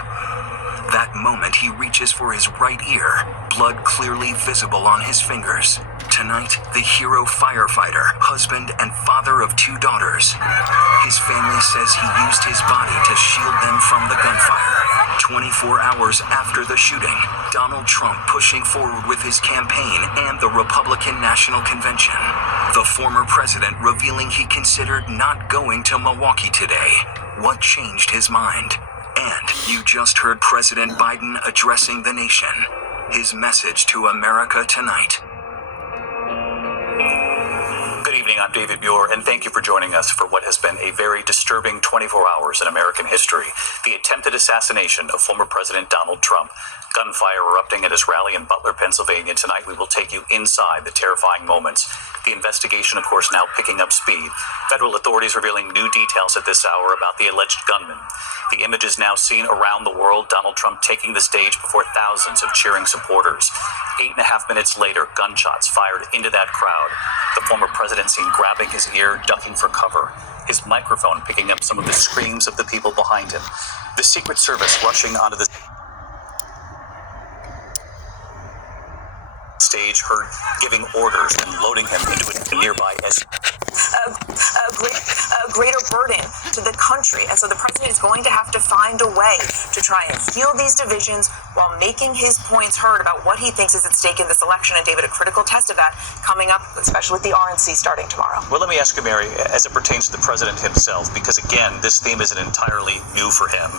That moment he reaches for his right ear, blood clearly visible on his fingers. Tonight, the hero firefighter, husband and father of 2 daughters. His family says he used his body to shield them from the gunfire. 24 hours after the shooting, Donald Trump pushing forward with his campaign and the Republican National Convention. The former president revealing he considered not going to Milwaukee today. What changed his mind? And you just heard President Biden addressing the nation. his message to America tonight. Good evening, I'm David Muir, and thank you for joining us for what has been a very disturbing 24 hours in American history. The attempted assassination of former President Donald Trump. Gunfire erupting at his rally in Butler, Pennsylvania. Tonight we will take you inside the terrifying moments. The investigation, of course, now picking up speed. Federal authorities revealing new details at this hour about the alleged gunman. The images now seen around the world, Donald Trump taking the stage before thousands of cheering supporters. 8.5 minutes later, gunshots fired into that crowd. The former president seen grabbing his ear, ducking for cover. His microphone picking up some of the screams of the people behind him. The Secret Service rushing onto the stage, heard giving orders and loading him into a nearby a greater burden to the country. And so the president is going to have to find a way to try and heal these divisions while making his points heard about what he thinks is at stake in this election. And David, a critical test of that coming up, especially with the RNC starting tomorrow. Well, let me ask you, Mary, as it pertains to the president himself, because again, this theme isn't entirely new for him.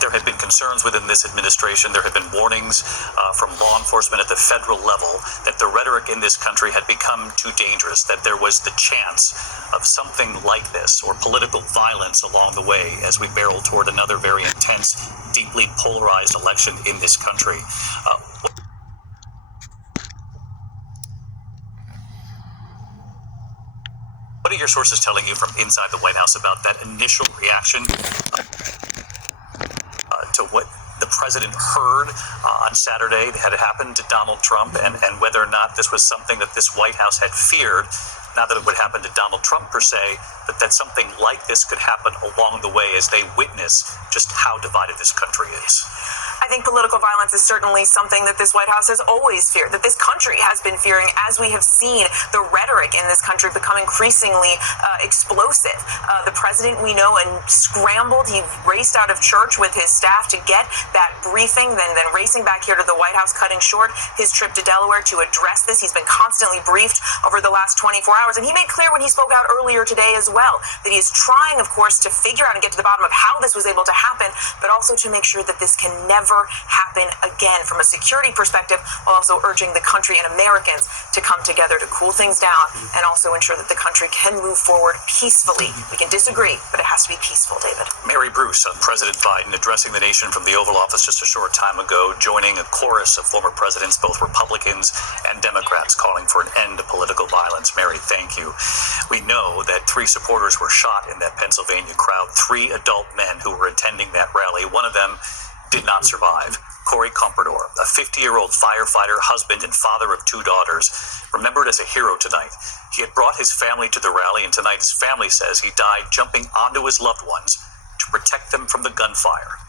There had been concerns within this administration. There had been warnings from law enforcement at the federal level that the rhetoric in this country had become too dangerous, that there was the chance of something like this or political violence along the way as we barrel toward another very intense, deeply polarized election in this country. What are your sources telling you from inside the White House about that initial reaction to what the president heard on Saturday had happened to Donald Trump, and whether or not this was something that this White House had feared, not that it would happen to Donald Trump per se, but that something like this could happen along the way as they witness just how divided this country is? I think political violence is certainly something that this White House has always feared, that this country has been fearing, as we have seen the rhetoric in this country become increasingly explosive. The president, we know, and scrambled. He raced out of church with his staff to get that briefing, then racing back here to the White House, cutting short his trip to Delaware to address this. He's been constantly briefed over the last 24 hours, and he made clear when he spoke out earlier today as well that he is trying, of course, to figure out and get to the bottom of how this was able to happen, but also to make sure that this can never happen again from a security perspective, while also urging the country and Americans to come together to cool things down and also ensure that the country can move forward peacefully. We can disagree, but it has to be peaceful, David. Mary Bruce, President Biden addressing the nation from the Oval Office just a short time ago, joining a chorus of former presidents, both Republicans and Democrats, calling for an end to political violence. Mary, thank you. We know that 3 supporters were shot in that Pennsylvania crowd, 3 adult men who were attending that rally. One of them did not survive. Corey Comprador, a 50-year-old firefighter, husband, and father of 2 daughters, remembered as a hero tonight. He had brought his family to the rally, and tonight his family says he died jumping onto his loved ones to protect them from the gunfire.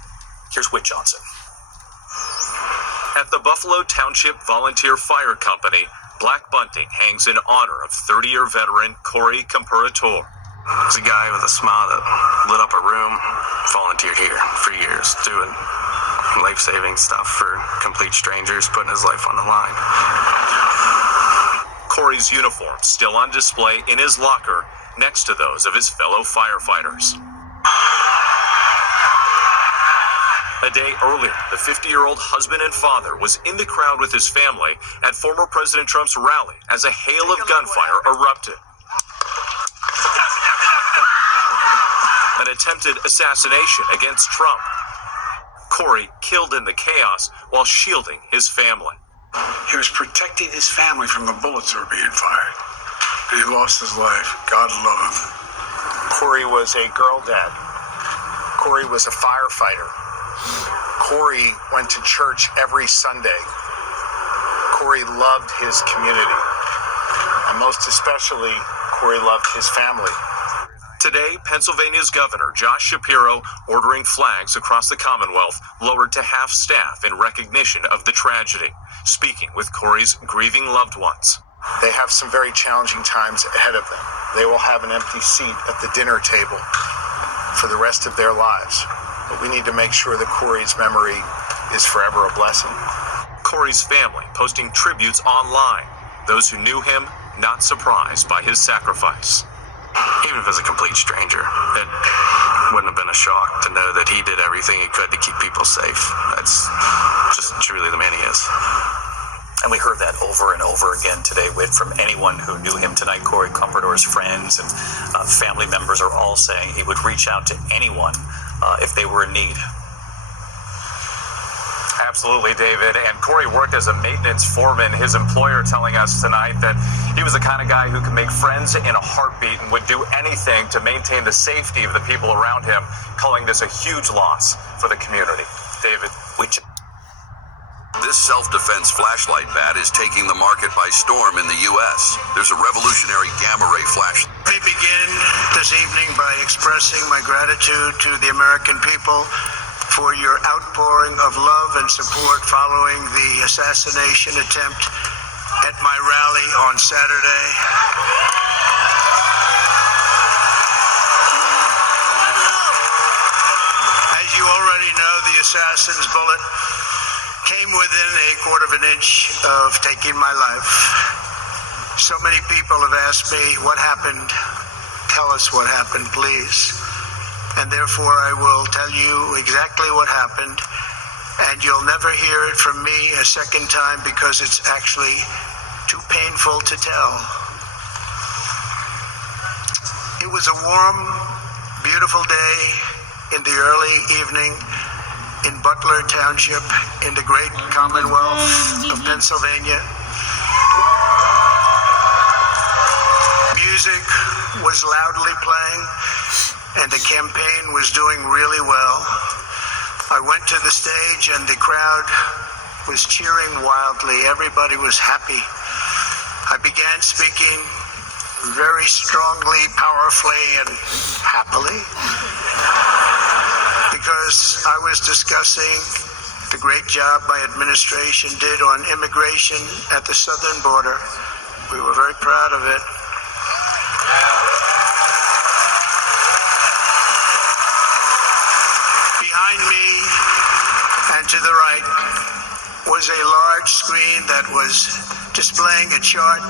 Here's Whit Johnson. At the Buffalo Township Volunteer Fire Company, black bunting hangs in honor of 30-year veteran Corey Comprador. He's a guy with a smile that lit up a room, volunteered here for years, doing life-saving stuff for complete strangers, putting his life on the line. Corey's uniform still on display in his locker next to those of his fellow firefighters. A day earlier, the 50-year-old husband and father was in the crowd with his family at former President Trump's rally as a hail of gunfire erupted. An attempted assassination against Trump. Corey killed in the chaos while shielding his family. He was protecting his family from the bullets that were being fired. He lost his life. God love him. Corey was a girl dad. Corey was a firefighter. Corey went to church every Sunday. Corey loved his community. And most especially, Corey loved his family. Today, Pennsylvania's Governor Josh Shapiro ordering flags across the Commonwealth lowered to half staff in recognition of the tragedy, speaking with Corey's grieving loved ones. They have some very challenging times ahead of them. They will have an empty seat at the dinner table for the rest of their lives. But we need to make sure that Corey's memory is forever a blessing. Corey's family posting tributes online. Those who knew him not surprised by his sacrifice. Even if as a complete stranger, it wouldn't have been a shock to know that he did everything he could to keep people safe. That's just truly the man he is. And we heard that over and over again today, Whit, from anyone who knew him tonight. Corey Commodores' friends and family members are all saying he would reach out to anyone if they were in need. Absolutely, David. And Corey worked as a maintenance foreman, his employer telling us tonight that he was the kind of guy who could make friends in a heartbeat and would do anything to maintain the safety of the people around him, calling this a huge loss for the community. David. This self-defense flashlight bat is taking the market by storm in the U.S. There's a revolutionary gamma ray flash. Let me begin this evening by expressing my gratitude to the American people for your outpouring of love and support following the assassination attempt at my rally on Saturday. As you already know, the assassin's bullet came within a quarter of an inch of taking my life. So many people have asked me, what happened? Tell us what happened, please. And therefore I will tell you exactly what happened, and you'll never hear it from me a second time because it's actually too painful to tell. It was a warm, beautiful day in the early evening in Butler Township in the great Commonwealth of Pennsylvania. Music was loudly playing, and the campaign was doing really well. I went to the stage and the crowd was cheering wildly. Everybody was happy. I began speaking very strongly, powerfully, and happily because I was discussing the great job my administration did on immigration at the southern border. We were very proud of it. Behind me and to the right was a large screen that was displaying a chart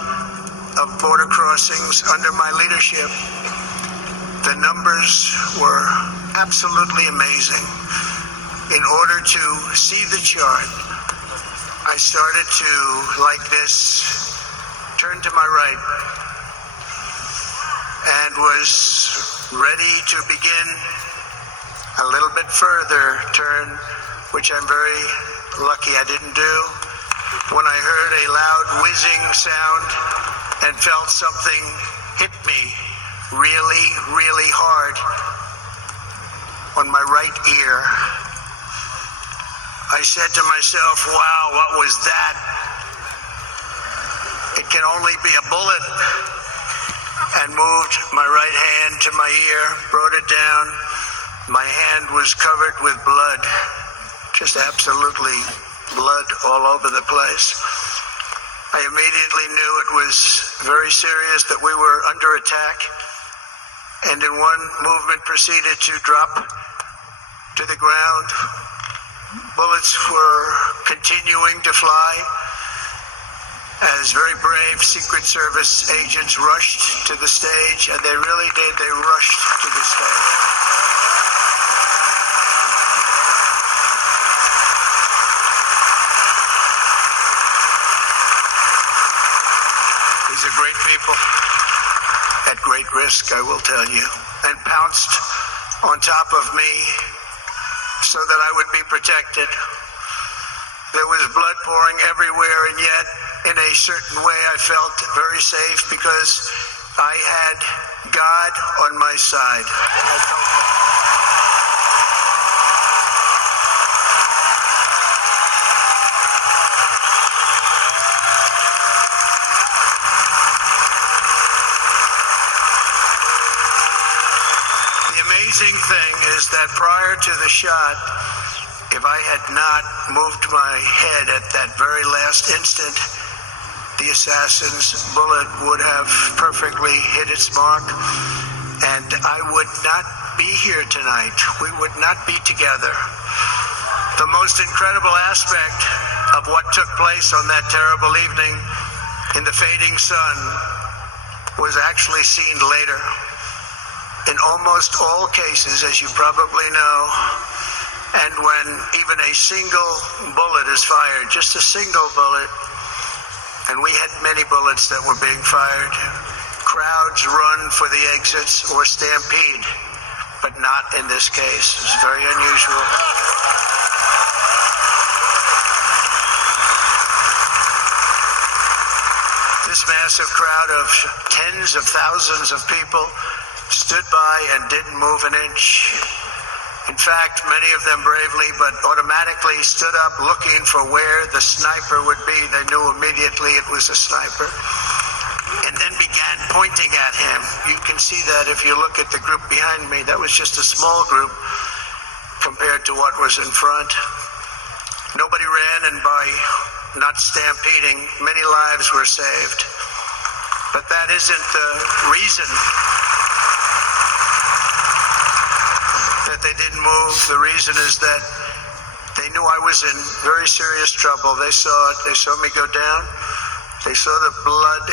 of border crossings under my leadership. The numbers were absolutely amazing. In order to see the chart, I started to, like this, turn to my right and was ready to begin a little bit further turn, which I'm very lucky I didn't do, when I heard a loud whizzing sound and felt something hit me really, really hard on my right ear. I said to myself, wow, what was that? It can only be a bullet. And moved my right hand to my ear, brought it down. My hand was covered with blood, just absolutely blood all over the place. I immediately knew it was very serious, that we were under attack, and in one movement proceeded to drop to the ground. Bullets were continuing to fly as very brave Secret Service agents rushed to the stage, and they really did, they rushed to the stage. These are great people, at great risk, I will tell you, and pounced on top of me so that I would be protected. There was blood pouring everywhere, and yet, in a certain way, I felt very safe because I had God on my side. I felt that. The amazing thing is that prior to the shot, if I had not moved my head at that very last instant, the assassin's bullet would have perfectly hit its mark, and I would not be here tonight. We would not be together. The most incredible aspect of what took place on that terrible evening in the fading sun was actually seen later. In almost all cases, as you probably know, and when even a single bullet is fired, just a single bullet, and we had many bullets that were being fired. Crowds run for the exits or stampede, but not in this case. It's very unusual. This massive crowd of tens of thousands of people stood by and didn't move an inch. In fact, many of them bravely but automatically stood up looking for where the sniper would be. They knew immediately it was a sniper, and then began pointing at him. You can see that if you look at the group behind me. That was just a small group compared to what was in front. Nobody ran, and by not stampeding, many lives were saved. But that isn't the reason that they didn't move. The reason is that they knew I was in very serious trouble. They saw it. They saw me go down. They saw the blood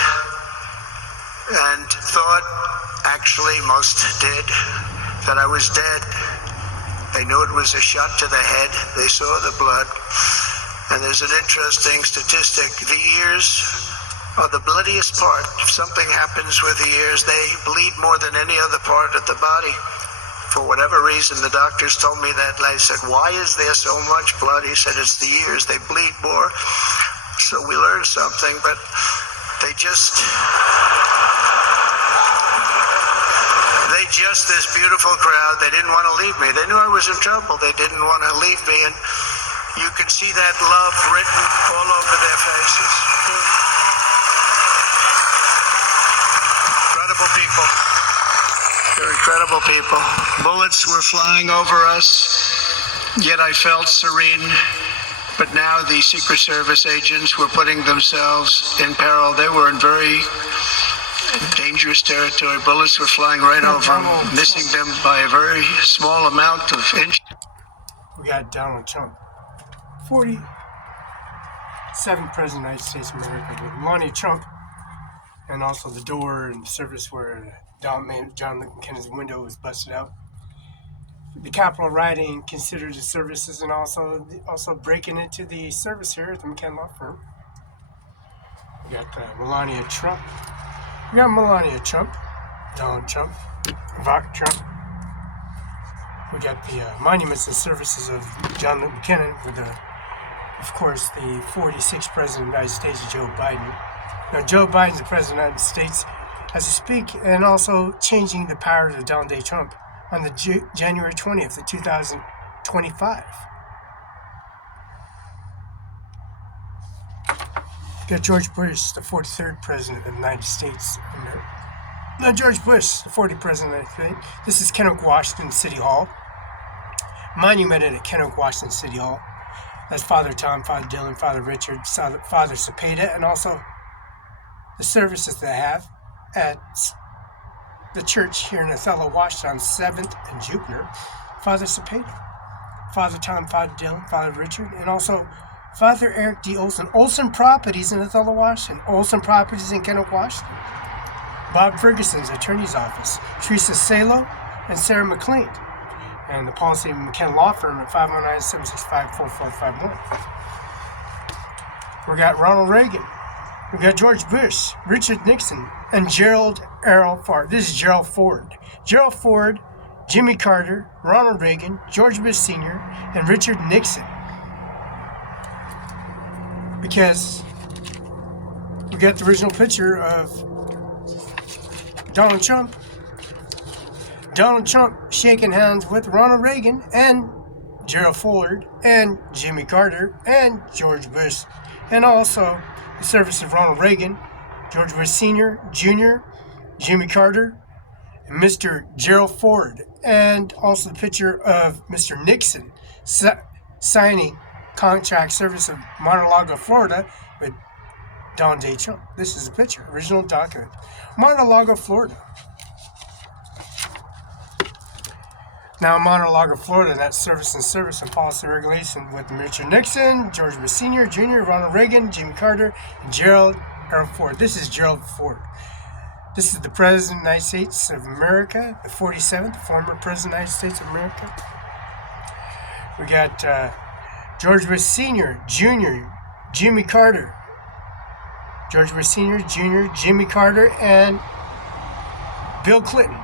and thought, actually most did, that I was dead. They knew it was a shot to the head. They saw the blood. And there's an interesting statistic. The ears are the bloodiest part. If something happens with the ears, they bleed more than any other part of the body. For whatever reason, the doctors told me that. I said, why is there so much blood? He said, it's the ears. They bleed more. So we learned something, but they just, this beautiful crowd, they didn't want to leave me. They knew I was in trouble. They didn't want to leave me. And you can see that love written all over their faces. Incredible people. They're incredible people. Bullets were flying over us, yet I felt serene. But now the Secret Service agents were putting themselves in peril. They were in very dangerous territory. Bullets were flying right over them, missing them by a very small amount of inches. We got Donald Trump, 47th President of the United States of America, with Melania Trump, and also the door and the service where John McCain's window was busted out. The Capitol rioting considered the services, and also breaking into the service here at the McCain Law Firm. We got Melania Trump. We got Melania Trump, Donald Trump, Ivanka Trump. We got the monuments and services of John McCain with of course, the 46th President of the United States, Joe Biden. Now, Joe Biden's the President of the United States as we speak, and also changing the powers of Donald J. Trump on the January 20th of 2025. We got George Bush, the 43rd President of the United States of America. Now, George Bush, the 40th President of the United States. This is Kennewick, Washington City Hall. Monumented at Kennewick, Washington City Hall. That's Father Tom, Father Dylan, Father Richard, Father Cepeda, and also the services they have at the church here in Othello, Washington, on 7th and Jupiter. Father Cepeda, Father Tom, Father Dylan, Father Richard, and also Father Eric D. Olson. Olson Properties in Othello, Washington. Olson Properties in Kennewick, Washington. Bob Ferguson's attorney's office. Teresa Salo and Sarah McLean. And the policy of McCain Law Firm at 519-765-4451. We got Ronald Reagan. We got George Bush, Richard Nixon, and Gerald Errol Ford. This is Gerald Ford. Gerald Ford, Jimmy Carter, Ronald Reagan, George Bush Sr., and Richard Nixon. Because we got the original picture of Donald Trump. Donald Trump shaking hands with Ronald Reagan and Gerald Ford and Jimmy Carter and George Bush, and also the service of Ronald Reagan, George Bush Sr., Jr., Jimmy Carter, and Mr. Gerald Ford, and also the picture of Mr. Nixon signing contract service of Mar-a-Lago, Florida with Donald J. Trump. This is the picture, original document. Mar-a-Lago, Florida. Now, Mar-a-Lago, Florida, that's service and policy regulation with Richard Nixon, George Bush Sr., Jr., Ronald Reagan, Jimmy Carter, and Gerald Errol Ford. This is Gerald Ford. This is the President of the United States of America, the 47th, former President of the United States of America. We got George Bush Sr., Jr., Jimmy Carter, George Bush Sr., Jr., Jimmy Carter, and Bill Clinton,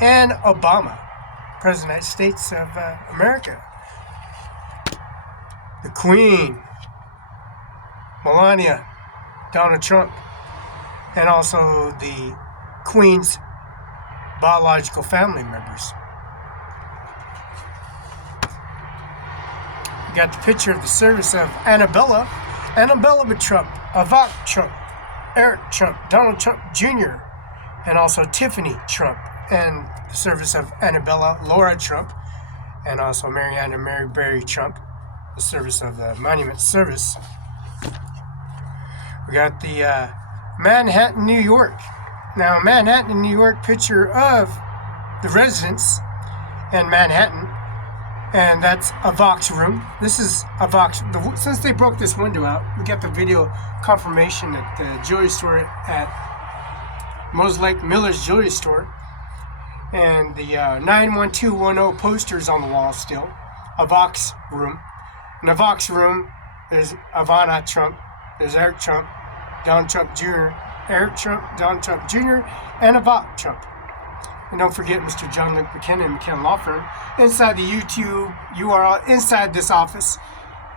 and Obama, President of the United States of America. The Queen, Melania, Donald Trump, and also the Queen's biological family members. We got the picture of the service of Annabella Trump, Ivanka Trump, Eric Trump, Donald Trump Jr., and also Tiffany Trump, and the service of Annabella Laura Trump, and also Marianne and Mary Berry Trump, the service of the Monument Service. We got the Manhattan, New York. Now, Manhattan, New York picture of the residence in Manhattan, and that's a Vox room. This is a Vox. Since they broke this window out, we got the video confirmation at the jewelry store at Mose Lake Miller's Jewelry Store, and the 91210 posters on the wall still. A Vox room. In the Vox room, there's Ivana Trump, there's Eric Trump, Donald Trump Jr., Eric Trump, Donald Trump Jr., and Ivanka Trump. And don't forget Mr. John Luke McKenna and McKenna Law Firm inside the YouTube URL, inside this office,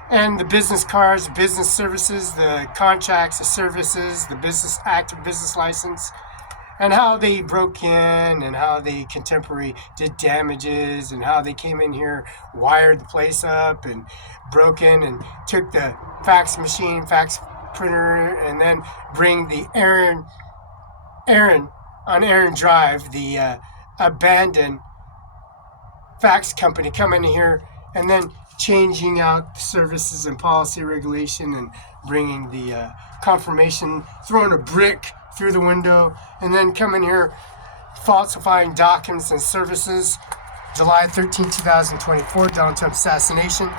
and the business cards, business services, the contracts, the services, the business active business license, and how they broke in, and how the contemporary did damages, and how they came in here, wired the place up, and broke in and took the fax machine, fax printer, and then bring the Aaron Drive, the abandoned fax company, come in here, and then changing out the services and policy regulation, and bringing the confirmation, throwing a brick through the window, and then come in here, falsifying documents and services. July 13, 2024, Donald Trump assassination.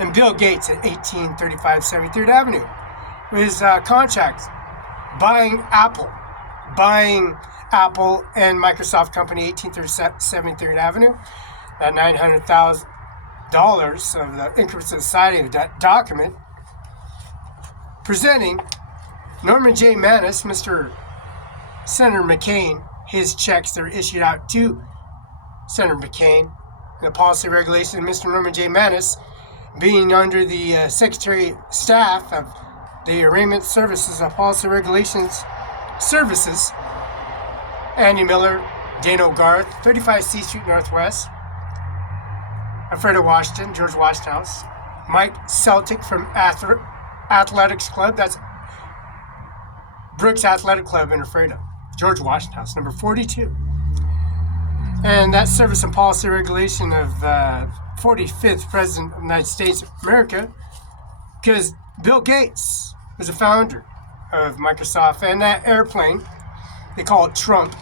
And Bill Gates at 1835 73rd Avenue with his contract buying Apple and Microsoft Company, 1837 73rd Avenue, at $900,000 of the increments of society of that document, presenting Norman J. Manus, Mr. Senator McCain, his checks that are issued out to Senator McCain, and the policy regulation, Mr. Norman J. Manus being under the Secretary of Staff of the Arraignment Services of Policy Regulations Services, Andy Miller, Dano Garth, 35 C Street Northwest, Alfredo Washington, George Washington House, Mike Celtic from Athletics Club, that's Brooks Athletic Club in Alfredo, George Washington House, number 42. And that service and policy regulation of 45th President of the United States of America, because Bill Gates was the founder of Microsoft, and that airplane, they call it Trump,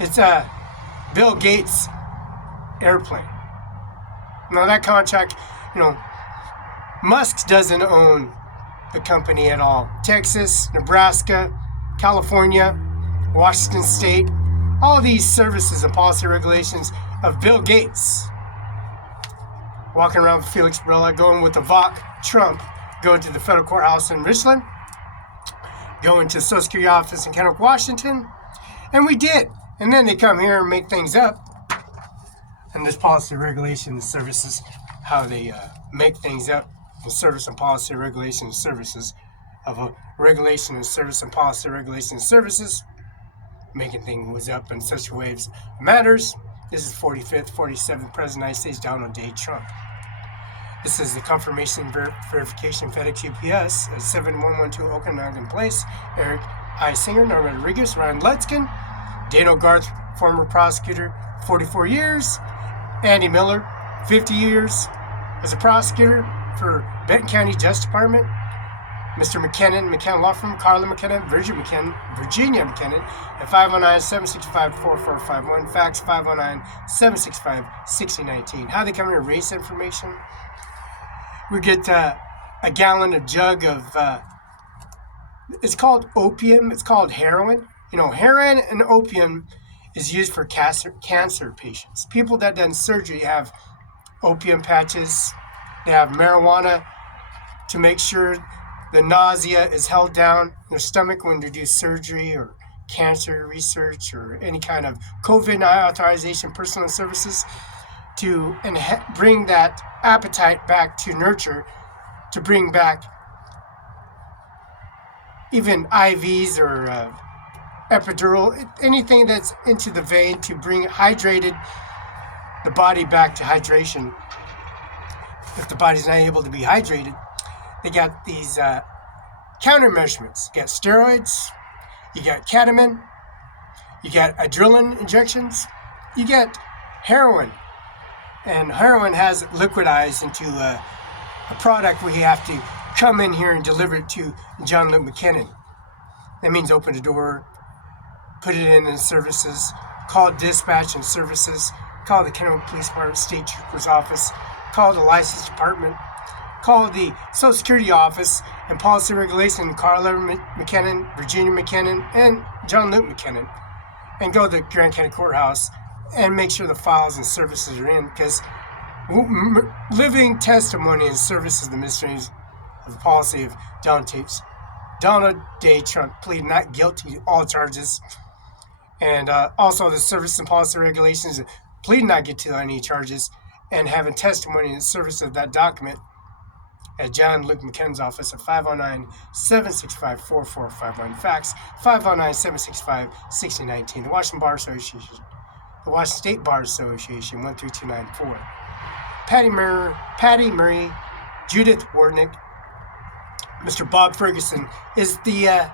it's a Bill Gates airplane. Now that contract, Musk doesn't own the company at all. Texas, Nebraska, California, Washington State, all these services and policy regulations of Bill Gates. Walking around with Felix, Barela, going with the Ivanka Trump, going to the federal courthouse in Richland, going to the Social Security office in Kennewick, Washington, and we did. And then they come here and make things up. And this policy regulation and services, how they make things up, the service and policy regulation and services of a regulation and service and policy regulation and services, making things up in such ways matters. This is 45th, 47th President of the United States, Donald J. Trump. This is the confirmation verification FedEx UPS at 7112 Okanagan Place. Eric I. Singer, Norman Rodriguez, Ryan Lutzkin, Dano Garth, former prosecutor, 44 years. Andy Miller, 50 years as a prosecutor for Benton County Justice Department. Mr. McKenna Law Firm, Carla McKenna, Virginia McKenna, at 519-765-4451, fax 519-765-6019. How they come here, race information. We get a gallon, a jug of, it's called opium, it's called heroin. Heroin and opium is used for cancer patients. People that done surgery have opium patches, they have marijuana to make sure The nausea is held down in their stomach when they do surgery or cancer research or any kind of COVID authorization personal services to bring that appetite back to nurture, to bring back even IVs or epidural, anything that's into the vein to bring the body back to hydration. If the body's not able to be hydrated, they got these countermeasurements. You got steroids, you got ketamine, you got adrenaline injections, you got heroin. And heroin has liquidized into a product where you have to come in here and deliver it to John Luke McKinnon. That means open the door, put it in services, call dispatch and services, call the Kennewick Police Department, State Trooper's Office, call the License Department, call the Social Security Office and Policy Regulation, Carla McKinnon, Virginia McKinnon, and John Luke McKinnon, and go to the Grand County Courthouse and make sure the files and services are in, because living testimony and services of the mysteries of the policy of Donald J. Trump pleaded not guilty to all charges, and also the service and policy regulations pleaded not guilty to any charges, and having testimony and service of that document at John Luke McKinnon's office at 509-765-4451. Fax 509-765-6019. The Washington Bar Association. The Washington State Bar Association, 13294. Patty Murray, Judith Wardnick, Mr. Bob Ferguson is the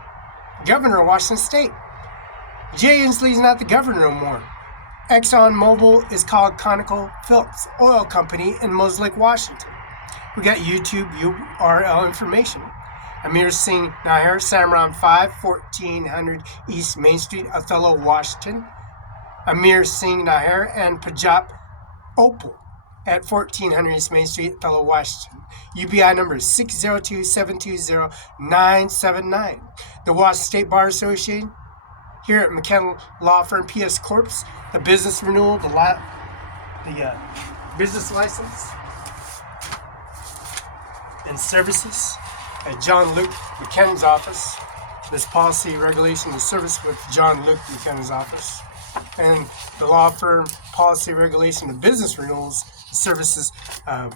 governor of Washington State. Jay Inslee's not the governor no more. ExxonMobil is called ConocoPhillips Oil Company in Mose Lake, Washington. We got YouTube URL information. Amir Singh Nijjar, CIMARON5, 1400 East Main Street, Othello, Washington. Amir Singh Nijjar and Pajap Opal at 1400 East Main Street, Othello, Washington. UBI number is 602-720-979. The Washington State Bar Association, here at McKenna Law Firm, PS Corp., the business renewal, the business license, and services at John Luke McKinnon's office. This policy, regulation, and service with John Luke McKinnon's office. And the law firm, policy, regulation, and business renewals, services of